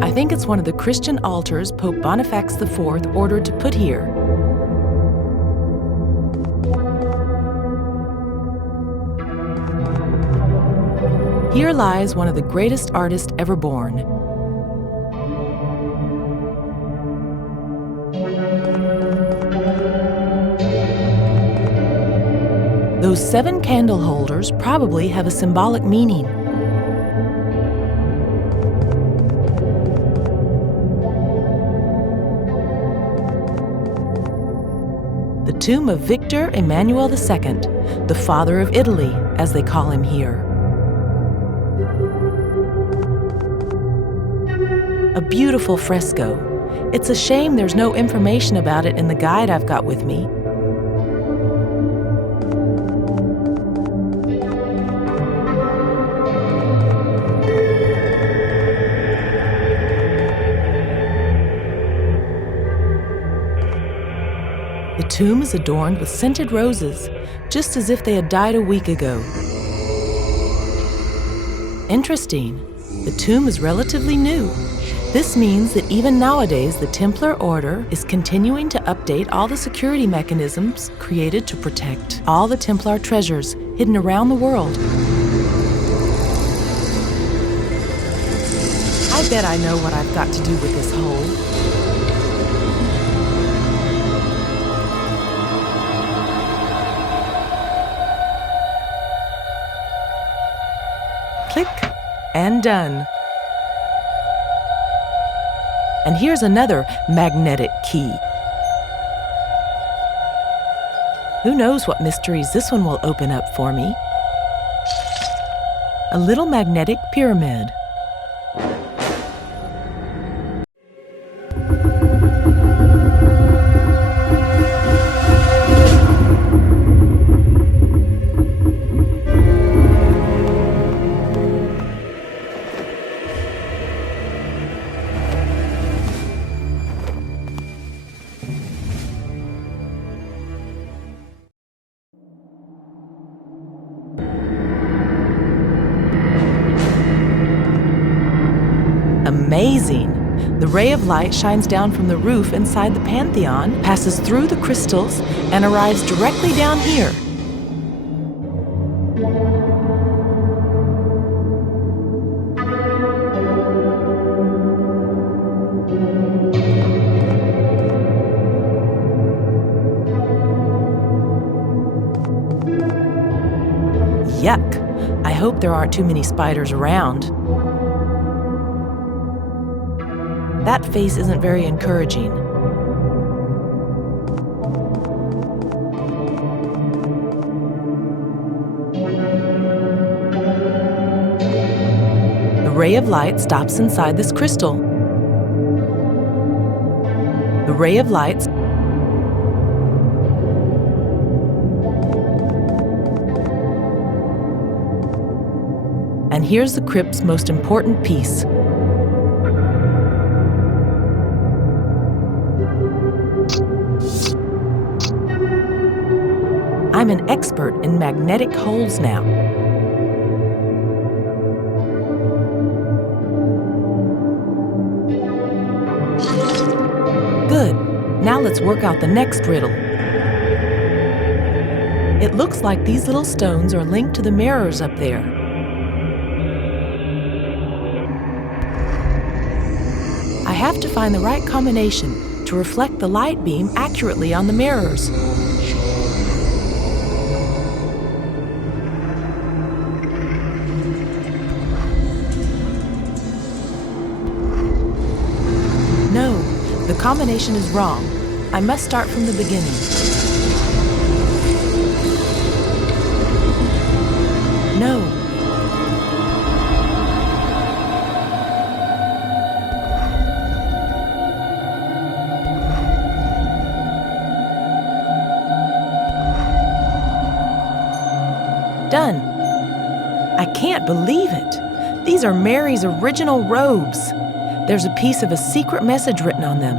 I think it's one of the Christian altars Pope Boniface IV ordered to put here. Here lies one of the greatest artists ever born. Those 7 candle holders probably have a symbolic meaning. The tomb of Victor Emmanuel II, the father of Italy, as they call him here. A beautiful fresco. It's a shame there's no information about it in the guide I've got with me. The tomb is adorned with scented roses, just as if they had died a week ago. Interesting. The tomb is relatively new. This means that even nowadays, the Templar Order is continuing to update all the security mechanisms created to protect all the Templar treasures hidden around the world. I bet I know what I've got to do with this hole. Click, and done. And here's another magnetic key. Who knows what mysteries this one will open up for me? A little magnetic pyramid. Amazing! The ray of light shines down from the roof inside the Pantheon, passes through the crystals, and arrives directly down here. Yuck! I hope there aren't too many spiders around. That face isn't very encouraging. The ray of light stops inside this crystal. The ray of light and here's the crypt's most important piece. I'm an expert in magnetic holes now. Good. Now let's work out the next riddle. It looks like these little stones are linked to the mirrors up there. I have to find the right combination to reflect the light beam accurately on the mirrors. No, the combination is wrong. I must start from the beginning. No. done. I can't believe it. These are Mary's original robes. There's a piece of a secret message written on them.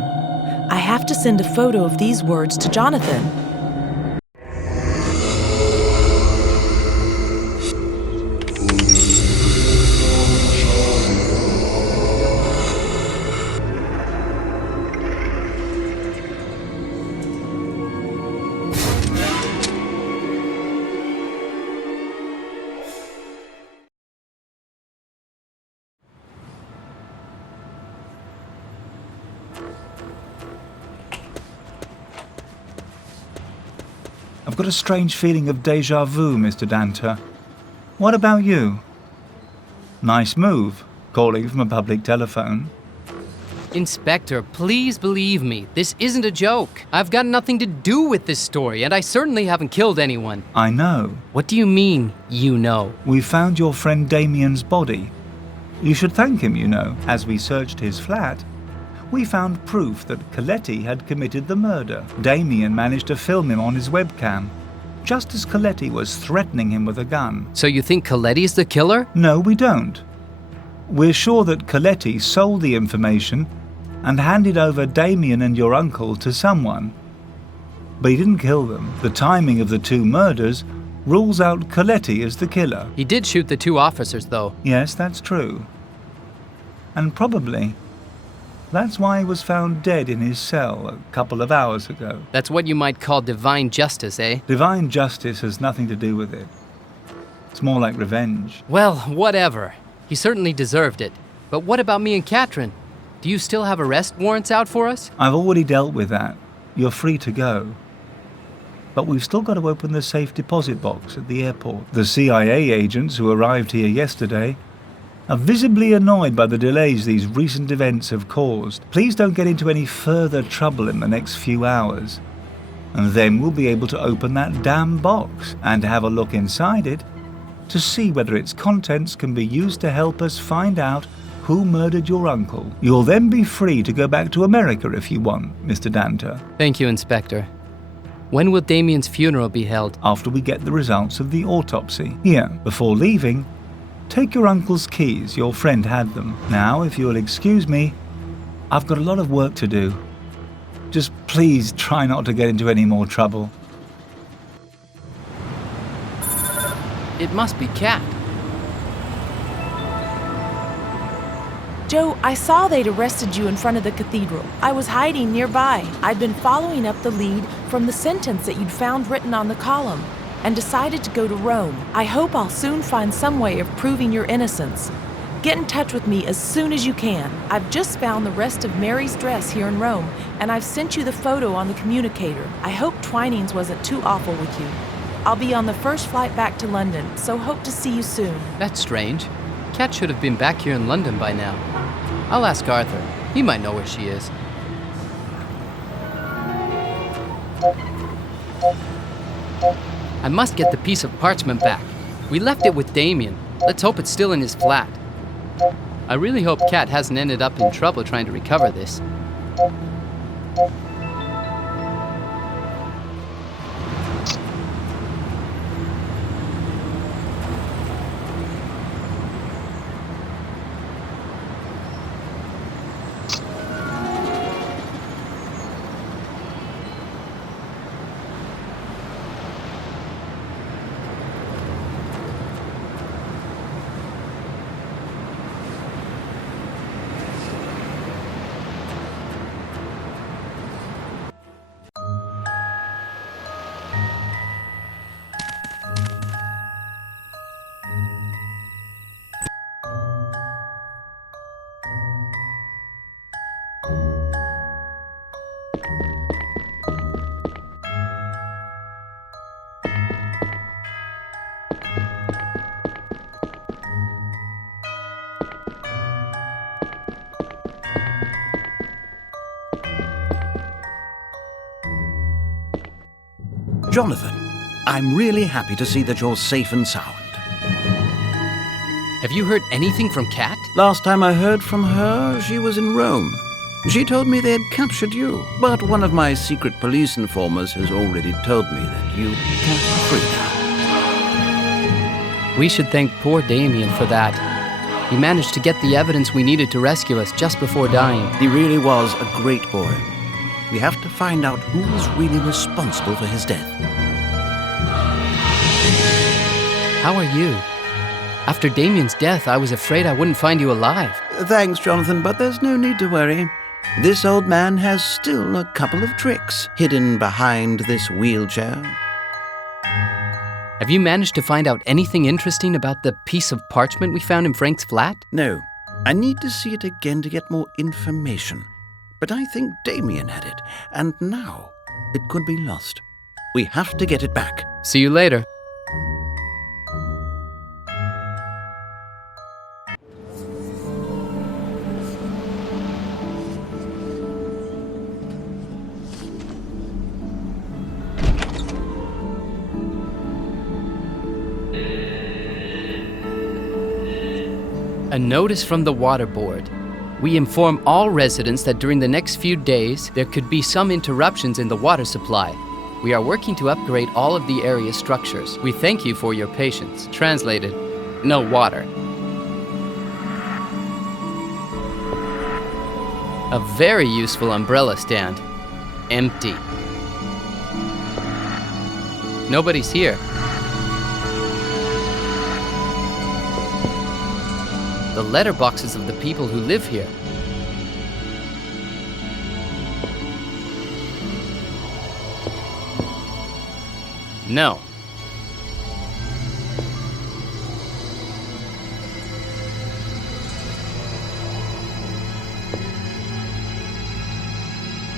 I have to send a photo of these words to Jonathan. I've got a strange feeling of déjà vu, Mr. Dante. What about you? Nice move, calling from a public telephone. Inspector, please believe me. This isn't a joke. I've got nothing to do with this story, and I certainly haven't killed anyone. I know. What do you mean, you know? We found your friend Damien's body. You should thank him, you know. As we searched his flat, we found proof that Coletti had committed the murder. Damien managed to film him on his webcam, just as Coletti was threatening him with a gun. So you think Coletti's the killer? No, we don't. We're sure that Coletti sold the information and handed over Damien and your uncle to someone. But he didn't kill them. The timing of the two murders rules out Coletti as the killer. He did shoot the two officers, though. Yes, that's true. And probably that's why he was found dead in his cell a couple of hours ago. That's what you might call divine justice, eh? Divine justice has nothing to do with it. It's more like revenge. Well, whatever. He certainly deserved it. But what about me and Catherine? Do you still have arrest warrants out for us? I've already dealt with that. You're free to go. But we've still got to open the safe deposit box at the airport. The CIA agents who arrived here yesterday are visibly annoyed by the delays these recent events have caused. Please don't get into any further trouble in the next few hours. And then we'll be able to open that damn box and have a look inside it to see whether its contents can be used to help us find out who murdered your uncle. You'll then be free to go back to America if you want, Mr. Dante. Thank you, Inspector. When will Damien's funeral be held? After we get the results of the autopsy. Here, before leaving, take your uncle's keys. Your friend had them. Now, if you'll excuse me, I've got a lot of work to do. Just please try not to get into any more trouble. It must be Kat. Joe, I saw they'd arrested you in front of the cathedral. I was hiding nearby. I'd been following up the lead from the sentence that you'd found written on the column and decided to go to Rome. I hope I'll soon find some way of proving your innocence. Get in touch with me as soon as you can. I've just found the rest of Mary's dress here in Rome, and I've sent you the photo on the communicator. I hope Twinings wasn't too awful with you. I'll be on the first flight back to London, so hope to see you soon. That's strange. Kat should have been back here in London by now. I'll ask Arthur. He might know where she is. I must get the piece of parchment back. We left it with Damien. Let's hope it's still in his flat. I really hope Kat hasn't ended up in trouble trying to recover this. Jonathan, I'm really happy to see that you're safe and sound. Have you heard anything from Kat? Last time I heard from her, she was in Rome. She told me they had captured you, but one of my secret police informers has already told me that you can't be free now. We should thank poor Damien for that. He managed to get the evidence we needed to rescue us just before dying. He really was a great boy. We have to find out who was really responsible for his death. How are you? After Damien's death, I was afraid I wouldn't find you alive. Thanks, Jonathan, but there's no need to worry. This old man has still a couple of tricks hidden behind this wheelchair. Have you managed to find out anything interesting about the piece of parchment we found in Frank's flat? No. I need to see it again to get more information. But I think Damien had it, and now it could be lost. We have to get it back. See you later. A notice from the water board. We inform all residents that during the next few days, there could be some interruptions in the water supply. We are working to upgrade all of the area's structures. We thank you for your patience. Translated, no water. A very useful umbrella stand. Empty. Nobody's here. The letterboxes of the people who live here. No.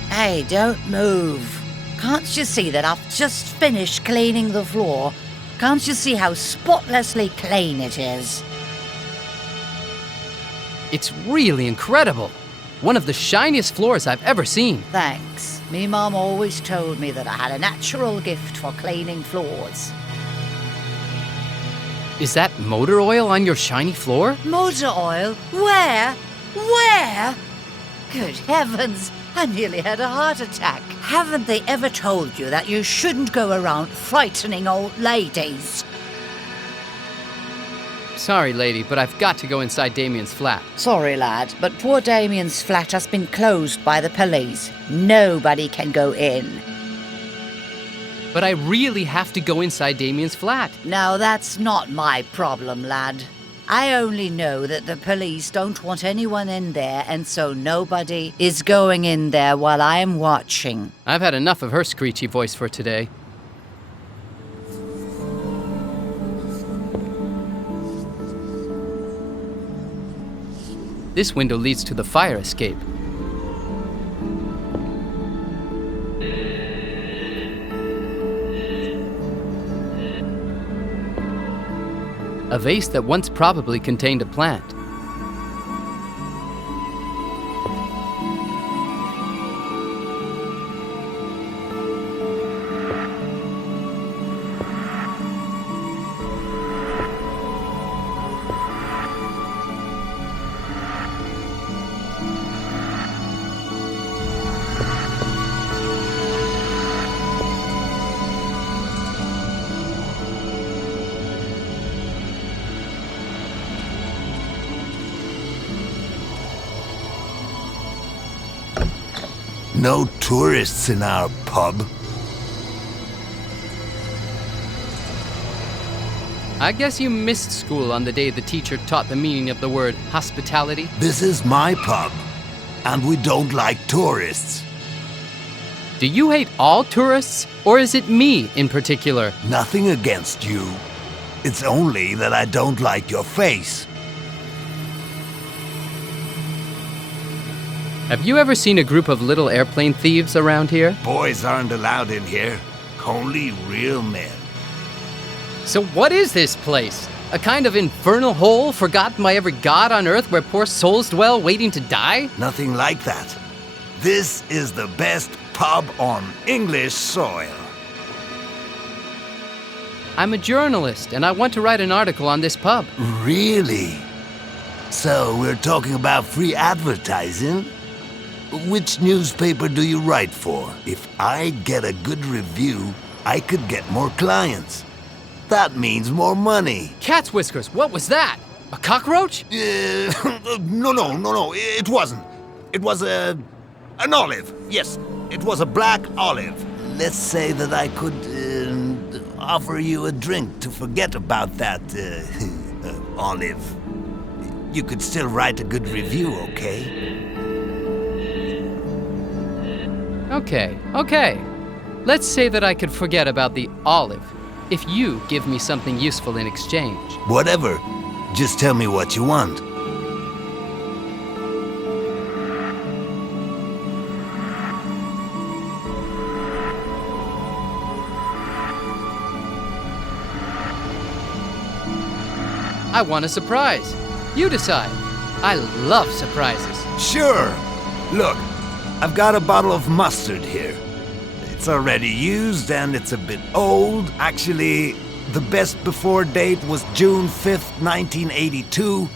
Hey, don't move. Can't you see that I've just finished cleaning the floor? Can't you see how spotlessly clean it is? It's really incredible. One of the shiniest floors I've ever seen. Thanks. Me mum always told me that I had a natural gift for cleaning floors. Is that motor oil on your shiny floor? Motor oil? Where? Where? Good heavens, I nearly had a heart attack. Haven't they ever told you that you shouldn't go around frightening old ladies? Sorry, lady, but I've got to go inside Damien's flat. Sorry, lad, but poor Damien's flat has been closed by the police. Nobody can go in. But I really have to go inside Damien's flat. Now, that's not my problem, lad. I only know that the police don't want anyone in there, and so nobody is going in there while I'm watching. I've had enough of her screechy voice for today. This window leads to the fire escape. A vase that once probably contained a plant. No tourists in our pub. I guess you missed school on the day the teacher taught the meaning of the word hospitality. This is my pub, and we don't like tourists. Do you hate all tourists, or is it me in particular? Nothing against you. It's only that I don't like your face. Have you ever seen a group of little airplane thieves around here? Boys aren't allowed in here. Only real men. So what is this place? A kind of infernal hole forgotten by every god on earth where poor souls dwell waiting to die? Nothing like that. This is the best pub on English soil. I'm a journalist, and I want to write an article on this pub. Really? So we're talking about free advertising? Which newspaper do you write for? If I get a good review, I could get more clients. That means more money. Cat's whiskers, what was that? A cockroach? No, it wasn't. It was an olive. Yes, it was a black olive. Let's say that I could offer you a drink to forget about that olive. You could still write a good review, okay? Okay. Let's say that I could forget about the olive if you give me something useful in exchange. Whatever. Just tell me what you want. I want a surprise. You decide. I love surprises. Sure. Look, I've got a bottle of mustard here. It's already used and it's a bit old. Actually, the best before date was June 5th, 1982.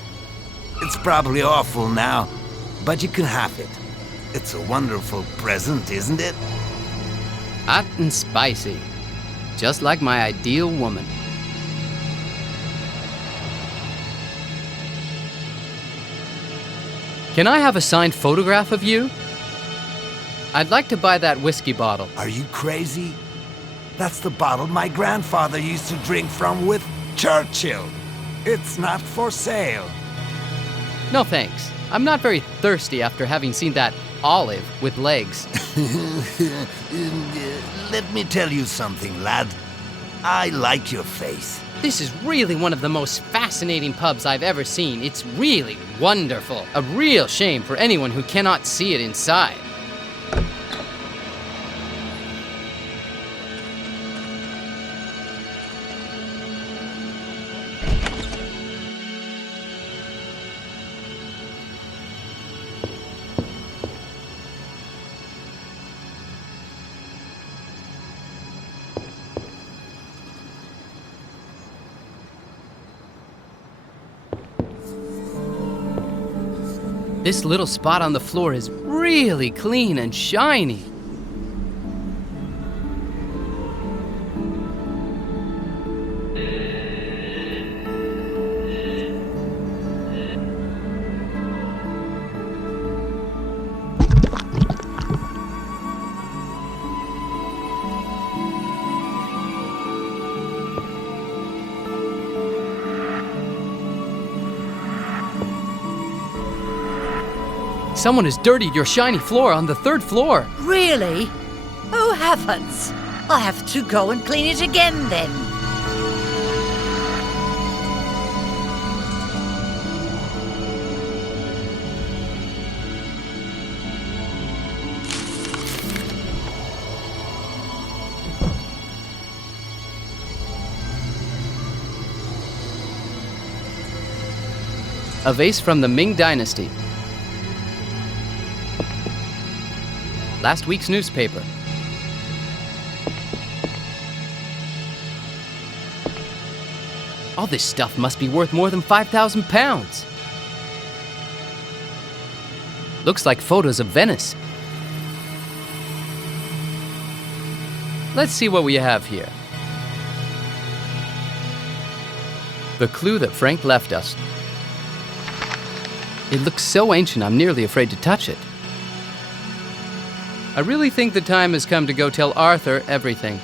It's probably awful now, but you can have it. It's a wonderful present, isn't it? Hot and spicy. Just like my ideal woman. Can I have a signed photograph of you? I'd like to buy that whiskey bottle. Are you crazy? That's the bottle my grandfather used to drink from with Churchill. It's not for sale. No thanks. I'm not very thirsty after having seen that olive with legs. Let me tell you something, lad. I like your face. This is really one of the most fascinating pubs I've ever seen. It's really wonderful. A real shame for anyone who cannot see it inside. This little spot on the floor is really clean and shiny. Someone has dirtied your shiny floor on the 3rd floor. Really? Oh, heavens! I'll have to go and clean it again then. A vase from the Ming Dynasty. Last week's newspaper. All this stuff must be worth more than 5,000 pounds. Looks like photos of Venice. Let's see what we have here. The clue that Frank left us. It looks so ancient I'm nearly afraid to touch it. I really think the time has come to go tell Arthur everything.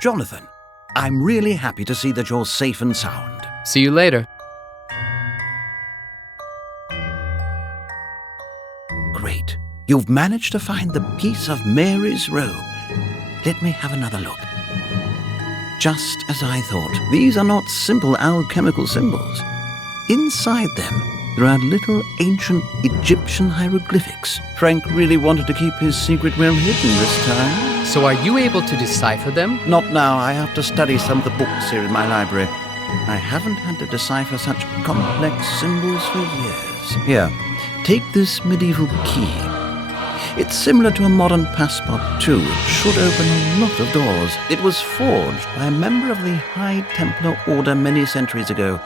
Jonathan, I'm really happy to see that you're safe and sound. See you later. Great. You've managed to find the piece of Mary's robe. Let me have another look. Just as I thought, these are not simple alchemical symbols. Inside them, there are little ancient Egyptian hieroglyphics. Frank really wanted to keep his secret well hidden this time. So are you able to decipher them? Not now. I have to study some of the books here in my library. I haven't had to decipher such complex symbols for years. Here, take this medieval key. It's similar to a modern passport too. It should open a lot of doors. It was forged by a member of the High Templar Order many centuries ago.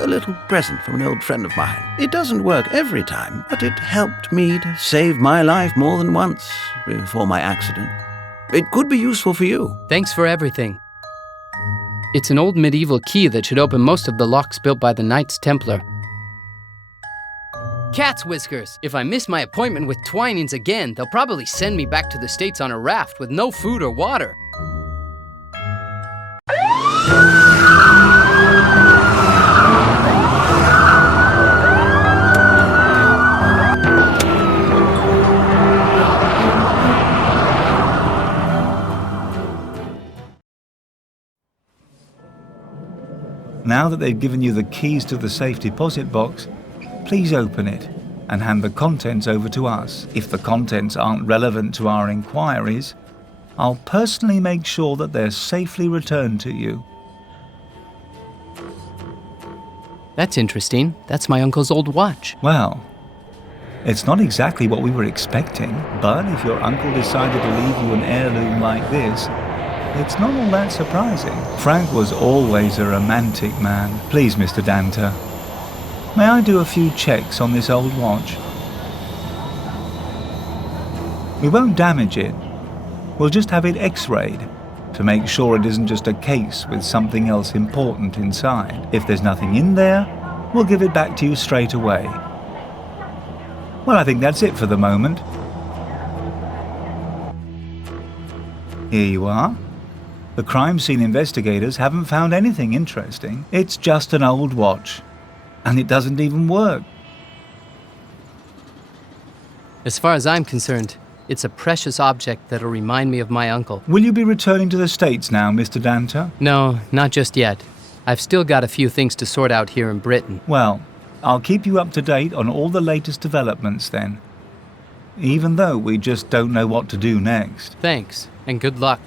A little present from an old friend of mine. It doesn't work every time, but it helped me to save my life more than once before my accident. It could be useful for you. Thanks for everything. It's an old medieval key that should open most of the locks built by the Knights Templar. Cat's whiskers! If I miss my appointment with Twinings again, they'll probably send me back to the States on a raft with no food or water. Now that they've given you the keys to the safe deposit box, please open it and hand the contents over to us. If the contents aren't relevant to our inquiries, I'll personally make sure that they're safely returned to you. That's interesting. That's my uncle's old watch. Well, it's not exactly what we were expecting, but if your uncle decided to leave you an heirloom like this, it's not all that surprising. Frank was always a romantic man. Please, Mr. Danta, may I do a few checks on this old watch? We won't damage it. We'll just have it x-rayed to make sure it isn't just a case with something else important inside. If there's nothing in there, we'll give it back to you straight away. Well, I think that's it for the moment. Here you are. The crime scene investigators haven't found anything interesting. It's just an old watch. And it doesn't even work. As far as I'm concerned, it's a precious object that'll remind me of my uncle. Will you be returning to the States now, Mr. Danta? No, not just yet. I've still got a few things to sort out here in Britain. Well, I'll keep you up to date on all the latest developments then. Even though we just don't know what to do next. Thanks, and good luck.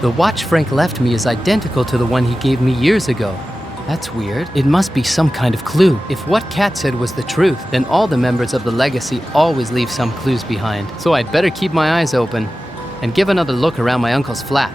The watch Frank left me is identical to the one he gave me years ago. That's weird. It must be some kind of clue. If what Kat said was the truth, then all the members of the legacy always leave some clues behind. So I'd better keep my eyes open and give another look around my uncle's flat.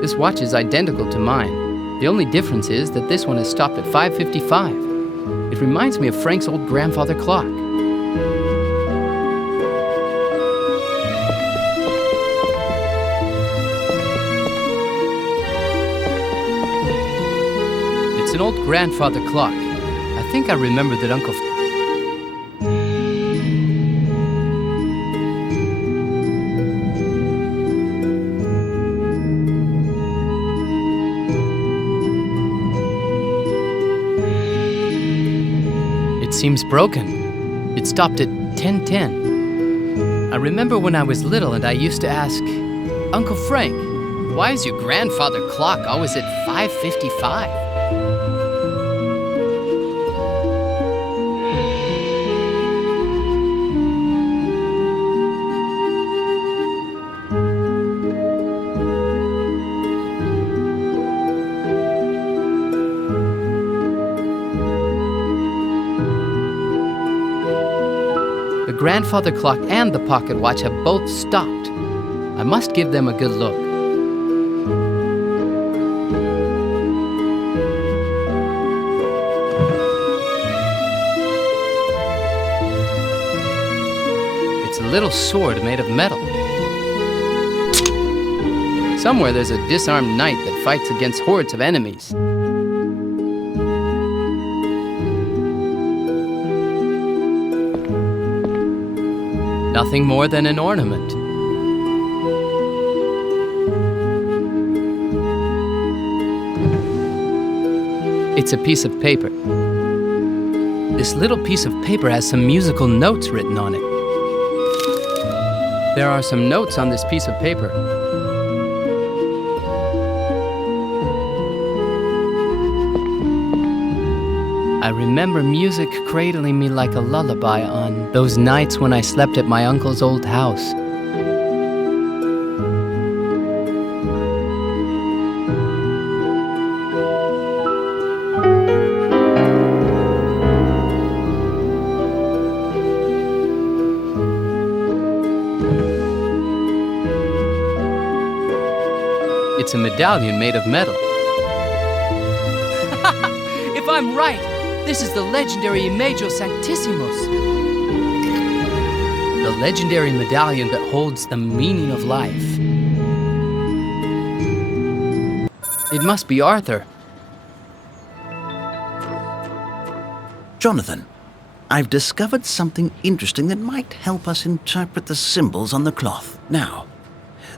This watch is identical to mine. The only difference is that this one is stopped at 5:55. It reminds me of Frank's old grandfather clock. It's an old grandfather clock. I think I remember that Uncle... seems broken. It stopped at 10:10. I remember when I was little and I used to ask, Uncle Frank, why is your grandfather clock always at 5:55? The grandfather clock and the pocket watch have both stopped. I must give them a good look. little sword made of metal. Somewhere there's a disarmed knight that fights against hordes of enemies. Nothing more than an ornament. It's a piece of paper. This little piece of paper has some musical notes written on it. There are some notes on this piece of paper. I remember music cradling me like a lullaby on those nights when I slept at my uncle's old house. It's a medallion made of metal. If I'm right, this is the legendary Imago Sanctissimus. The legendary medallion that holds the meaning of life. It must be Arthur. Jonathan, I've discovered something interesting that might help us interpret the symbols on the cloth. Now,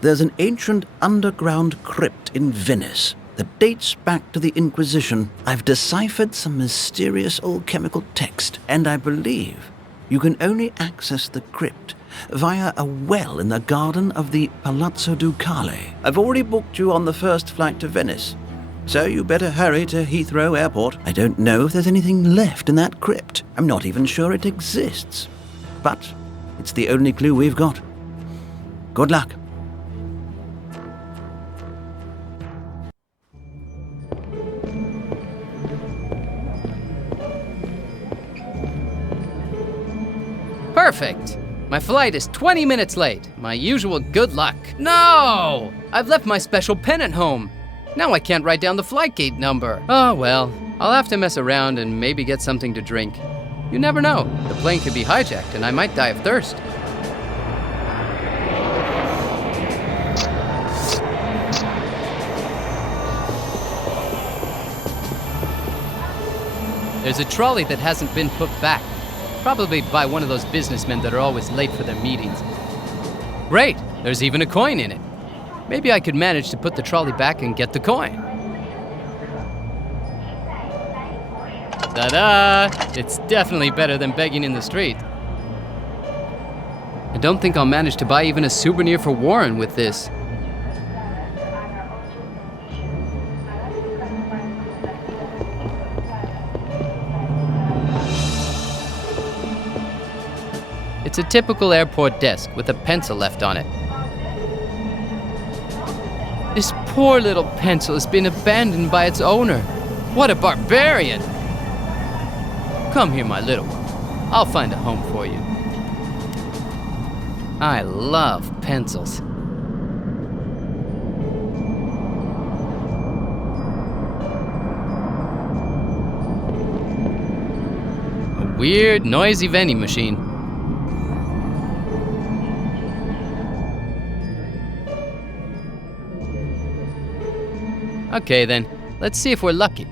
there's an ancient underground crypt in Venice that dates back to the Inquisition. I've deciphered some mysterious alchemical text, and I believe you can only access the crypt via a well in the garden of the Palazzo Ducale. I've already booked you on the first flight to Venice, so you better hurry to Heathrow Airport. I don't know if there's anything left in that crypt. I'm not even sure it exists. But it's the only clue we've got. Good luck. Perfect! My flight is 20 minutes late. My usual good luck. No! I've left my special pen at home. Now I can't write down the flight gate number. Oh well, I'll have to mess around and maybe get something to drink. You never know. The plane could be hijacked and I might die of thirst. There's a trolley that hasn't been put back. Probably by one of those businessmen that are always late for their meetings. Great, there's even a coin in it. Maybe I could manage to put the trolley back and get the coin. Ta-da! It's definitely better than begging in the street. I don't think I'll manage to buy even a souvenir for Warren with this. It's a typical airport desk with a pencil left on it. This poor little pencil has been abandoned by its owner. What a barbarian! Come here, my little one. I'll find a home for you. I love pencils. A weird, noisy vending machine. Okay then, let's see if we're lucky.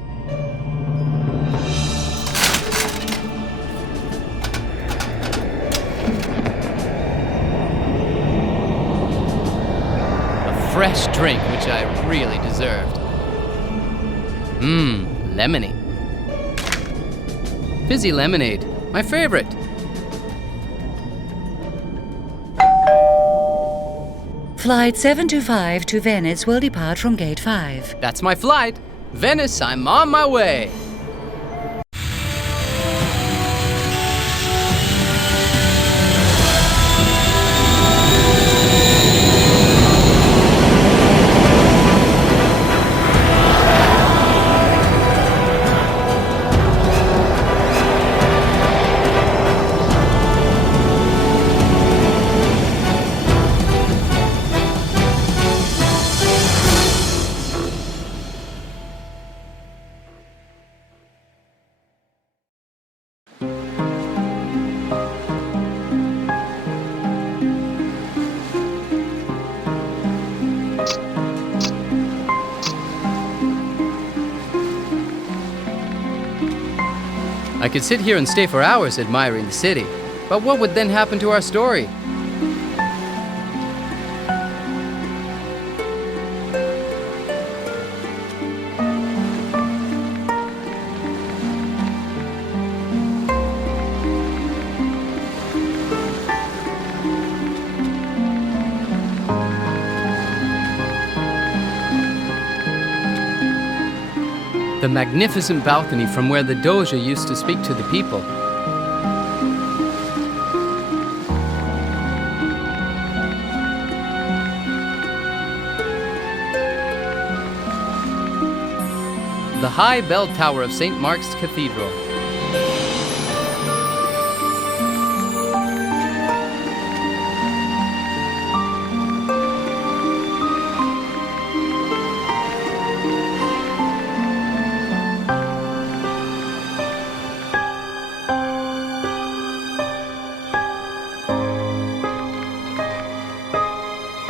A fresh drink, which I really deserved. Lemony. Fizzy lemonade, my favorite. Flight 725 to Venice will depart from Gate 5. That's my flight. Venice, I'm on my way. I could sit here and stay for hours admiring the city, but what would then happen to our story? The magnificent balcony from where the Doge used to speak to the people. The high bell tower of St. Mark's Cathedral.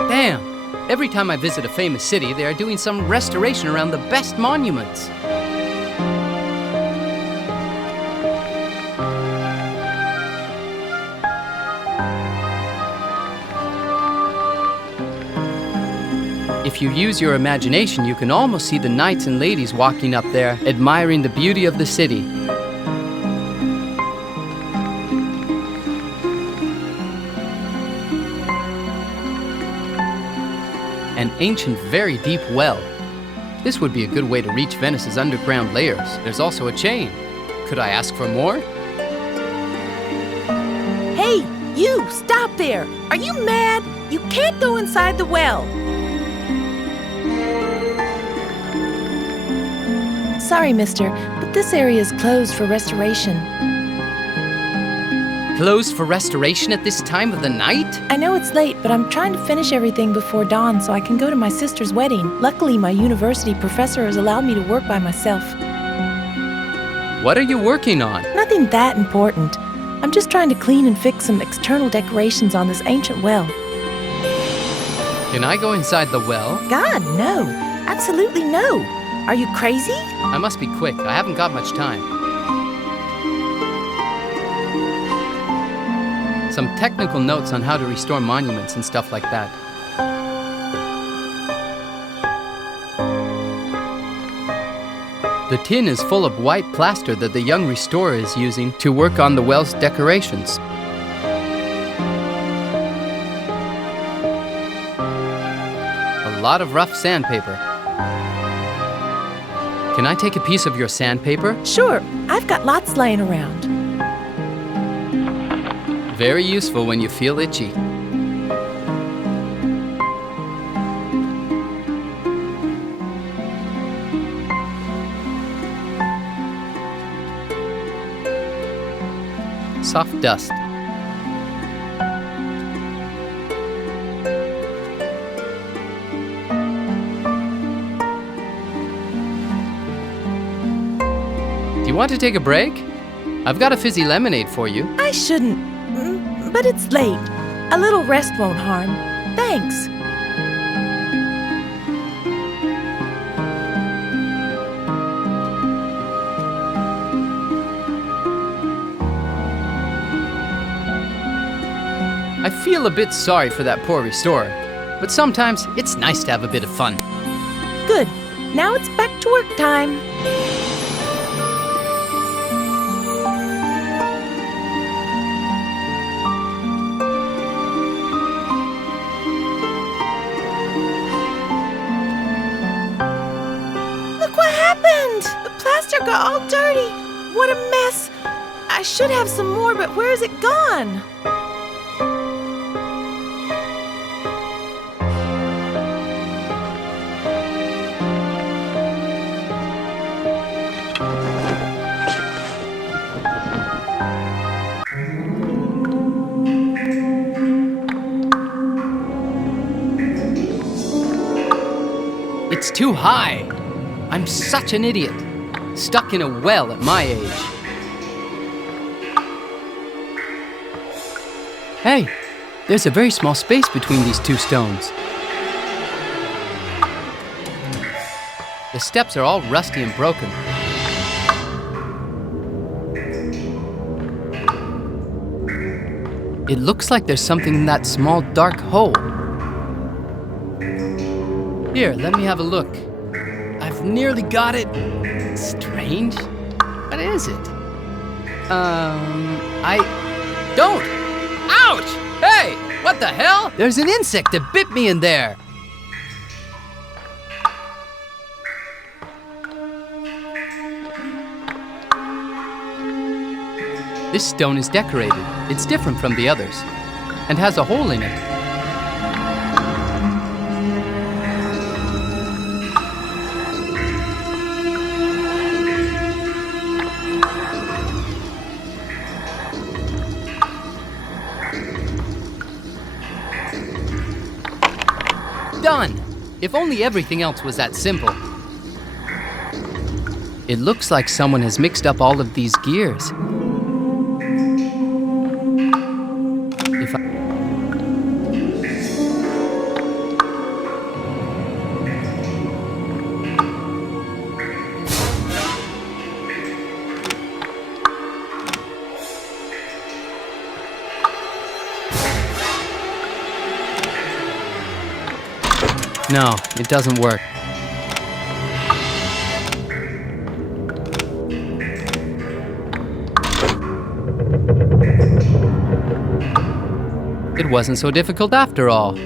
Damn! Every time I visit a famous city, they are doing some restoration around the best monuments. If you use your imagination, you can almost see the knights and ladies walking up there, admiring the beauty of the city. An ancient, very deep well. This would be a good way to reach Venice's underground layers. There's also a chain. Could I ask for more? Hey, you! Stop there! Are you mad? You can't go inside the well! Sorry, mister, but this area is closed for restoration. Closed for restoration at this time of the night? I know it's late, but I'm trying to finish everything before dawn so I can go to my sister's wedding. Luckily, my university professor has allowed me to work by myself. What are you working on? Nothing that important. I'm just trying to clean and fix some external decorations on this ancient well. Can I go inside the well? God, no. Absolutely no. Are you crazy? I must be quick. I haven't got much time. Some technical notes on how to restore monuments and stuff like that. The tin is full of white plaster that the young restorer is using to work on the well's decorations. A lot of rough sandpaper. Can I take a piece of your sandpaper? Sure, I've got lots laying around. Very useful when you feel itchy. Soft dust. Do you want to take a break? I've got a fizzy lemonade for you. I shouldn't, but it's late. A little rest won't harm. Thanks. I feel a bit sorry for that poor restorer, but sometimes it's nice to have a bit of fun. Good. Now it's back to work time. Look what happened! The plaster got all dirty. What a mess. I should have some more, but where is it gone? It's too high. I'm such an idiot. Stuck in a well at my age. Hey, there's a very small space between these two stones. The steps are all rusty and broken. It looks like there's something in that small dark hole. Here, let me have a look. I've nearly got it. Strange. What is it? I don't. Ouch! Hey, what the hell? There's an insect that bit me in there. This stone is decorated. It's different from the others and has a hole in it. Done! If only everything else was that simple. It looks like someone has mixed up all of these gears. If I... No, it doesn't work. It wasn't so difficult after all.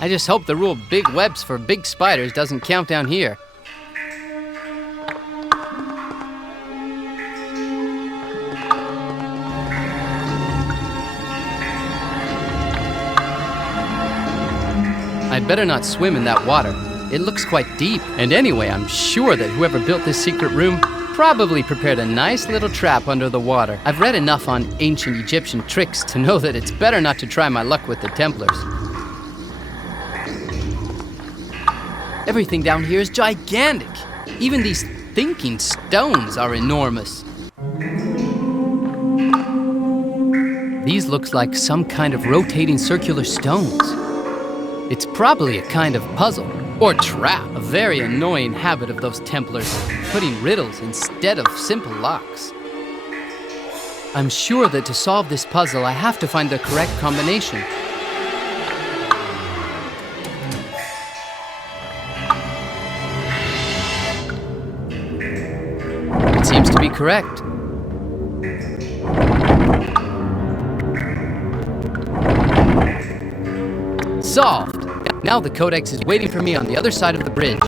I just hope the rule big webs for big spiders doesn't count down here. I'd better not swim in that water. It looks quite deep. And anyway, I'm sure that whoever built this secret room probably prepared a nice little trap under the water. I've read enough on ancient Egyptian tricks to know that it's better not to try my luck with the Templars. Everything down here is gigantic. Even these thinking stones are enormous. These look like some kind of rotating circular stones. It's probably a kind of puzzle or trap. A very annoying habit of those Templars, putting riddles instead of simple locks. I'm sure that to solve this puzzle, I have to find the correct combination. Seems to be correct. Solved! Now the codex is waiting for me on the other side of the bridge.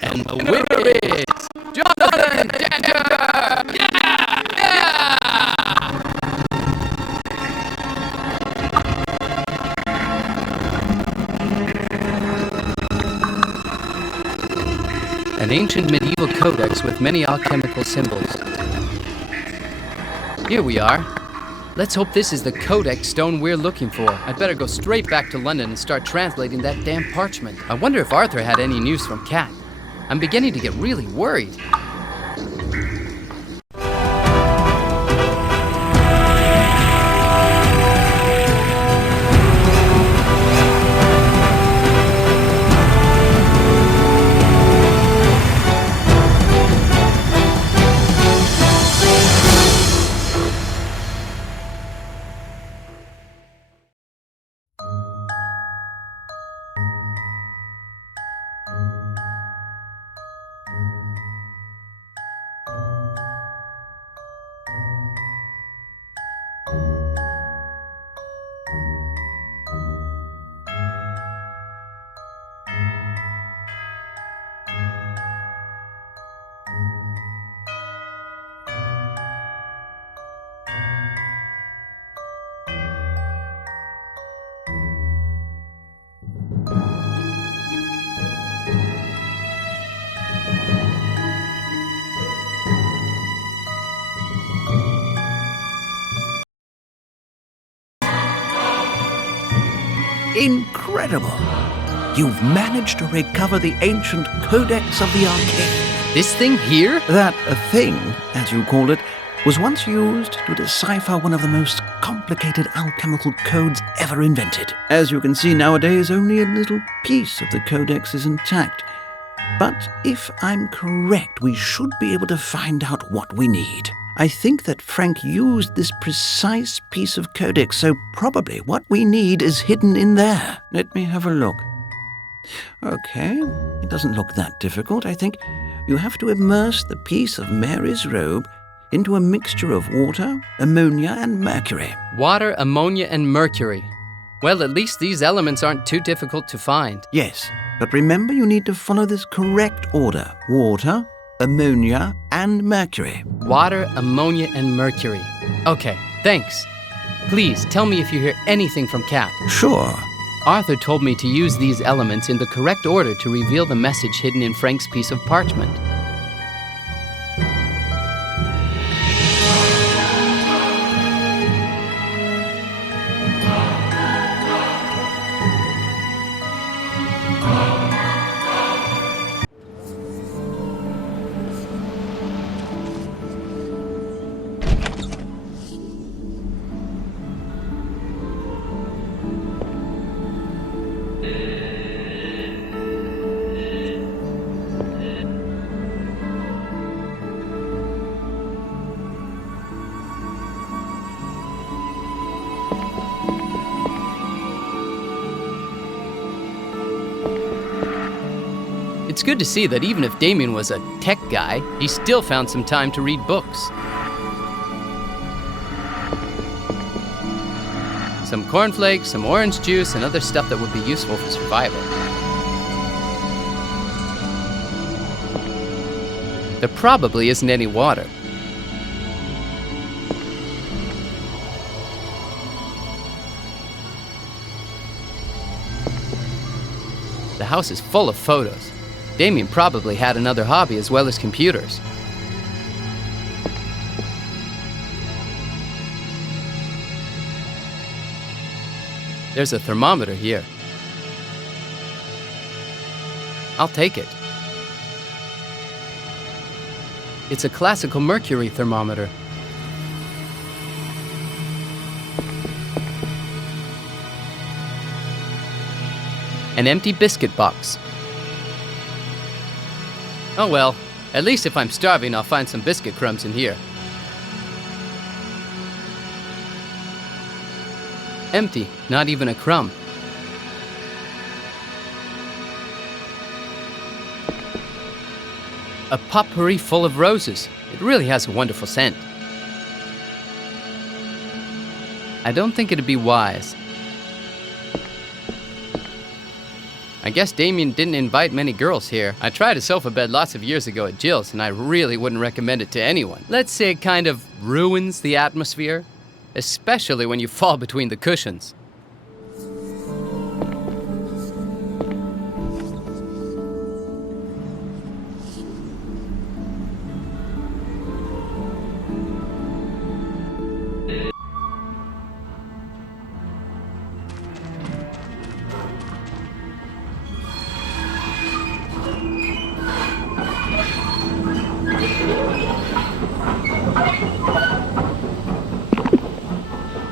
And the winner is Jonathan Danner! Yeah! Yeah! An ancient medieval codex with many alchemical symbols. Here we are. Let's hope this is the codex stone we're looking for. I'd better go straight back to London and start translating that damn parchment. I wonder if Arthur had any news from Cat. I'm beginning to get really worried. Incredible! You've managed to recover the ancient Codex of the Arcane. This thing here? That thing, as you called it, was once used to decipher one of the most complicated alchemical codes ever invented. As you can see nowadays, only a little piece of the Codex is intact. But if I'm correct, we should be able to find out what we need. I think that Frank used this precise piece of Codex, so probably what we need is hidden in there. Let me have a look. Okay, it doesn't look that difficult, I think. You have to immerse the piece of Mary's robe into a mixture of water, ammonia, and mercury. Water, ammonia, and mercury. Well, at least these elements aren't too difficult to find. Yes, but remember you need to follow this correct order. Water, ammonia, and mercury. Water, ammonia, and mercury. Okay, thanks. Please, tell me if you hear anything from Kat. Sure. Arthur told me to use these elements in the correct order to reveal the message hidden in Frank's piece of parchment. It's good to see that even if Damien was a tech guy, he still found some time to read books. Some cornflakes, some orange juice, and other stuff that would be useful for survival. There probably isn't any water. The house is full of photos. Damien probably had another hobby as well as computers. There's a thermometer here. I'll take it. It's a classical mercury thermometer. An empty biscuit box. Oh well, at least if I'm starving, I'll find some biscuit crumbs in here. Empty, not even a crumb. A potpourri full of roses. It really has a wonderful scent. I don't think it'd be wise. I guess Damien didn't invite many girls here. I tried a sofa bed lots of years ago at Jill's, and I really wouldn't recommend it to anyone. Let's say it kind of ruins the atmosphere, especially when you fall between the cushions.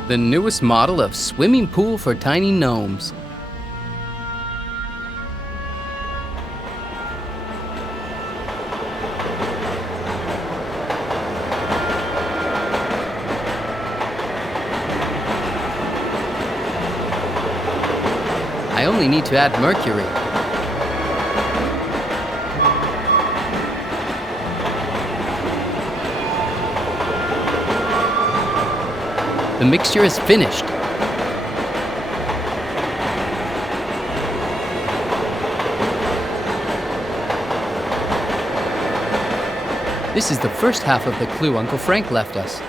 The newest model of swimming pool for tiny gnomes. I only need to add mercury. The mixture is finished. This is the first half of the clue Uncle Frank left us.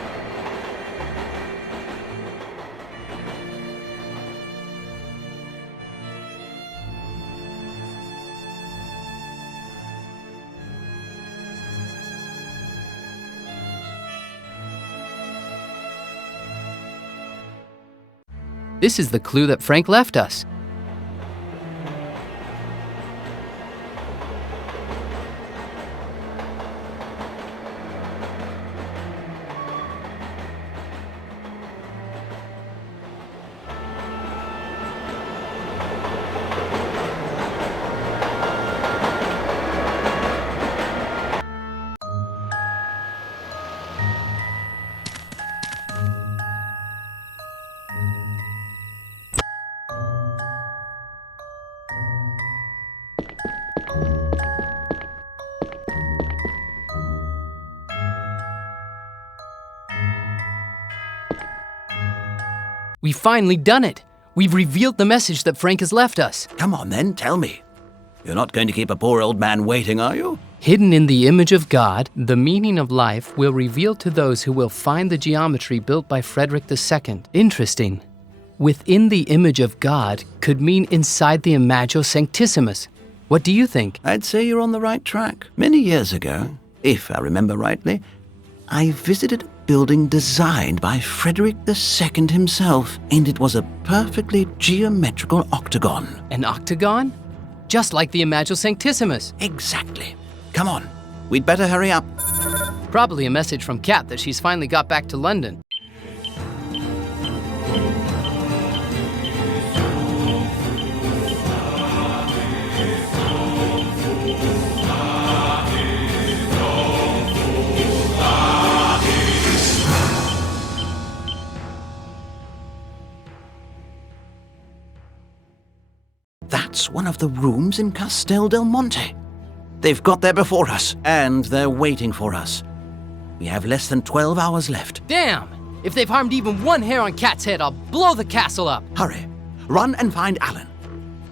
This is the clue that Frank left us. We've finally done it. We've revealed the message that Frank has left us. Come on then, tell me. You're not going to keep a poor old man waiting, are you? Hidden in the image of God, the meaning of life will reveal to those who will find the geometry built by Frederick II. Interesting. Within the image of God could mean inside the Imago Sanctissimus. What do you think? I'd say you're on the right track. Many years ago, if I remember rightly, I visited a building designed by Frederick II himself, and it was a perfectly geometrical octagon. An octagon? Just like the Imago Sanctissimus. Exactly. Come on, we'd better hurry up. Probably a message from Kat that she's finally got back to London. That's one of the rooms in Castel del Monte. They've got there before us, and they're waiting for us. We have less than 12 hours left. Damn! If they've harmed even one hair on Kat's head, I'll blow the castle up. Hurry. Run and find Alan.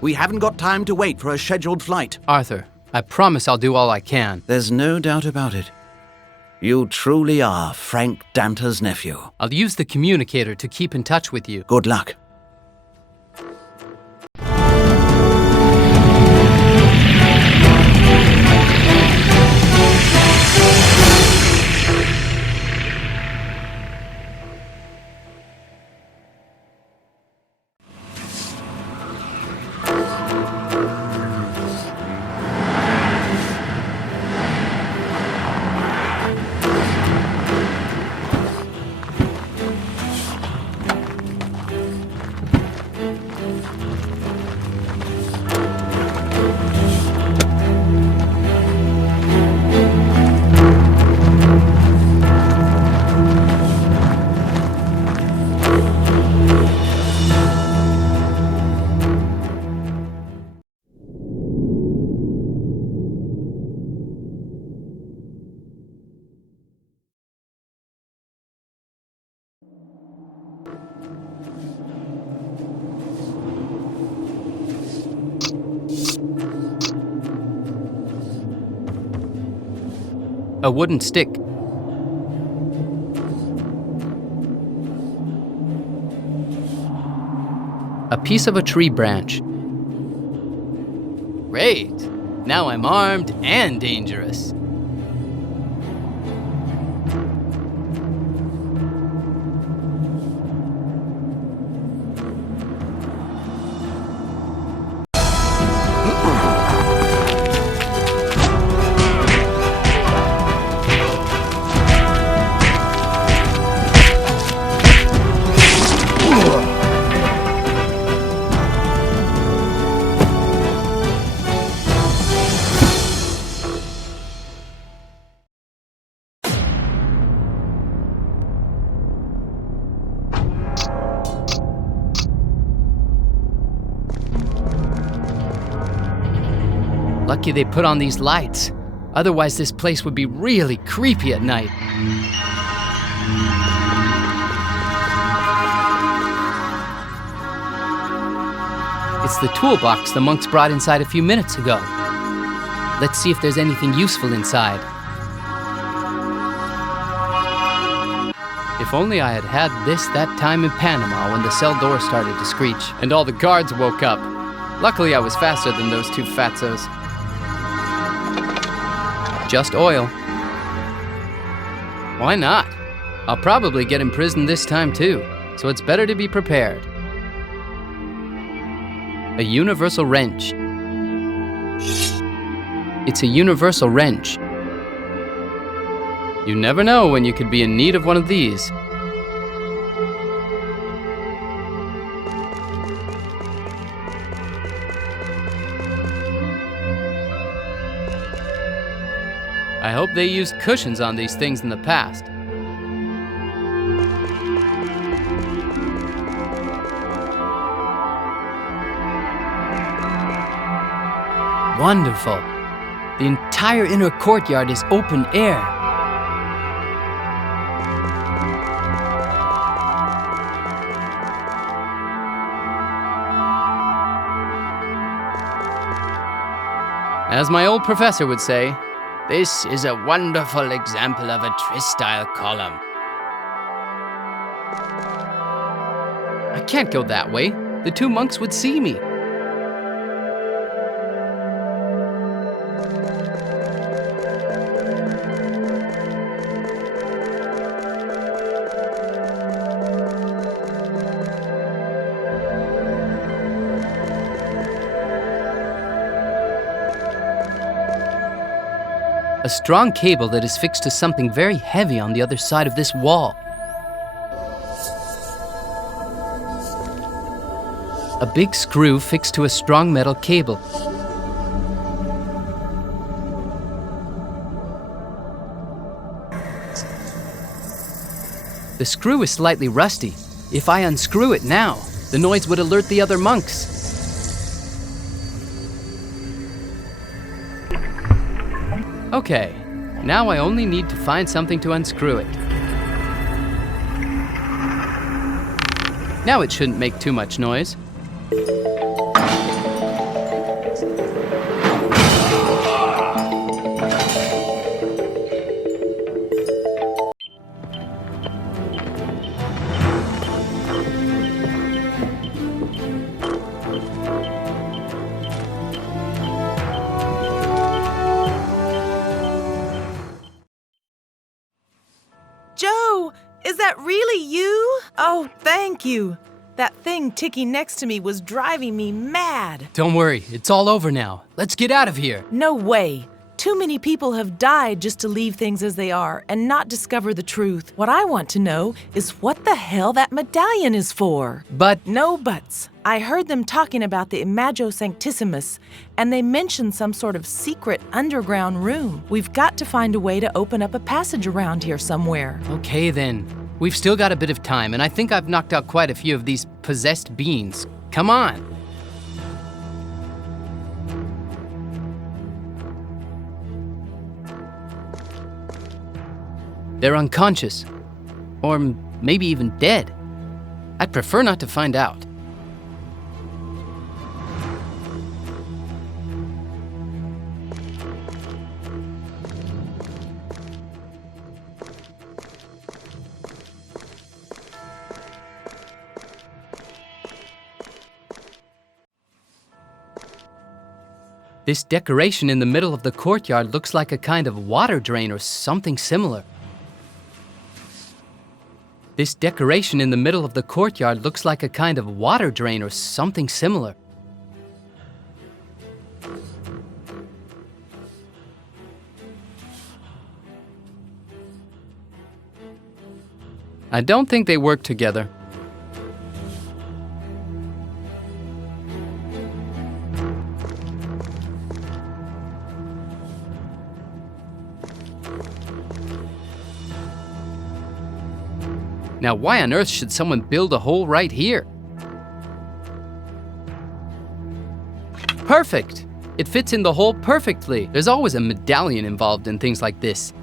We haven't got time to wait for a scheduled flight. Arthur, I promise I'll do all I can. There's no doubt about it. You truly are Frank Danta's nephew. I'll use the communicator to keep in touch with you. Good luck. A wooden stick. A piece of a tree branch. Great! Now I'm armed and dangerous. Lucky they put on these lights. Otherwise, this place would be really creepy at night. It's the toolbox the monks brought inside a few minutes ago. Let's see if there's anything useful inside. If only I had had this that time in Panama when the cell door started to screech and all the guards woke up. Luckily, I was faster than those two fatzos. Just oil. Why not? I'll probably get imprisoned this time too, so it's better to be prepared. A universal wrench. It's a universal wrench. You never know when you could be in need of one of these. I hope they used cushions on these things in the past. Wonderful. The entire inner courtyard is open air. As my old professor would say, this is a wonderful example of a Tristyle column. I can't go that way. The two monks would see me. A strong cable that is fixed to something very heavy on the other side of this wall. A big screw fixed to a strong metal cable. The screw is slightly rusty. If I unscrew it now, the noise would alert the other monks. Okay, now I only need to find something to unscrew it. Now it shouldn't make too much noise. Joe, is that really you? Oh, thank you. That thing ticking next to me was driving me mad. Don't worry, it's all over now. Let's get out of here. No way. Too many people have died just to leave things as they are and not discover the truth. What I want to know is what the hell that medallion is for. But no buts. I heard them talking about the Imago Sanctissimus, and they mentioned some sort of secret underground room. We've got to find a way to open up a passage around here somewhere. Okay then. We've still got a bit of time, and I think I've knocked out quite a few of these possessed beings. Come on. They're unconscious. Or maybe even dead. I'd prefer not to find out. This decoration in the middle of the courtyard looks like a kind of water drain or something similar. This decoration in the middle of the courtyard looks like a kind of water drain or something similar. I don't think they work together. Now, why on earth should someone build a hole right here? Perfect! It fits in the hole perfectly. There's always a medallion involved in things like this.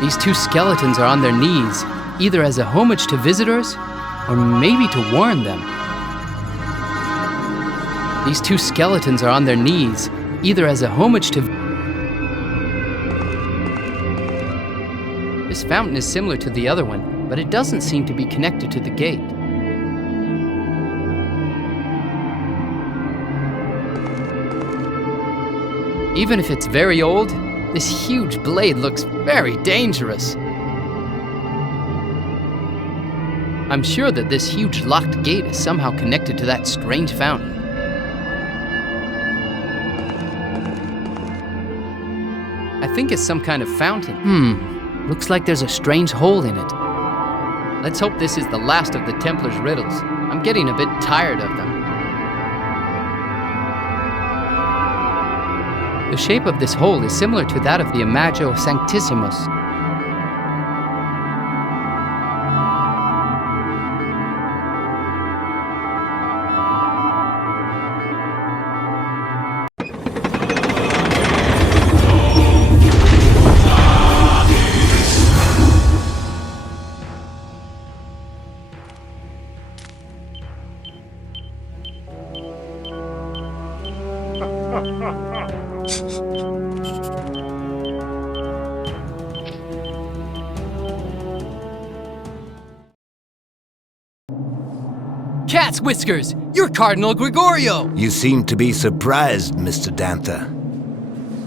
These two skeletons are on their knees, either as a homage to visitors, or maybe to warn them. These two skeletons are on their knees, either as a homage to... This fountain is similar to the other one, but it doesn't seem to be connected to the gate. Even if it's very old, This huge blade looks very dangerous. I'm sure that this huge locked gate is somehow connected to that strange fountain. I think it's some kind of fountain. Looks like there's a strange hole in it. Let's hope this is the last of the Templars' riddles. I'm getting a bit tired of them. The shape of this hole is similar to that of the Imago Sanctissimus. Cat's whiskers! You're Cardinal Gregorio! You seem to be surprised, Mr. Dante.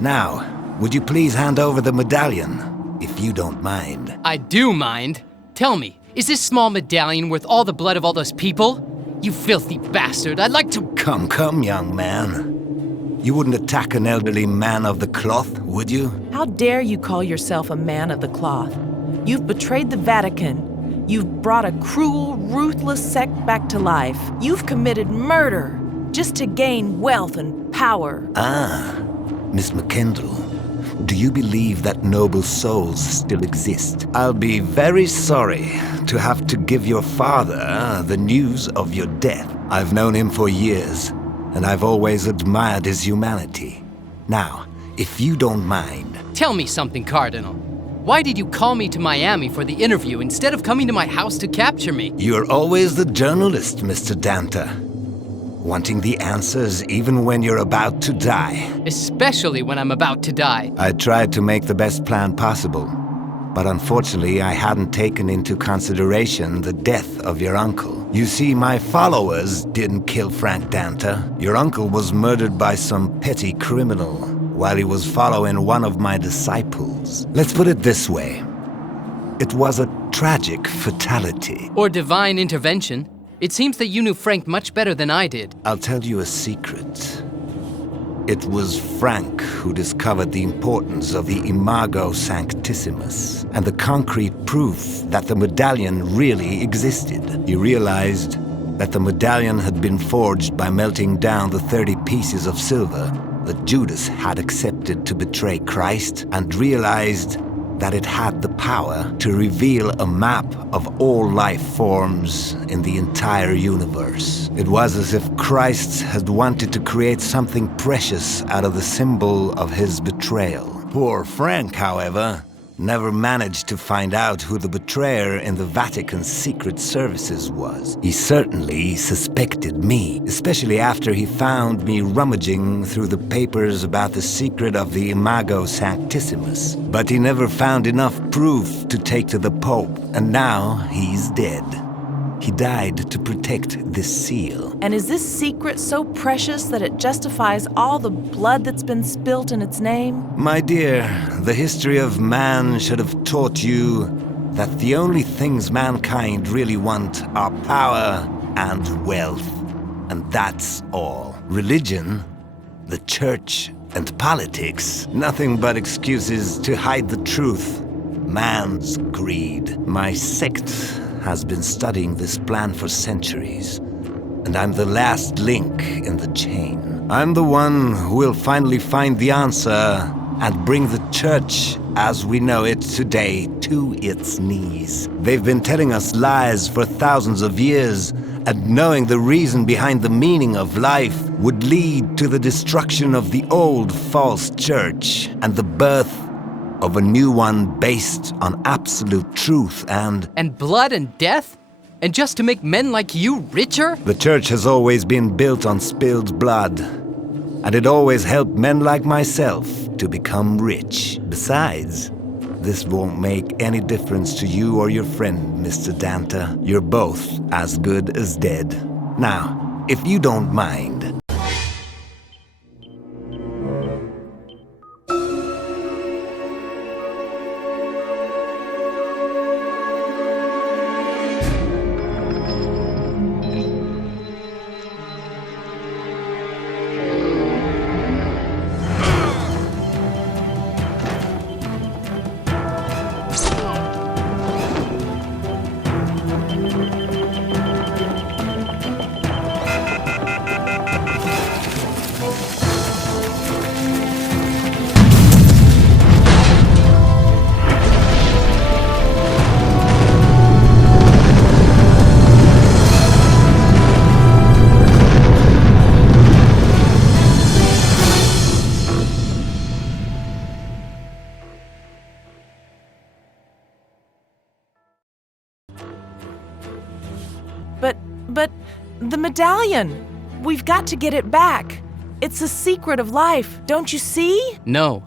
Now, would you please hand over the medallion, if you don't mind? I do mind. Tell me, is this small medallion worth all the blood of all those people? You filthy bastard, I'd like to— Come, young man. You wouldn't attack an elderly man of the cloth, would you? How dare you call yourself a man of the cloth? You've betrayed the Vatican. You've brought a cruel, ruthless sect back to life. You've committed murder just to gain wealth and power. Ah, Miss McKendall, do you believe that noble souls still exist? I'll be very sorry to have to give your father the news of your death. I've known him for years, and I've always admired his humanity. Now, if you don't mind— Tell me something, Cardinal. Why did you call me to Miami for the interview instead of coming to my house to capture me? You're always the journalist, Mr. Dante. Wanting the answers even when you're about to die. Especially when I'm about to die. I tried to make the best plan possible, but unfortunately I hadn't taken into consideration the death of your uncle. You see, my followers didn't kill Frank Dante. Your uncle was murdered by some petty criminal while he was following one of my disciples. Let's put it this way. It was a tragic fatality. Or divine intervention. It seems that you knew Frank much better than I did. I'll tell you a secret. It was Frank who discovered the importance of the Imago Sanctissimus and the concrete proof that the medallion really existed. He realized that the medallion had been forged by melting down the 30 pieces of silver that Judas had accepted to betray Christ, and realized that it had the power to reveal a map of all life forms in the entire universe. It was as if Christ had wanted to create something precious out of the symbol of his betrayal. Poor Frank, however, never managed to find out who the betrayer in the Vatican's secret services was. He certainly suspected me, especially after he found me rummaging through the papers about the secret of the Imago Sanctissimus. But he never found enough proof to take to the Pope, and now he's dead. He died to protect this seal. And is this secret so precious that it justifies all the blood that's been spilt in its name? My dear, the history of man should have taught you that the only things mankind really want are power and wealth. And that's all. Religion, the church, and politics, nothing but excuses to hide the truth. Man's greed. My sect has been studying this plan for centuries, and I'm the last link in the chain. I'm the one who will finally find the answer and bring the church as we know it today to its knees. They've been telling us lies for thousands of years, and knowing the reason behind the meaning of life would lead to the destruction of the old false church and the birth of a new one based on absolute truth and blood and death? And just to make men like you richer? The church has always been built on spilled blood, and it always helped men like myself to become rich. Besides, this won't make any difference to you or your friend, Mr. Dante. You're both as good as dead. Now, if you don't mind— But the medallion! We've got to get it back. It's a secret of life, don't you see? No.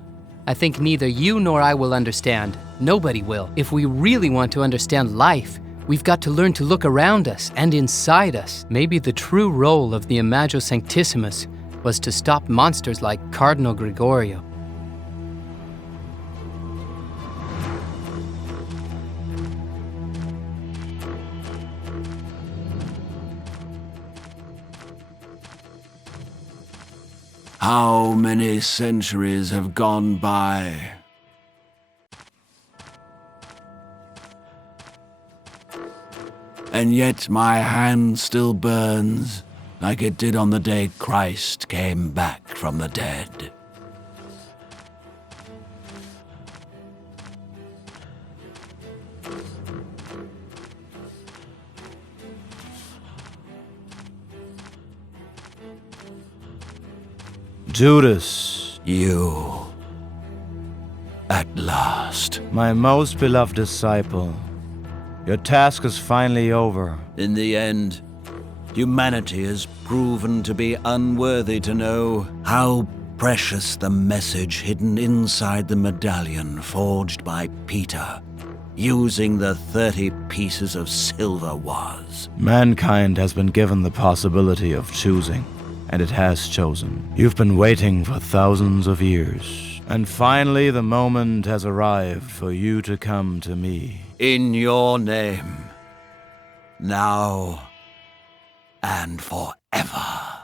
I think neither you nor I will understand. Nobody will. If we really want to understand life, we've got to learn to look around us and inside us. Maybe the true role of the Imago Sanctissimus was to stop monsters like Cardinal Gregorio. How many centuries have gone by? And yet my hand still burns like it did on the day Christ came back from the dead. Judas. You. At last. My most beloved disciple. Your task is finally over. In the end, humanity has proven to be unworthy to know how precious the message hidden inside the medallion forged by Peter, using the 30 pieces of silver was. Mankind has been given the possibility of choosing, and it has chosen. You've been waiting for thousands of years, and finally the moment has arrived for you to come to me. In your name, now and forever.